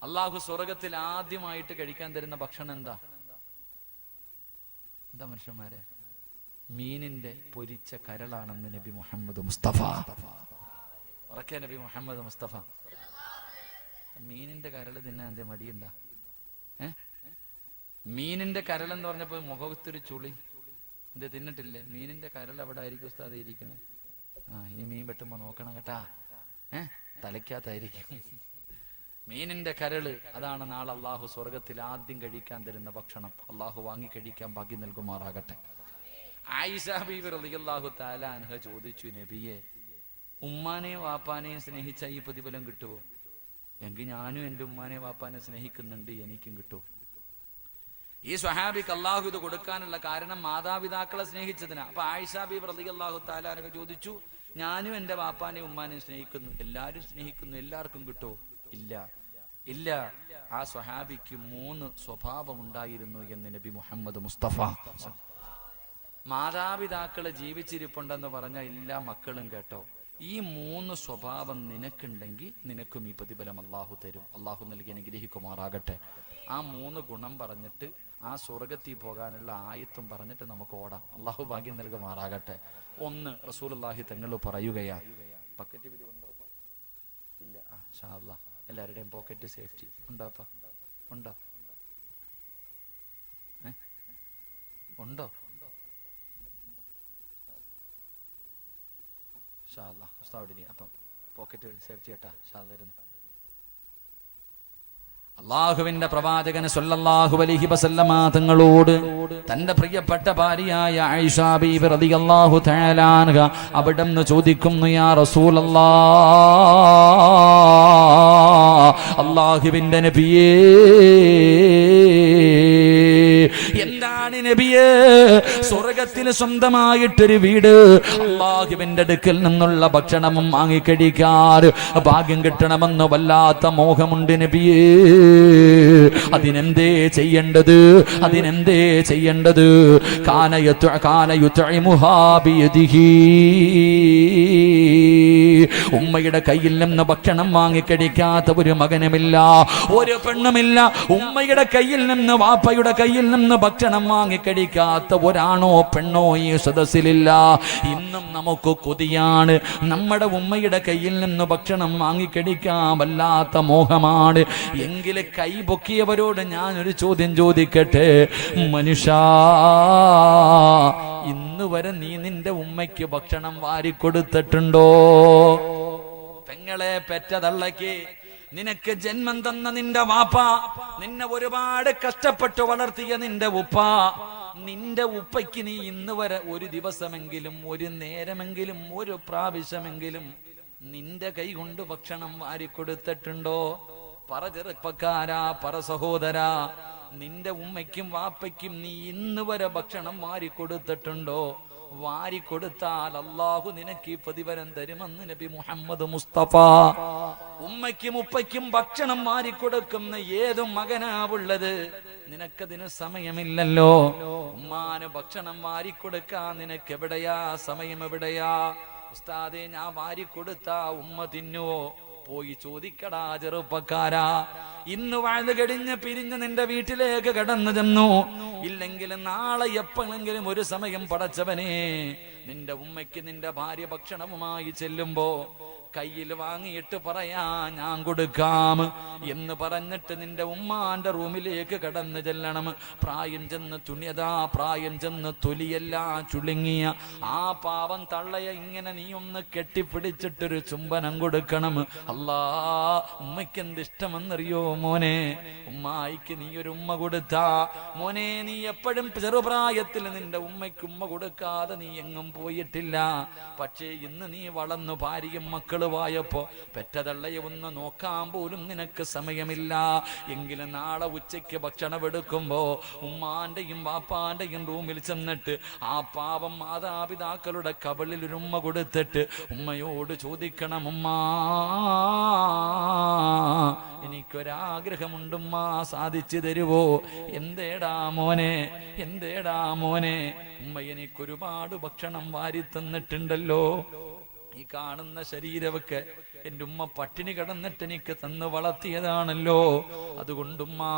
അള്ളാഹു സ്വർഗത്തിൽ ആദ്യമായിട്ട് കഴിക്കാൻ തരുന്ന ഭക്ഷണം എന്താ? എന്താ മനുഷ്യന്മാരെ? മീനിന്റെ പൊരിച്ച കരളാണെന്ന് നബി മുഹമ്മദ് മുസ്തഫ. ഉറക്കെ നബി മുഹമ്മദ് മുസ്തഫ. മീനിന്റെ കരൾ തിന്നാൻ എന്തേ മടിയുണ്ടാ? മീനിന്റെ കരൾ എന്ന് പറഞ്ഞപ്പോ മുഖത്തൊരു ചുളി. എന്തേ, തിന്നിട്ടില്ലേ? മീനിന്റെ കരൾ എവിടെ ആയിരിക്കും ഉസ്താദ് ഇരിക്കണേ? ഇനി മീൻ വെട്ടുമ്പോ നോക്കണം കേട്ടാ, തലയ്ക്കകത്തായിരിക്കും മീനിന്റെ കരള്. അതാണ് നാളെ അള്ളാഹു സ്വർഗത്തിൽ ആദ്യം കഴിക്കാൻ തരുന്ന ഭക്ഷണം. അള്ളാഹു വാങ്ങി കഴിക്കാൻ ഭാഗ്യം നൽകുമാറാകട്ടെ. ആയിഷ ബീവി റളിയല്ലാഹു തആല അൻഹ ചോദിച്ചു, നബിയെ, ഉമ്മാനെയും വാപ്പാനെയും സ്നേഹിച്ച ഈ പ്രതിഫലം കിട്ടുമോ? എങ്കിൽ ഞാനും എൻ്റെ ഉമ്മാനെയും വാപ്പാനെ സ്നേഹിക്കുന്നുണ്ട്, എനിക്കും കിട്ടും. ഈ സ്വഹാബിക്ക് അള്ളാഹു ഇത് കൊടുക്കാനുള്ള കാരണം മാതാപിതാക്കളെ സ്നേഹിച്ചതിനാ. അപ്പൊ ആയിഷ ബീവി റളിയല്ലാഹു തആല അൻഹ ചോദിച്ചു, ഞാനും എൻ്റെ വാപ്പാനെയും ഉമ്മാനെയും സ്നേഹിക്കുന്നു, എല്ലാവരും സ്നേഹിക്കുന്നു, എല്ലാവർക്കും കിട്ടുമോ? ഇല്ല, ഇല്ല. ആ സ്വഹാബിക്ക് 3 സ്വഭാവം ഉണ്ടായിരുന്നു എന്ന് നബി മുഹമ്മദ് മുസ്തഫ. മാതാപിതാക്കള് ജീവിച്ചിരിപ്പുണ്ടെന്ന് പറഞ്ഞ എല്ലാ മക്കളും കേട്ടോ, ഈ 3 സ്വഭാവം നിനക്കുണ്ടെങ്കിൽ നിനക്കും ഈ പ്രതിഫലം അള്ളാഹു തരും. അള്ളാഹു നൽകി അനുഗ്രഹിക്കുമാറാകട്ടെ. ആ 3 ഗുണം പറഞ്ഞിട്ട് ആ സ്വർഗത്തിൽ പോകാനുള്ള ആയത്തും പറഞ്ഞിട്ട് നമുക്ക് ഓടാം. അള്ളാഹു ഭാഗ്യം നൽകുമാറാകട്ടെ. 1, റസൂലുള്ളാഹി തങ്ങൾ പറയുകയാ, പക്കറ്റ് പിരിവുണ്ടോ? ഇല്ല. ഇൻഷാ അല്ലാഹ് എല്ലാവരുടെയും പോക്കറ്റ് സേഫ്റ്റി ഉണ്ടോപ്പാ? ഉണ്ടോ? ഉണ്ടോ? അപ്പം പോക്കറ്റ് സേഫ്റ്റി കേട്ടാ ഷാദായിരുന്നു. അള്ളാഹുവിന്റെ പ്രവാചകൻ സല്ലല്ലാഹു അലൈഹി വസല്ലമ തങ്ങളോട് തന്റെ പ്രിയപ്പെട്ട ഭാര്യയായ ആയിഷ ബീവി റളിയല്ലാഹു തആല അൻഹ അവിടുന്ന് ചോദിക്കുന്നു, യാ റസൂലല്ലാഹ്, അള്ളാഹുവിന്റെ നബിയേ, എന്താണ് നബിയേ സ്വർഗത്തിൽ സ്വന്തമായിട്ടൊരു വീട്, അള്ളാഹുവിന്റെ അടുക്കൽ നിന്നുള്ള ഭക്ഷണവും വാങ്ങിക്കഴിക്കാൻ ഭാഗ്യം കിട്ടണമെന്ന് വല്ലാത്ത മോഹമുണ്ട് നബിയേ, അതിനെന്തേ ചെയ്യേണ്ടത്? അതിനെന്തേ ചെയ്യേണ്ടത്? ഉമ്മയുടെ കയ്യിൽ നിന്ന് ഭക്ഷണം വാങ്ങിക്കഴിക്കാത്ത ഒരു മകനുമില്ല, ഒരു പെണ്ണുമില്ല. ഉമ്മയുടെ കയ്യിൽ നിന്ന് വാപ്പയുടെ കയ്യിൽ നിന്ന് ഭക്ഷണം വാങ്ങിക്കഴിക്കാത്ത ഒരാണോ പെണ്ണോ ഈ സദസ്സിലില്ല. ഇന്നും നമുക്ക് കൊതിയാണ്, നമ്മുടെ ഉമ്മയുടെ കയ്യിൽ നിന്ന് ഭക്ഷണം വാങ്ങിക്കഴിക്കാൻ വല്ലാത്ത മോഹമാണ്. എങ്കിൽ കൈ പൊക്കിയവരോട് ഞാനൊരു ചോദ്യം ചോദിക്കട്ടെ, മനുഷ്യ, ഇന്ന് വരെ നീ നിന്റെ ഉമ്മയ്ക്ക് ഭക്ഷണം വാരിക്കൊടുത്തിട്ടുണ്ടോ? പെങ്ങളെ പെറ്റ തള്ളയ്ക്ക്, നിനക്ക് ജന്മം തന്ന നിന്റെ വാപ്പ, നിന്നെ ഒരുപാട് കഷ്ടപ്പെട്ട് വളർത്തിയ നിന്റെ ഉപ്പ, നിന്റെ ഉപ്പയ്ക്ക് നീ ഇന്ന് വരെ ഒരു ദിവസമെങ്കിലും, ഒരു നേരമെങ്കിലും, ഒരു പ്രാവശ്യമെങ്കിലും നിന്റെ കൈ കൊണ്ട് ഭക്ഷണം വാരിക്കൊടുത്തിട്ടുണ്ടോ? പറ ചെറുപ്പക്കാരാ, പറ സഹോദരാ, നിന്റെ ഉമ്മയ്ക്കും വാപ്പയ്ക്കും നീ ഇന്ന് വരെ ഭക്ഷണം വാരിക്കൊടുത്തിട്ടുണ്ടോ? വാരിക്കൊടുത്താൽ അള്ളാഹു നിനക്ക് ഈ പ്രതിഫലം തരുമെന്ന് നബി മുഹമ്മദ് മുസ്തഫ. ഉമ്മയ്ക്കും ഉപ്പയ്ക്കും ഭക്ഷണം വാരിക്കൊടുക്കുന്ന ഏതു മകനാവുള്ളത്? നിനക്കതിന് സമയമില്ലല്ലോ. ഉമ്മാന് ഭക്ഷണം വാരിക്കൊടുക്കാൻ നിനക്ക് എവിടെയാ സമയം? എവിടെയാ? ഉസ്താദേ, ഞാൻ വാരിക്കൊടുത്താ ഉമ്മ തിന്നുവോ? പോയി ചോദിക്കടാ ചെറുപ്പക്കാരാ. ഇന്ന് വാഴ്ന്നു കഴിഞ്ഞ് പിരിഞ്ഞ് നിന്റെ വീട്ടിലേക്ക് കടന്നു ചെന്നു, ഇല്ലെങ്കിൽ നാളെ എപ്പോഴെങ്കിലും ഒരു സമയം പടച്ചവനെ നിന്റെ ഉമ്മയ്ക്ക് നിന്റെ ഭാര്യ ഭക്ഷണവുമായി ചെല്ലുമ്പോ കയ്യിൽ വാങ്ങിയിട്ട് പറയാ ഞാൻ കൊടുക്കാം എന്ന് പറഞ്ഞിട്ട് നിന്റെ ഉമ്മാന്റെ റൂമിലേക്ക് കടന്നു ചെല്ലണം. പ്രായം ചെന്ന് തുണിയതാ, പ്രായം ചെന്ന് തൊലിയെല്ലാം ചുളുങ്ങിയ ആ പാവം തള്ളയെ ഇങ്ങനെ നീ ഒന്ന് കെട്ടിപ്പിടിച്ചിട്ടൊരു ചുംബനം കൊടുക്കണം. അല്ലാ, ഉമ്മയ്ക്ക് എന്ത് ഇഷ്ടമെന്നറിയോ മോനെ? ഉമ്മായിക്ക് നീ ഒരു ഉമ്മ കൊടുത്താ മോനെ, നീ എപ്പോഴും ചെറുപ്രായത്തിൽ നിന്റെ ഉമ്മയ്ക്ക് ഉമ്മ കൊടുക്കാതെ നീ എങ്ങും പോയിട്ടില്ല. പക്ഷേ ഇന്ന് നീ വളർന്നു ഭാര്യയും മക്കളുമായപ്പോ പെറ്റതള്ളയെ ഒന്ന് നോക്കാൻ പോലും നിനക്ക് സമയമില്ല. എങ്കിലും നാളെ ഉച്ചയ്ക്ക് ഭക്ഷണം എടുക്കുമ്പോ ഉമ്മാന്റെയും വാപ്പാന്റെയും റൂമിൽ ചെന്നിട്ട് ആ പാവം മാതാപിതാക്കളുടെ കവിളിൽ ഒരു ഉമ്മ കൊടുത്തിട്ട് ഉമ്മയോട് ചോദിക്കണം, ഉമ്മാ, എനിക്കൊരാഗ്രഹമുണ്ടുമ്മ, സാധിച്ചു തരുവോ? എന്തേടാ മോനെ, എന്തേടാ മോനെ? ഉമ്മ എനിക്കൊരുപാട് ഭക്ഷണം വാരി തന്നിട്ടുണ്ടല്ലോ. ഈ കാണുന്ന ശരീരമൊക്കെ എൻ്റെ ഉമ്മ പട്ടിണി കിടന്നിട്ട് എനിക്ക് തന്ന് വളർത്തിയതാണല്ലോ. അതുകൊണ്ടുമ്മാ,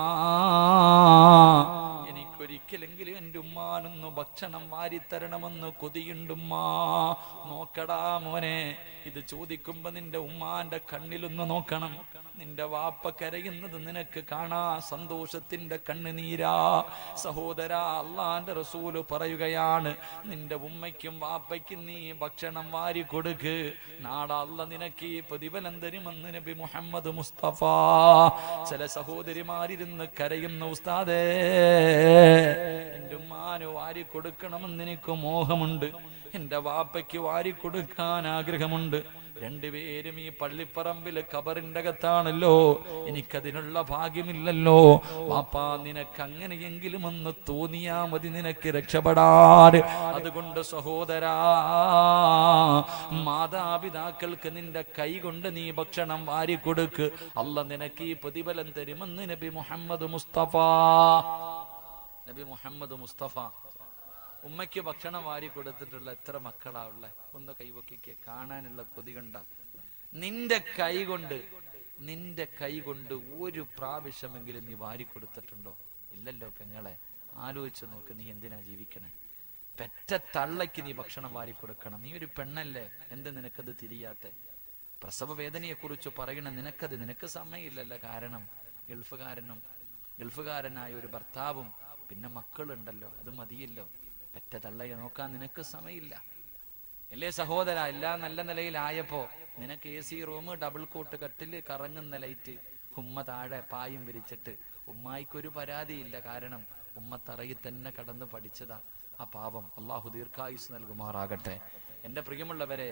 എനിക്കൊരിക്കലെങ്കിലും എൻ്റെ ഉമ്മാനൊന്ന് ഭക്ഷണം വാരിത്തരണമെന്ന് കൊതിയുണ്ടുമ്മാ. നോക്കടാ മോനെ, ഇത് ചോദിക്കുമ്പോ നിന്റെ ഉമ്മാന്റെ കണ്ണിലൊന്ന് നോക്കണം. നിന്റെ വാപ്പ കരയുന്നത് നിനക്ക് കാണാ, സന്തോഷത്തിന്റെ കണ്ണുനീരാ. സഹോദരാ, അള്ളാന്റെ റസൂല് പറയുകയാണ്, നിന്റെ ഉമ്മയ്ക്കും വാപ്പയ്ക്കും നീ ഭക്ഷണം വാരി കൊടുക്ക്, നാളെ അള്ള നിനക്ക് ഈ പ്രതിഫലം തരുമെന്ന് നബി മുഹമ്മദ് മുസ്തഫ. ചില സഹോദരിമാരിരുന്ന് കരയുന്ന, ഉസ്താദേ, എന്റെ ഉമ്മാന് വാരി കൊടുക്കണമെന്ന് എനിക്ക് മോഹമുണ്ട്, എന്റെ വാപ്പയ്ക്ക് വാരി കൊടുക്കാൻ ആഗ്രഹമുണ്ട്. രണ്ടുപേരും ഈ പള്ളിപ്പറമ്പിൽ ഖബറിന്റെ അകത്താണല്ലോ, എനിക്കതിനുള്ള ഭാഗ്യമില്ലല്ലോ. വാപ്പാ, നിനക്ക് അങ്ങനെയെങ്കിലും ഒന്ന് തോന്നിയാ മതി നിനക്ക് രക്ഷപ്പെടാൻ. അതുകൊണ്ട് സഹോദരാ, മാതാപിതാക്കൾക്ക് നിന്റെ കൈ കൊണ്ട് നീ ഭക്ഷണം വാരിക്കൊടുക്ക്, അല്ല നിനക്ക് ഈ പ്രതിഫലം തരുമെന്ന് നബി മുഹമ്മദ് മുസ്തഫ. നബി മുഹമ്മദ് മുസ്തഫ ഉമ്മയ്ക്ക് ഭക്ഷണം വാരി കൊടുത്തിട്ടുള്ള എത്ര മക്കളാ ഉള്ളെ? ഒന്ന് കൈവക്കിക്ക്, കാണാനുള്ള കൊതി കണ്ട. നിന്റെ കൈ കൊണ്ട് ഒരു പ്രാവശ്യമെങ്കിലും നീ വാരി കൊടുത്തിട്ടുണ്ടോ? ഇല്ലല്ലോ പെങ്ങളെ. ആലോചിച്ച് നോക്ക്, നീ എന്തിനാ ജീവിക്കണേ? പെറ്റ തള്ളയ്ക്ക് നീ ഭക്ഷണം വാരി കൊടുക്കണം. നീ ഒരു പെണ്ണല്ലേ, എന്ത് നിനക്കത് തിരിയാത്തെ? പ്രസവ വേദനയെ കുറിച്ച് പറയണ നിനക്ക് സമയമില്ലല്ലോ. കാരണം ഗൾഫുകാരനായ ഒരു ഭർത്താവും പിന്നെ മക്കളുണ്ടല്ലോ, അത് മതിയല്ലോ. പെറ്റ തള്ളയെ നോക്കാൻ നിനക്ക് സമയമില്ല അല്ലേ സഹോദര? എല്ലാം നല്ല നിലയിലായപ്പോ നിനക്ക് AC റൂം, ഡബിൾ കോട്ട് കട്ടില്, കറങ്ങുന്ന ലൈറ്റ്, ഉമ്മ താഴെ പായും വിരിച്ചിട്ട്. ഉമ്മായിക്കൊരു പരാതിയില്ല, കാരണം ഉമ്മ തറയിൽ തന്നെ കടന്ന് പഠിച്ചതാ. ആ പാവം അള്ളാഹു ദീർഘായുസ് നൽകുമാറാകട്ടെ. എൻ്റെ പ്രിയമുള്ളവരെ,